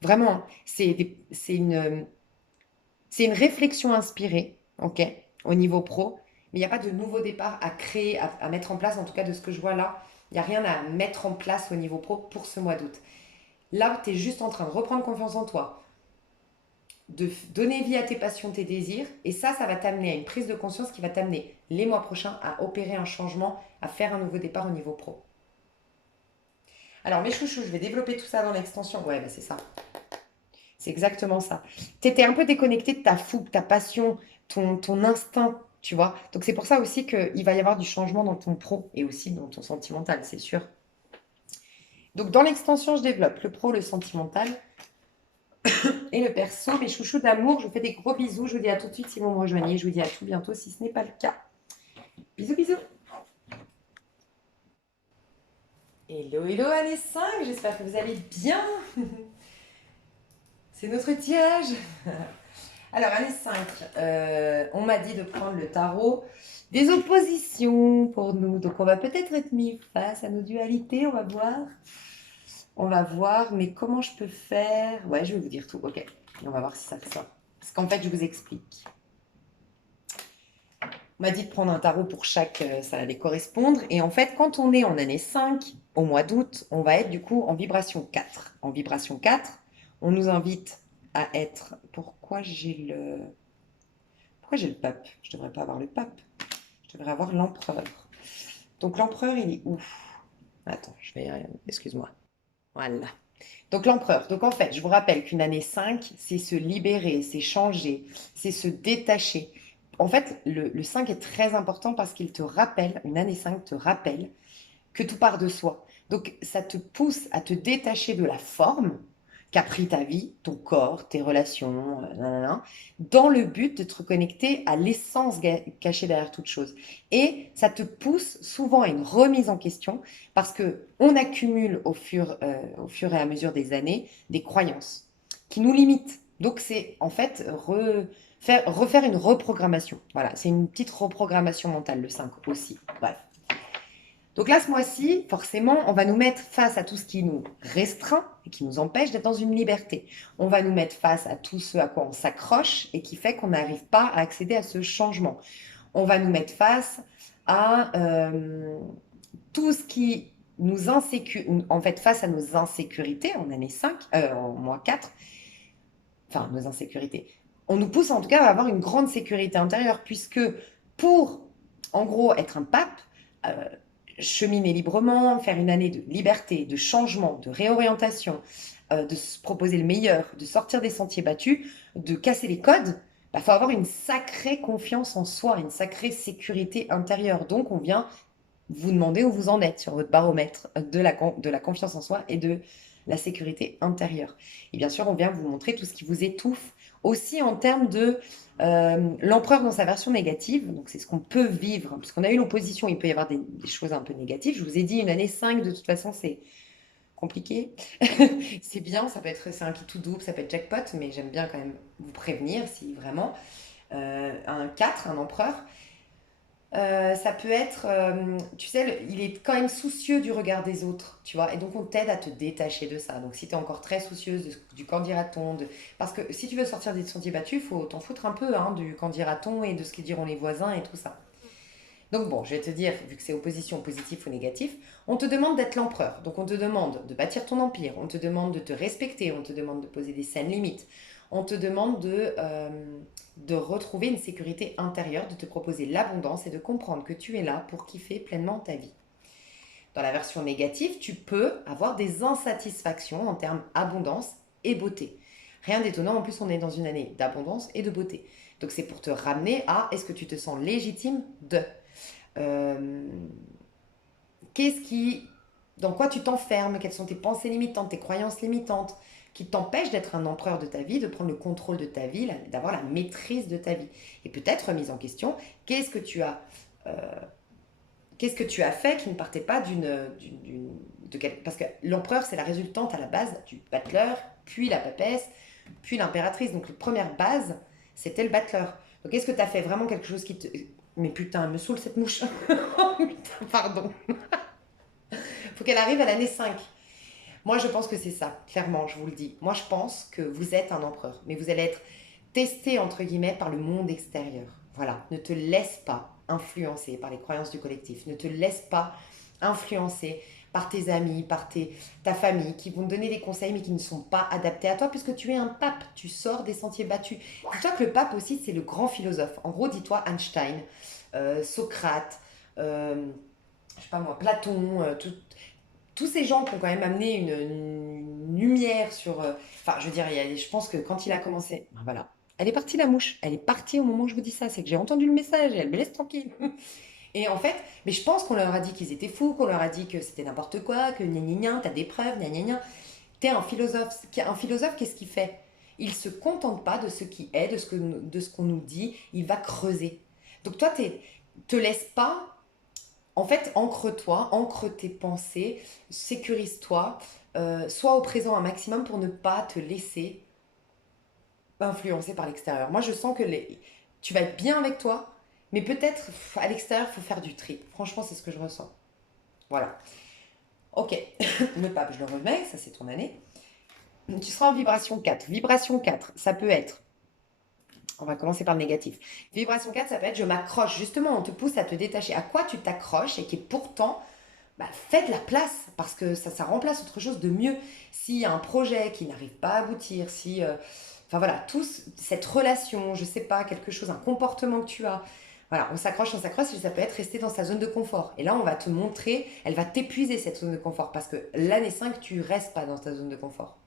Vraiment, hein. C'est une réflexion inspirée, ok, au niveau pro, mais il n'y a pas de nouveau départ à créer, à mettre en place, en tout cas de ce que je vois là. Il n'y a rien à mettre en place au niveau pro pour ce mois d'août. Là, tu es juste en train de reprendre confiance en toi, de donner vie à tes passions, tes désirs, et ça va t'amener à une prise de conscience qui va t'amener les mois prochains à opérer un changement, à faire un nouveau départ au niveau pro. Alors mes chouchous, je vais développer tout ça dans l'extension. Ouais, bah c'est ça. C'est exactement ça. Tu étais un peu déconnecté de ta fougue, ta passion, ton instinct, tu vois. Donc c'est pour ça aussi qu'il va y avoir du changement dans ton pro et aussi dans ton sentimental, c'est sûr. Donc dans l'extension, je développe le pro, le sentimental et le perso. Mes chouchous d'amour, je vous fais des gros bisous. Je vous dis à tout de suite si vous me rejoignez. Je vous dis à tout bientôt si ce n'est pas le cas. Bisous, bisous. Hello, hello, année 5. J'espère que vous allez bien. C'est notre tirage. Alors, année 5, on m'a dit de prendre le tarot des oppositions pour nous. Donc, on va peut-être être mis face à nos dualités, on va voir. On va voir, mais comment je peux faire? Ouais, je vais vous dire tout, ok. Et on va voir si ça fait ça. Parce qu'en fait, je vous explique. On m'a dit de prendre un tarot pour chaque, ça allait correspondre. Et en fait, quand on est en année 5, au mois d'août, on va être du coup en vibration 4. En vibration 4, on nous invite à être... Pourquoi j'ai le pape? Je ne devrais pas avoir le pape. Je devrais avoir l'empereur. Donc l'empereur, il est où? Attends, je vais... Excuse-moi. Voilà. Donc l'empereur. Donc en fait, je vous rappelle qu'une année 5, c'est se libérer, c'est changer, c'est se détacher. En fait, le 5 est très important parce qu'il te rappelle, une année 5 te rappelle que tout part de soi. Donc ça te pousse à te détacher de la forme qu'a pris ta vie, ton corps, tes relations, nanana, dans le but de te reconnecter à l'essence cachée derrière toute chose. Et ça te pousse souvent à une remise en question parce que on accumule au fur et à mesure des années des croyances qui nous limitent. Donc c'est en fait refaire une reprogrammation. Voilà, c'est une petite reprogrammation mentale, le 5 aussi. Bref. Donc là, ce mois-ci, forcément, on va nous mettre face à tout ce qui nous restreint et qui nous empêche d'être dans une liberté. On va nous mettre face à tout ce à quoi on s'accroche et qui fait qu'on n'arrive pas à accéder à ce changement. On va nous mettre face à tout ce qui nous en fait, face à nos insécurités en année 5, en mois 4, enfin, nos insécurités. On nous pousse en tout cas à avoir une grande sécurité intérieure puisque pour, en gros, être un pape, euh, cheminer librement, faire une année de liberté, de changement, de réorientation, de se proposer le meilleur, de sortir des sentiers battus, de casser les codes, il faut avoir une sacrée confiance en soi, une sacrée sécurité intérieure. Donc, on vient vous demander où vous en êtes sur votre baromètre de la confiance en soi et de la sécurité intérieure. Et bien sûr, on vient vous montrer tout ce qui vous étouffe, aussi en termes de l'empereur dans sa version négative. Donc, c'est ce qu'on peut vivre, parce qu'on a eu l'opposition, il peut y avoir des choses un peu négatives. Je vous ai dit, une année 5, de toute façon, c'est compliqué. C'est bien, c'est un qui tout double, ça peut être jackpot, mais j'aime bien quand même vous prévenir si vraiment. Un 4, un empereur. Ça peut être, tu sais, il est quand même soucieux du regard des autres, tu vois, et donc on t'aide à te détacher de ça. Donc si tu es encore très soucieuse du qu'en dira-t-on, parce que si tu veux sortir des sentiers battus, il faut t'en foutre un peu hein, du qu'en dira-t-on et de ce qu'ils diront les voisins et tout ça. Donc bon, je vais te dire, vu que c'est opposition positif ou négatif, on te demande d'être l'empereur. Donc on te demande de bâtir ton empire, on te demande de te respecter, on te demande de poser des saines limites, on te demande de retrouver une sécurité intérieure, de te proposer l'abondance et de comprendre que tu es là pour kiffer pleinement ta vie. Dans la version négative, tu peux avoir des insatisfactions en termes abondance et beauté. Rien d'étonnant, en plus on est dans une année d'abondance et de beauté. Donc c'est pour te ramener à est-ce que tu te sens légitime de... Euh, qu'est-ce qui Dans quoi tu t'enfermes? Quelles sont tes pensées limitantes, tes croyances limitantes qui t'empêchent d'être un empereur de ta vie, de prendre le contrôle de ta vie, d'avoir la maîtrise de ta vie. Et peut-être remise en question, qu'est-ce que tu as, euh, qu'est-ce que tu as fait qui ne partait pas parce que l'empereur, c'est la résultante à la base du battleur, puis la papesse, puis l'impératrice. Donc la première base, c'était le battleur. Donc est-ce que tu as fait vraiment quelque chose qui te... Mais putain, elle me saoule cette mouche. Oh, putain, pardon. Faut qu'elle arrive à l'année 5. Moi, je pense que c'est ça, clairement, je vous le dis. Moi, je pense que vous êtes un empereur, mais vous allez être testé, entre guillemets, par le monde extérieur. Voilà, ne te laisse pas influencer par les croyances du collectif. Ne te laisse pas influencer par tes amis, ta famille, qui vont te donner des conseils, mais qui ne sont pas adaptés à toi, puisque tu es un pape, tu sors des sentiers battus. Dis-toi que le pape aussi, c'est le grand philosophe. En gros, dis-toi Einstein, Socrate, je sais pas moi, Platon, tous ces gens qui ont quand même amené une lumière sur... Enfin, je veux dire, je pense que quand il a commencé... Ben voilà. Elle est partie la mouche. Elle est partie au moment où je vous dis ça. C'est que j'ai entendu le message et elle me laisse tranquille. Et en fait, mais je pense qu'on leur a dit qu'ils étaient fous, qu'on leur a dit que c'était n'importe quoi, que gna gna gna, t'as des preuves, gna gna gna. T'es un philosophe. Un philosophe, qu'est-ce qu'il fait? Il se contente pas de ce qui est, de ce qu'on nous dit. Il va creuser. Donc toi, te laisse pas en fait, ancre-toi, ancre tes pensées, sécurise-toi, sois au présent un maximum pour ne pas te laisser influencer par l'extérieur. Moi, je sens que tu vas être bien avec toi, mais peut-être à l'extérieur, il faut faire du tri. Franchement, c'est ce que je ressens. Voilà. Ok, le pape, je le remets, ça c'est ton année. Tu seras en vibration 4. Vibration 4, ça peut être on va commencer par le négatif. Vibration 4, ça peut être je m'accroche. Justement, on te pousse à te détacher. À quoi tu t'accroches et qui est pourtant fait de la place parce que ça remplace autre chose de mieux. S'il y a un projet qui n'arrive pas à aboutir, si. Enfin voilà, cette relation, je sais pas, quelque chose, un comportement que tu as. Voilà, on s'accroche, et ça peut être rester dans sa zone de confort. Et là, on va te montrer, elle va t'épuiser cette zone de confort parce que l'année 5, tu restes pas dans ta zone de confort.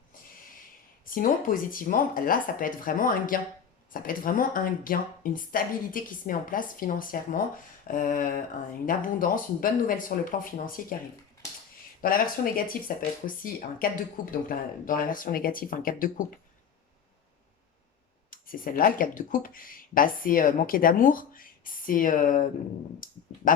Sinon, positivement, là, ça peut être vraiment un gain. Ça peut être vraiment un gain, une stabilité qui se met en place financièrement, une abondance, une bonne nouvelle sur le plan financier qui arrive. Dans la version négative, ça peut être aussi un 4 de coupe. Donc dans la version négative, un 4 de coupe, c'est celle-là, le 4 de coupe. C'est manquer d'amour. C'est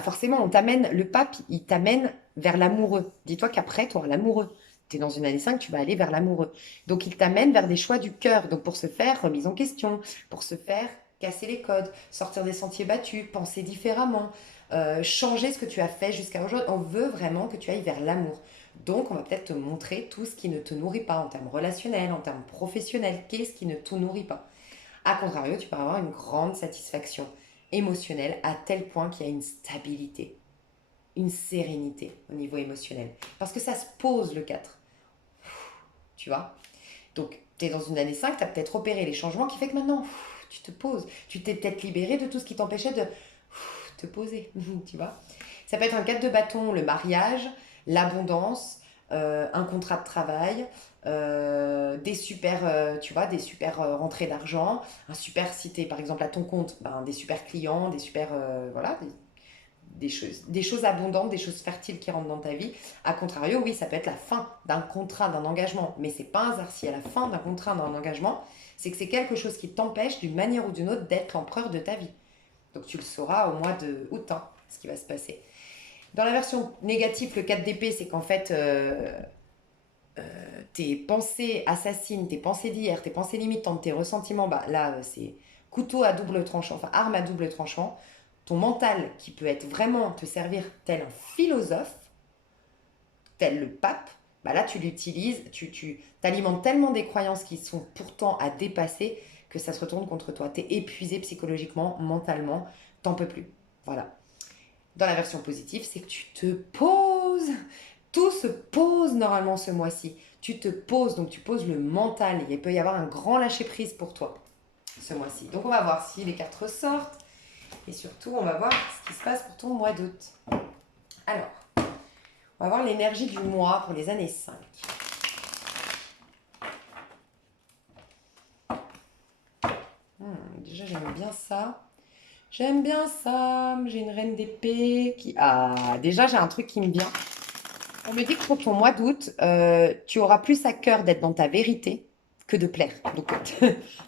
forcément, le pape, il t'amène vers l'amoureux. Dis-toi qu'après, tu auras l'amoureux. Tu es dans une année 5, tu vas aller vers l'amoureux. Donc, il t'amène vers des choix du cœur. Donc, pour se faire remise en question, pour se faire casser les codes, sortir des sentiers battus, penser différemment, changer ce que tu as fait jusqu'à aujourd'hui. On veut vraiment que tu ailles vers l'amour. Donc, on va peut-être te montrer tout ce qui ne te nourrit pas en termes relationnels, en termes professionnels. Qu'est-ce qui ne te nourrit pas? A contrario, tu peux avoir une grande satisfaction émotionnelle à tel point qu'il y a une stabilité, une sérénité au niveau émotionnel. Parce que ça se pose le 4. Tu vois? Donc, tu es dans une année 5, tu as peut-être opéré les changements qui fait que maintenant, tu te poses. Tu t'es peut-être libéré de tout ce qui t'empêchait de te poser. Tu vois? Ça peut être un 4 de bâton, le mariage, l'abondance, un contrat de travail, des super, tu vois, des super rentrées d'argent, un super, si t'es par exemple à ton compte, des super clients, des super, voilà, des choses abondantes, des choses fertiles qui rentrent dans ta vie. A contrario, oui, ça peut être la fin d'un contrat, d'un engagement, mais c'est pas un hasard si à la fin d'un contrat, d'un engagement, c'est que c'est quelque chose qui t'empêche d'une manière ou d'une autre d'être l'empereur de ta vie. Donc tu le sauras au mois de août, hein, ce qui va se passer. Dans la version négative, le 4 d'épée, c'est qu'en fait, tes pensées assassines, tes pensées d'hier, tes pensées limitantes, tes ressentiments, là, c'est couteau à double tranchant, enfin arme à double tranchant. Ton mental qui peut être vraiment te servir tel un philosophe, tel le pape, là tu l'utilises, tu t'alimentes tellement des croyances qui sont pourtant à dépasser que ça se retourne contre toi. Tu es épuisé psychologiquement, mentalement, t'en peux plus. Voilà. Dans la version positive, c'est que tu te poses. Tout se pose normalement ce mois-ci. Tu te poses, donc tu poses le mental. Il peut y avoir un grand lâcher-prise pour toi ce mois-ci. Donc on va voir si les cartes ressortent. Et surtout, on va voir ce qui se passe pour ton mois d'août. Alors, on va voir l'énergie du mois pour les années 5. Déjà, j'aime bien ça. J'aime bien ça. J'ai une reine d'épée qui... Ah, déjà, j'ai un truc qui me vient. On me dit que pour ton mois d'août, tu auras plus à cœur d'être dans ta vérité que de plaire. Donc,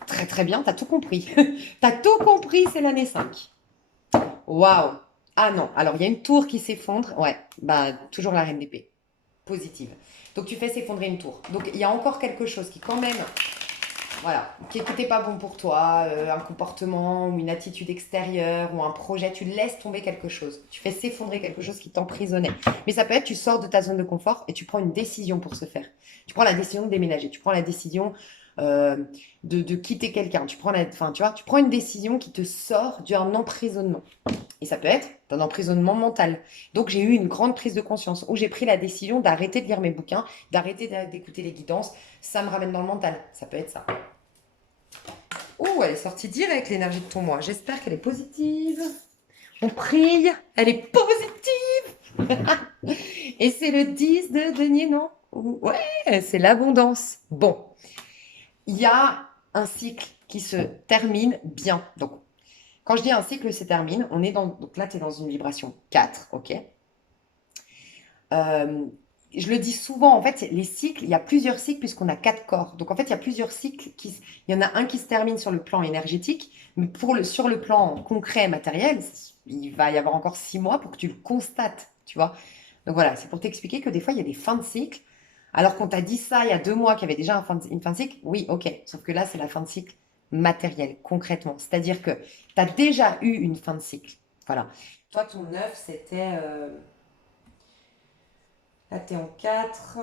très très bien, tu as tout compris. Tu as tout compris, c'est l'année 5. Waouh! Ah non, alors il y a une tour qui s'effondre. Ouais, bah toujours la reine d'épée. Positive. Donc tu fais s'effondrer une tour. Donc il y a encore quelque chose qui quand même, voilà, qui n'était pas bon pour toi, un comportement ou une attitude extérieure ou un projet, tu laisses tomber quelque chose. Tu fais s'effondrer quelque chose qui t'emprisonnait. Mais ça peut être, tu sors de ta zone de confort et tu prends une décision pour ce faire. Tu prends la décision de déménager, tu prends la décision euh, de quitter quelqu'un. Enfin, tu vois, tu prends une décision qui te sort d'un emprisonnement. Et ça peut être d'un emprisonnement mental. Donc j'ai eu une grande prise de conscience où j'ai pris la décision d'arrêter de lire mes bouquins, d'arrêter d'écouter les guidances. Ça me ramène dans le mental. Ça peut être ça. Oh, elle est sortie direct, l'énergie de ton mois. J'espère qu'elle est positive. On prie, elle est positive. Et c'est le 10 de denier, non? Ouais, c'est l'abondance. Bon, il y a un cycle qui se termine bien. Donc, quand je dis un cycle se termine, on est dans. Donc là, tu es dans une vibration 4, ok? Euh, je le dis souvent, en fait, les cycles, il y a plusieurs cycles puisqu'on a 4 corps. Donc en fait, il y a plusieurs cycles. Il y en a un qui se termine sur le plan énergétique, mais sur le plan concret, matériel, il va y avoir encore 6 mois pour que tu le constates, tu vois. Donc voilà, c'est pour t'expliquer que des fois, il y a des fins de cycle. Alors qu'on t'a dit ça il y a 2 mois qu'il y avait déjà une fin de cycle, oui, ok. Sauf que là, c'est la fin de cycle matérielle, concrètement. C'est-à-dire que tu as déjà eu une fin de cycle. Voilà. Toi, ton 9, c'était... Là, tu es en 4,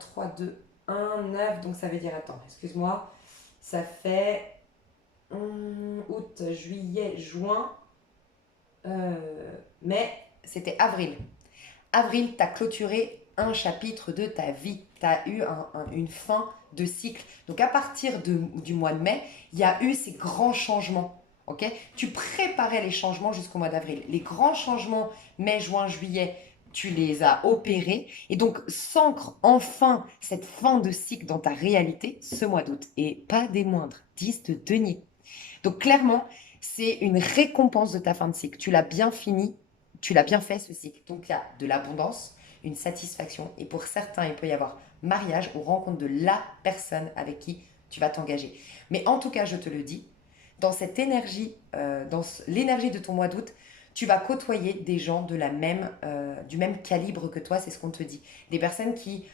3, 2, 1, 9. Donc, ça veut dire, attends, excuse-moi, ça fait août, juillet, juin, mai, c'était avril. Avril, tu as clôturé un chapitre de ta vie. Tu as eu une fin de cycle. Donc, à partir du mois de mai, il y a eu ces grands changements. Ok, tu préparais les changements jusqu'au mois d'avril. Les grands changements, mai, juin, juillet, tu les as opérés. Et donc, s'ancre enfin cette fin de cycle dans ta réalité ce mois d'août. Et pas des moindres, 10 de denier. Donc, clairement, c'est une récompense de ta fin de cycle. Tu l'as bien fini, tu l'as bien fait ce cycle. Donc, il y a de l'abondance, une satisfaction. Et pour certains, il peut y avoir mariage ou rencontre de la personne avec qui tu vas t'engager. Mais en tout cas, je te le dis, dans cette énergie, dans l'énergie de ton mois d'août, tu vas côtoyer des gens du même calibre que toi, c'est ce qu'on te dit. Des personnes qui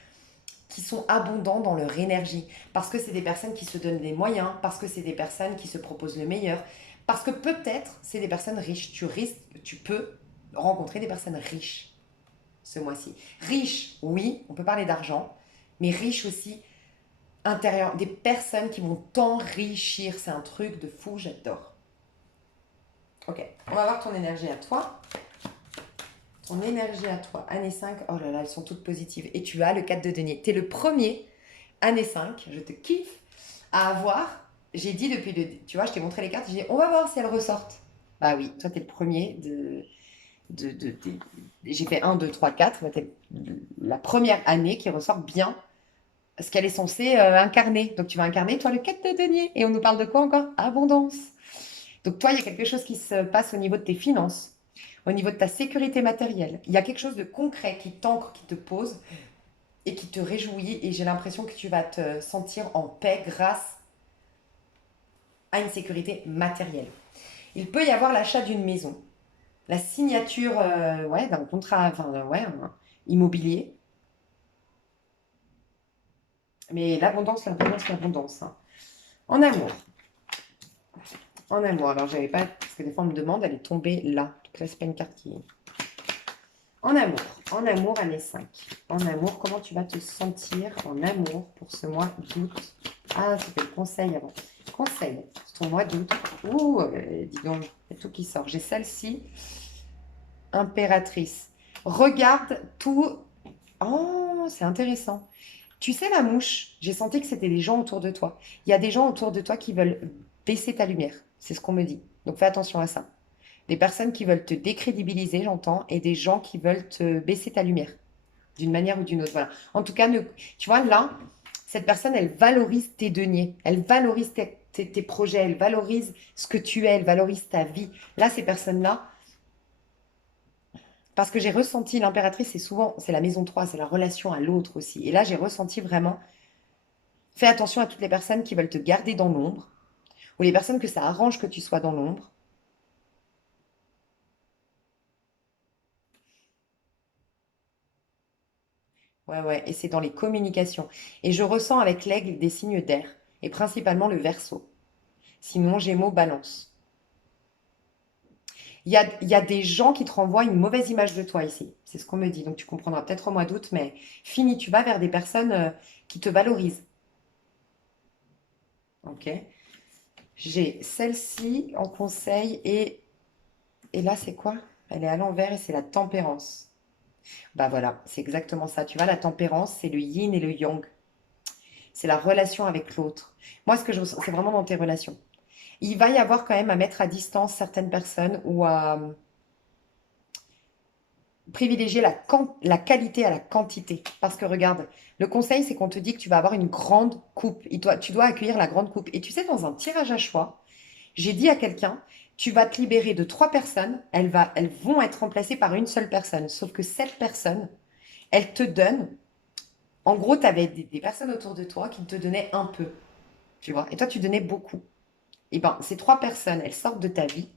sont abondants dans leur énergie, parce que c'est des personnes qui se donnent des moyens, parce que c'est des personnes qui se proposent le meilleur, parce que peut-être c'est des personnes riches. Tu peux rencontrer des personnes riches ce mois-ci. Riches, oui, on peut parler d'argent, mais riches aussi intérieur, des personnes qui vont t'enrichir. C'est un truc de fou, j'adore. Ok, on va voir ton énergie à toi. Ton énergie à toi, année 5, oh là là, elles sont toutes positives. Et tu as le 4 de denier. Tu es le premier, année 5, je te kiffe, à avoir. J'ai dit depuis le. Tu vois, je t'ai montré les cartes, j'ai dit, on va voir si elles ressortent. Bah oui, toi, tu es le premier j'ai fait 1, 2, 3, 4. Bah, t'es la première année qui ressort bien ce qu'elle est censée incarner. Donc tu vas incarner, toi, le 4 de denier. Et on nous parle de quoi encore? Abondance. Donc toi, il y a quelque chose qui se passe au niveau de tes finances, au niveau de ta sécurité matérielle. Il y a quelque chose de concret qui t'ancre, qui te pose et qui te réjouit. Et j'ai l'impression que tu vas te sentir en paix grâce à une sécurité matérielle. Il peut y avoir l'achat d'une maison, la signature ouais, d'un contrat enfin, ouais, immobilier. Mais l'abondance, l'abondance, l'abondance, hein. En amour. En amour. Alors, j'avais pas. Parce que des fois, on me demande, elle est tombée là. Donc là, c'est pas une carte qui. En amour, année 5. En amour, comment tu vas te sentir en amour pour ce mois d'août? Ah, c'était le conseil avant. Conseil, c'est ton mois d'août. Ouh, dis donc, il y a tout qui sort. J'ai celle-ci, impératrice. Regarde tout. Oh, c'est intéressant. Tu sais, la mouche, j'ai senti que c'était des gens autour de toi. Il y a des gens autour de toi qui veulent baisser ta lumière. C'est ce qu'on me dit. Donc fais attention à ça. Des personnes qui veulent te décrédibiliser, j'entends, et des gens qui veulent te baisser ta lumière, d'une manière ou d'une autre. Voilà. En tout cas, tu vois, là, cette personne, elle valorise tes deniers, elle valorise tes projets, elle valorise ce que tu es, elle valorise ta vie. Là, ces personnes-là, Parce que j'ai ressenti, l'impératrice, c'est souvent, c'est la maison 3, c'est la relation à l'autre aussi. Et là, j'ai ressenti vraiment, fais attention à toutes les personnes qui veulent te garder dans l'ombre, ou les personnes que ça arrange que tu sois dans l'ombre. Ouais, ouais, et c'est dans les communications. Et je ressens avec l'aigle des signes d'air, et principalement le Verseau. Sinon, Gémeaux, Balance. Il y a des gens qui te renvoient une mauvaise image de toi ici. C'est ce qu'on me dit. Donc tu comprendras peut-être au mois d'août, mais fini, tu vas vers des personnes qui te valorisent. Ok? J'ai celle-ci en conseil et là, c'est quoi? Elle est à l'envers et c'est la tempérance. Bah voilà, c'est exactement ça. Tu vois, la tempérance, c'est le yin et le yang. C'est la relation avec l'autre. Moi, ce que je ressens, c'est vraiment dans tes relations. Il va y avoir quand même à mettre à distance certaines personnes ou à privilégier la qualité à la quantité. Parce que regarde, le conseil, c'est qu'on te dit que tu vas avoir une grande coupe. Tu dois accueillir la grande coupe. Et tu sais, dans un tirage à choix, j'ai dit à quelqu'un, tu vas te libérer de 3 personnes, elles vont être remplacées par une seule personne. Sauf que cette personne, elle te donne, en gros, tu avais des personnes autour de toi qui te donnaient un peu, tu vois, et toi, tu donnais beaucoup. Et ben, ces 3 personnes, elles sortent de ta vie,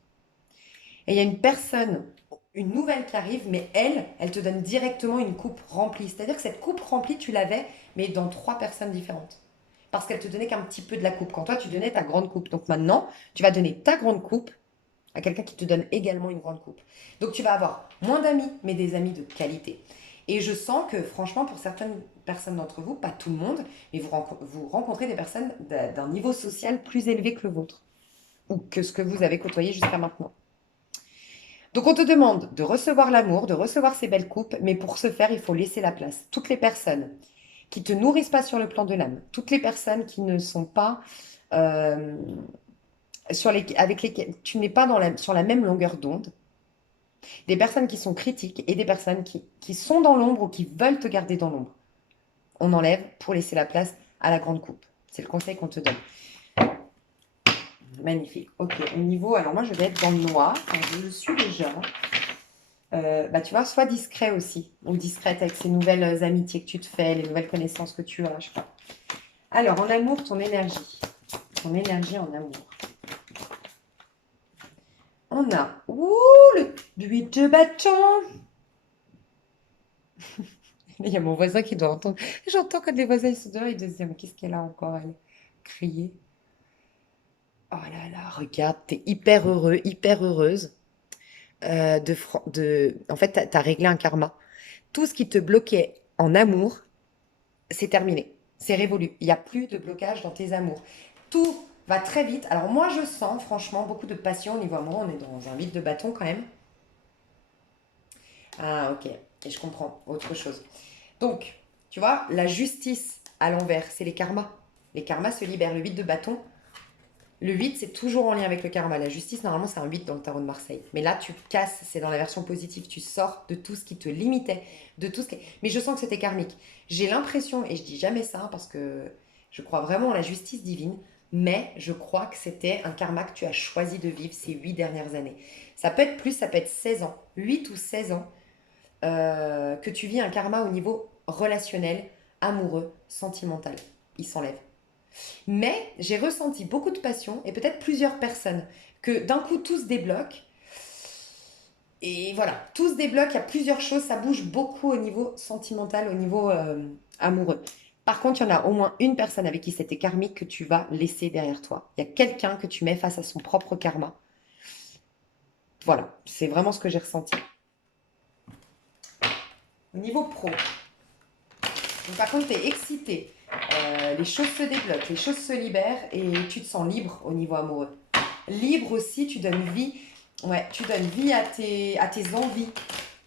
et il y a une personne, une nouvelle qui arrive, mais elle te donne directement une coupe remplie. C'est-à-dire que cette coupe remplie, tu l'avais, mais dans 3 personnes différentes. Parce qu'elle te donnait qu'un petit peu de la coupe. Quand toi, tu donnais ta grande coupe. Donc maintenant, tu vas donner ta grande coupe à quelqu'un qui te donne également une grande coupe. Donc tu vas avoir moins d'amis, mais des amis de qualité. Et je sens que franchement, pour certaines personnes d'entre vous, pas tout le monde, mais vous rencontrez des personnes d'un niveau social plus élevé que le vôtre, ou que ce que vous avez côtoyé jusqu'à maintenant. Donc on te demande de recevoir l'amour, de recevoir ces belles coupes, mais pour ce faire, il faut laisser la place. Toutes les personnes qui te nourrissent pas sur le plan de l'âme, toutes les personnes qui ne sont pas euh, avec lesquelles tu n'es pas sur la même longueur d'onde, des personnes qui sont critiques et des personnes qui sont dans l'ombre ou qui veulent te garder dans l'ombre. On enlève pour laisser la place à la grande coupe. C'est le conseil qu'on te donne. Magnifique. Ok, au niveau, alors moi je vais être dans le noir, enfin, je le suis déjà. Bah, tu vois, sois discret aussi, ou discrète avec ces nouvelles amitiés que tu te fais, les nouvelles connaissances que tu as, je sais pas. Alors, en amour, ton énergie. Ton énergie en amour. On a, ouh, le 8 de bâton. Il y a mon voisin qui doit entendre. J'entends quand les voisins ils sont dehors, ils se disent, mais qu'est-ce qu'elle a encore, elle? Crier. Oh là là, regarde, t'es hyper heureux, hyper heureuse. En fait, t'as réglé un karma. Tout ce qui te bloquait en amour, c'est terminé. C'est révolu. Il n'y a plus de blocage dans tes amours. Tout va très vite. Alors moi, je sens franchement beaucoup de passion au niveau amoureux. On est dans un vide de bâton quand même. Ah, ok. Et je comprends. Autre chose. Donc, tu vois, la justice à l'envers, c'est les karmas. Les karmas se libèrent. Le 8 de bâton, le 8, c'est toujours en lien avec le karma. La justice, normalement, c'est un 8 dans le tarot de Marseille. Mais là, tu casses, c'est dans la version positive. Tu sors de tout ce qui te limitait, de tout ce qui... Mais je sens que c'était karmique. J'ai l'impression, et je dis jamais ça parce que je crois vraiment en la justice divine, mais je crois que c'était un karma que tu as choisi de vivre ces 8 dernières années. Ça peut être plus, ça peut être 16 ans, 8 ou 16 ans, que tu vis un karma au niveau relationnel, amoureux, sentimental. Il s'enlève. Mais j'ai ressenti beaucoup de passion et peut-être plusieurs personnes que d'un coup tout se débloque. Et voilà, tout se débloque, il y a plusieurs choses, ça bouge beaucoup au niveau sentimental, au niveau amoureux. Par contre, il y en a au moins une personne avec qui c'était karmique que tu vas laisser derrière toi. Il y a quelqu'un que tu mets face à son propre karma. Voilà, c'est vraiment ce que j'ai ressenti. Au niveau pro, donc, par contre, tu es excité, les choses se débloquent, les choses se libèrent et tu te sens libre au niveau amoureux. Libre aussi, tu donnes vie, ouais, tu donnes vie à tes envies.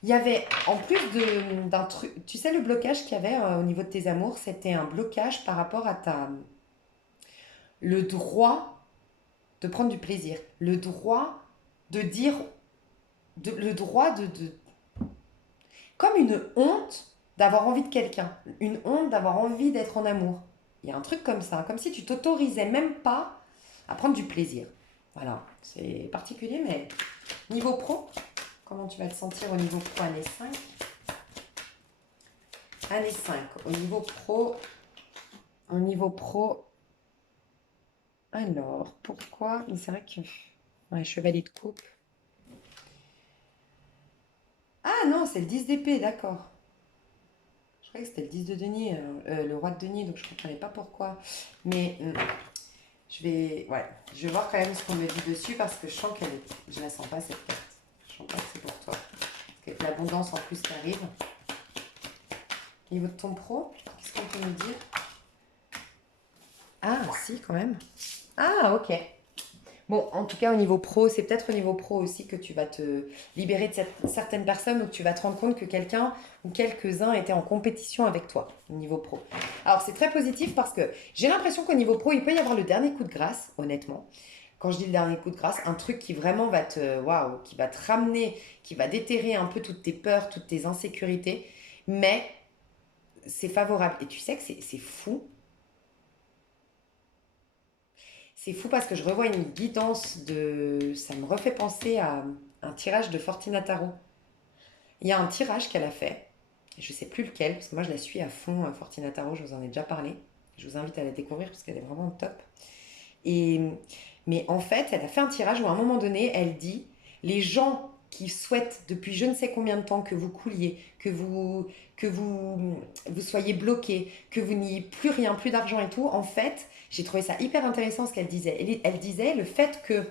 Il y avait, en plus d'un truc, tu sais, le blocage qu'il y avait au niveau de tes amours, c'était un blocage par rapport à le droit de prendre du plaisir, le droit de dire, le droit comme une honte d'avoir envie de quelqu'un, une honte d'avoir envie d'être en amour. Il y a un truc comme ça, comme si tu t'autorisais même pas à prendre du plaisir. Voilà, c'est particulier, mais niveau pro, Comment tu vas te sentir au niveau pro année 5? Année 5, au niveau pro. Au niveau pro. Alors, pourquoi? Mais c'est vrai que... Ouais, chevalier de coupe. Ah non, c'est le 10 d'épée, d'accord. Je croyais que c'était le 10 de denier, le roi de denier, donc je ne comprenais pas pourquoi. Mais ouais, je vais voir quand même ce qu'on me dit dessus parce que je sens qu'elle est... Je la sens pas cette carte. Je sens pas que c'est pour toi. Avec l'abondance en plus qui arrive. Au niveau de ton pro, qu'est-ce qu'on peut me dire? Ah, si, quand même. Ah, ok. Bon, en tout cas, au niveau pro, c'est peut-être au niveau pro aussi que tu vas te libérer de certaines personnes ou que tu vas te rendre compte que quelqu'un ou quelques-uns étaient en compétition avec toi au niveau pro. Alors, c'est très positif parce que j'ai l'impression qu'au niveau pro, il peut y avoir le dernier coup de grâce, honnêtement. Quand je dis le dernier coup de grâce, un truc qui vraiment va te, waouh, qui va te ramener, qui va déterrer un peu toutes tes peurs, toutes tes insécurités, mais c'est favorable. Et tu sais que c'est fou. C'est fou parce que je revois une guidance de... Ça me refait penser à un tirage de Fortina Tarot. Il y a un tirage qu'elle a fait, je ne sais plus lequel, parce que moi je la suis à fond, Fortina Tarot, je vous en ai déjà parlé. Je vous invite à la découvrir parce qu'elle est vraiment top. Et, mais en fait, elle a fait un tirage où à un moment donné, elle dit, les gens qui souhaitent depuis je ne sais combien de temps que vous couliez, que vous soyez bloqué, que vous n'ayez plus rien, plus d'argent et tout, en fait, j'ai trouvé ça hyper intéressant ce qu'elle disait. Elle disait le fait que,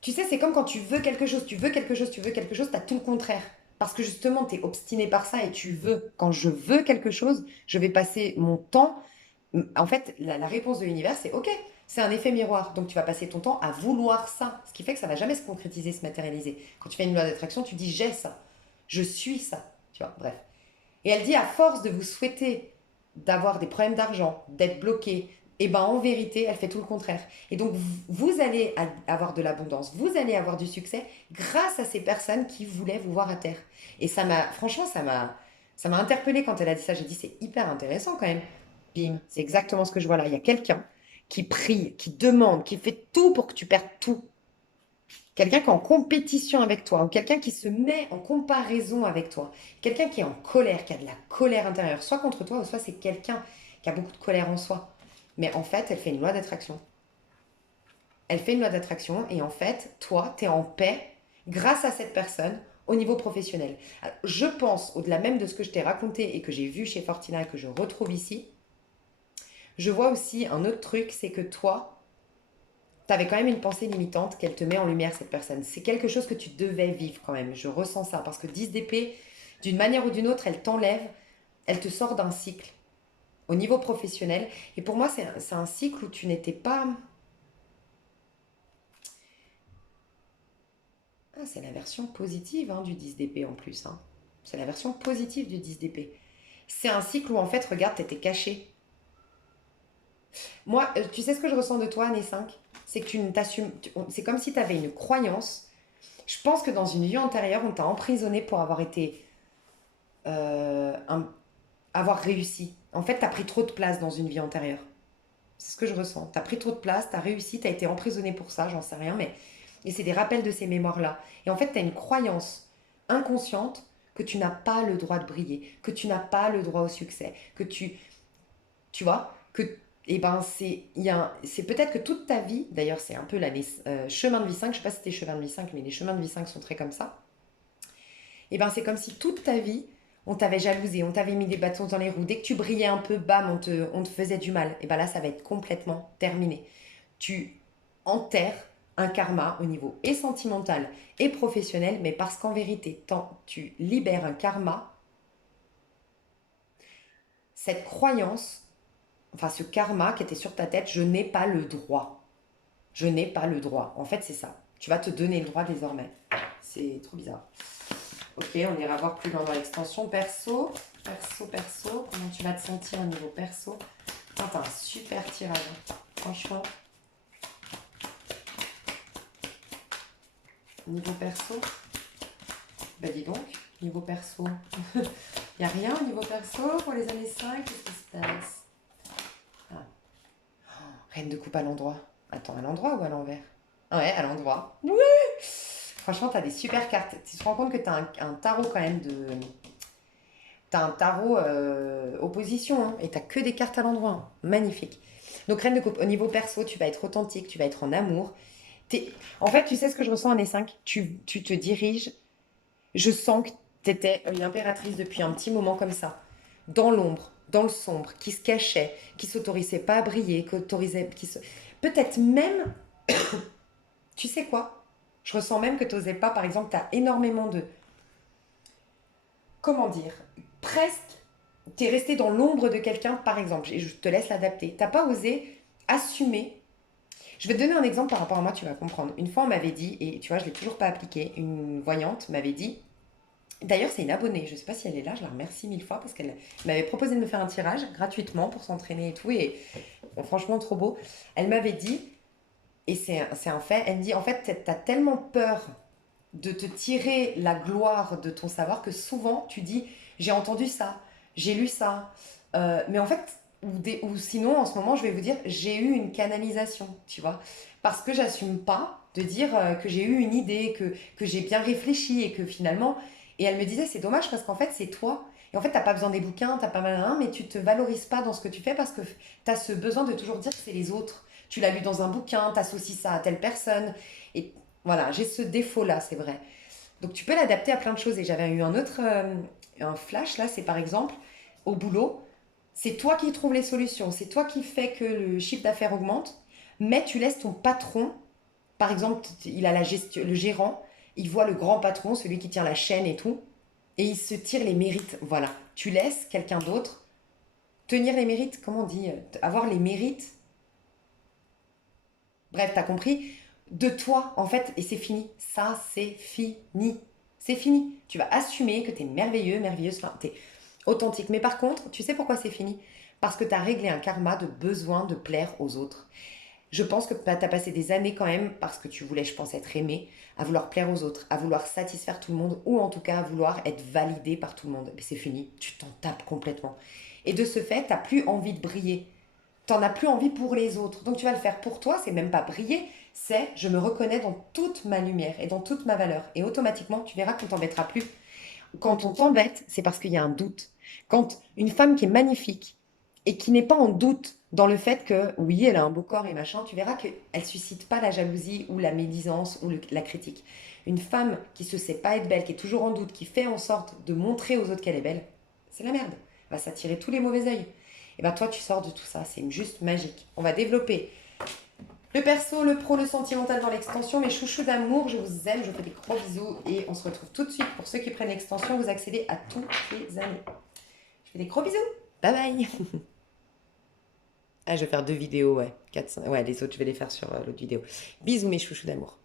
tu sais, c'est comme quand tu veux quelque chose, tu veux quelque chose, tu veux quelque chose, tu as tout le contraire. Parce que justement, tu es obstiné par ça et tu veux. Quand je veux quelque chose, je vais passer mon temps. En fait, la réponse de l'univers, c'est OK, c'est un effet miroir. Donc, tu vas passer ton temps à vouloir ça. Ce qui fait que ça va jamais se concrétiser, se matérialiser. Quand tu fais une loi d'attraction, tu dis j'ai ça. Je suis ça. Tu vois, bref. Et elle dit à force de vous souhaiter d'avoir des problèmes d'argent, d'être bloqué, et ben en vérité, elle fait tout le contraire. Et donc vous allez avoir de l'abondance, vous allez avoir du succès grâce à ces personnes qui voulaient vous voir à terre. Et ça m'a, franchement, ça m'a interpellée quand elle a dit ça. J'ai dit c'est hyper intéressant quand même. Bim, c'est exactement ce que je vois là. Il y a quelqu'un qui prie, qui demande, qui fait tout pour que tu perdes tout. Quelqu'un qui est en compétition avec toi, ou quelqu'un qui se met en comparaison avec toi, quelqu'un qui est en colère, qui a de la colère intérieure, soit contre toi, ou soit c'est quelqu'un qui a beaucoup de colère en soi. Mais en fait, elle fait une loi d'attraction. Elle fait une loi d'attraction et en fait, toi, tu es en paix grâce à cette personne au niveau professionnel. Je pense, au-delà même de ce que je t'ai raconté et que j'ai vu chez Fortina et que je retrouve ici, je vois aussi un autre truc, c'est que toi, tu avais quand même une pensée limitante qu'elle te met en lumière, cette personne. C'est quelque chose que tu devais vivre quand même. Je ressens ça. Parce que 10 d'épée, d'une manière ou d'une autre, elle t'enlève, elle te sort d'un cycle au niveau professionnel. Et pour moi, c'est un cycle où tu n'étais pas... Ah, c'est la version positive hein, du 10 d'épée en plus. Hein. C'est la version positive du 10 d'épée. C'est un cycle où en fait, regarde, tu étais caché. Moi, tu sais ce que je ressens de toi, année 5. C'est que tu ne t'assumes... C'est comme si tu avais une croyance. Je pense que dans une vie antérieure, on t'a emprisonné pour avoir été avoir réussi. En fait, tu as pris trop de place dans une vie antérieure. C'est ce que je ressens. Tu as pris trop de place, tu as réussi, tu as été emprisonné pour ça, j'en sais rien, mais. Et c'est des rappels de ces mémoires-là. Et en fait, tu as une croyance inconsciente que tu n'as pas le droit de briller, que tu n'as pas le droit au succès, que tu. Tu vois que. Et ben, c'est peut-être que toute ta vie, d'ailleurs, c'est un peu chemin de vie 5, je sais pas si c'était chemin de vie 5, mais les chemins de vie 5 sont très comme ça. Et ben c'est comme si toute ta vie, on t'avait jalousé, on t'avait mis des bâtons dans les roues. Dès que tu brillais un peu, bam, on te faisait du mal. Et ben là, ça va être complètement terminé. Tu enterres un karma au niveau et sentimental et professionnel, mais parce qu'en vérité, tant tu libères un karma, cette croyance, enfin ce karma qui était sur ta tête, je n'ai pas le droit. Je n'ai pas le droit. En fait, c'est ça. Tu vas te donner le droit désormais. C'est trop bizarre. Ok, on ira voir plus loin dans l'extension perso. Perso. Comment tu vas te sentir au niveau perso? T'as un super tirage. Franchement. Niveau perso. Bah dis donc, niveau perso. Il n'y a rien au niveau perso pour les années 5. Qu'est-ce qui se passe? Ah. Oh, reine de coupe à l'endroit. Attends, à l'endroit ou à l'envers? Ah ouais, à l'endroit. Ouais. Franchement, tu as des super cartes. Tu te rends compte que tu as un tarot quand même de... T'as un tarot opposition, hein, et t'as que des cartes à l'endroit, hein. Magnifique. Donc, Reine de Coupe, au niveau perso, tu vas être authentique, tu vas être en amour. En fait, tu sais ce que je ressens en E5? Tu te diriges. Je sens que tu étais une impératrice depuis un petit moment comme ça. Dans l'ombre, dans le sombre, qui se cachait, qui s'autorisait pas à briller, qui autorisait. Peut-être même, tu sais quoi? Je ressens même que tu n'osais pas, par exemple, tu as énormément de. Comment dire? Presque tu es resté dans l'ombre de quelqu'un, par exemple, et je te laisse l'adapter. T'as pas osé assumer. Je vais te donner un exemple par rapport à moi, tu vas comprendre. Une fois, on m'avait dit, et tu vois, je ne l'ai toujours pas appliqué, une voyante m'avait dit, d'ailleurs, c'est une abonnée, je ne sais pas si elle est là, je la remercie mille fois parce qu'elle m'avait proposé de me faire un tirage gratuitement pour s'entraîner et tout, et bon, franchement, trop beau. Elle m'avait dit, et c'est un fait, elle me dit, en fait, tu as tellement peur de te tirer la gloire de ton savoir que souvent tu dis j'ai entendu ça, j'ai lu ça, mais en fait, ou sinon en ce moment je vais vous dire j'ai eu une canalisation, tu vois, parce que j'assume pas de dire que j'ai eu une idée, que j'ai bien réfléchi et que finalement, et elle me disait c'est dommage parce qu'en fait c'est toi. Et en fait, t'as pas besoin des bouquins, t'as pas mal, mais tu te valorises pas dans ce que tu fais parce que t'as ce besoin de toujours dire que c'est les autres. Tu l'as lu dans un bouquin, t'associes ça à telle personne. Et voilà, j'ai ce défaut-là, c'est vrai. Donc tu peux l'adapter à plein de choses. Et j'avais eu un autre un flash là, c'est par exemple au boulot, c'est toi qui trouves les solutions, c'est toi qui fais que le chiffre d'affaires augmente, mais tu laisses ton patron, par exemple, il a la gestion, le gérant, il voit le grand patron, celui qui tient la chaîne et tout, et il se tire les mérites. Voilà, tu laisses quelqu'un d'autre tenir les mérites, comment on dit, avoir les mérites. Bref, t'as compris? De toi, en fait, et c'est fini. Ça, c'est fini. C'est fini. Tu vas assumer que t'es merveilleux, merveilleuse, enfin, t'es authentique. Mais par contre, tu sais pourquoi c'est fini? Parce que t'as réglé un karma de besoin de plaire aux autres. Je pense que t'as passé des années quand même, parce que tu voulais, je pense, être aimé, à vouloir plaire aux autres, à vouloir satisfaire tout le monde, ou en tout cas à vouloir être validé par tout le monde. Mais c'est fini. Tu t'en tapes complètement. Et de ce fait, t'as plus envie de briller. T'en as plus envie pour les autres. Donc tu vas le faire pour toi, c'est même pas briller, c'est je me reconnais dans toute ma lumière et dans toute ma valeur. Et automatiquement, tu verras qu'on t'embêtera plus. Quand on t'embête, c'est parce qu'il y a un doute. Quand une femme qui est magnifique et qui n'est pas en doute dans le fait que oui, elle a un beau corps et machin, tu verras qu'elle suscite pas la jalousie ou la médisance ou la critique. Une femme qui se sait pas être belle, qui est toujours en doute, qui fait en sorte de montrer aux autres qu'elle est belle, c'est la merde. Elle va s'attirer tous les mauvais œils. Et ben toi, tu sors de tout ça, c'est juste magique. On va développer le perso, le pro, le sentimental dans l'extension. Mes chouchous d'amour, je vous aime, je vous fais des gros bisous et on se retrouve tout de suite. Pour ceux qui prennent l'extension, vous accédez à toutes les années. Je fais des gros bisous. Bye bye. Ah, je vais faire 2 vidéos, ouais. 4, 5, ouais, les autres, je vais les faire sur l'autre vidéo. Bisous mes chouchous d'amour.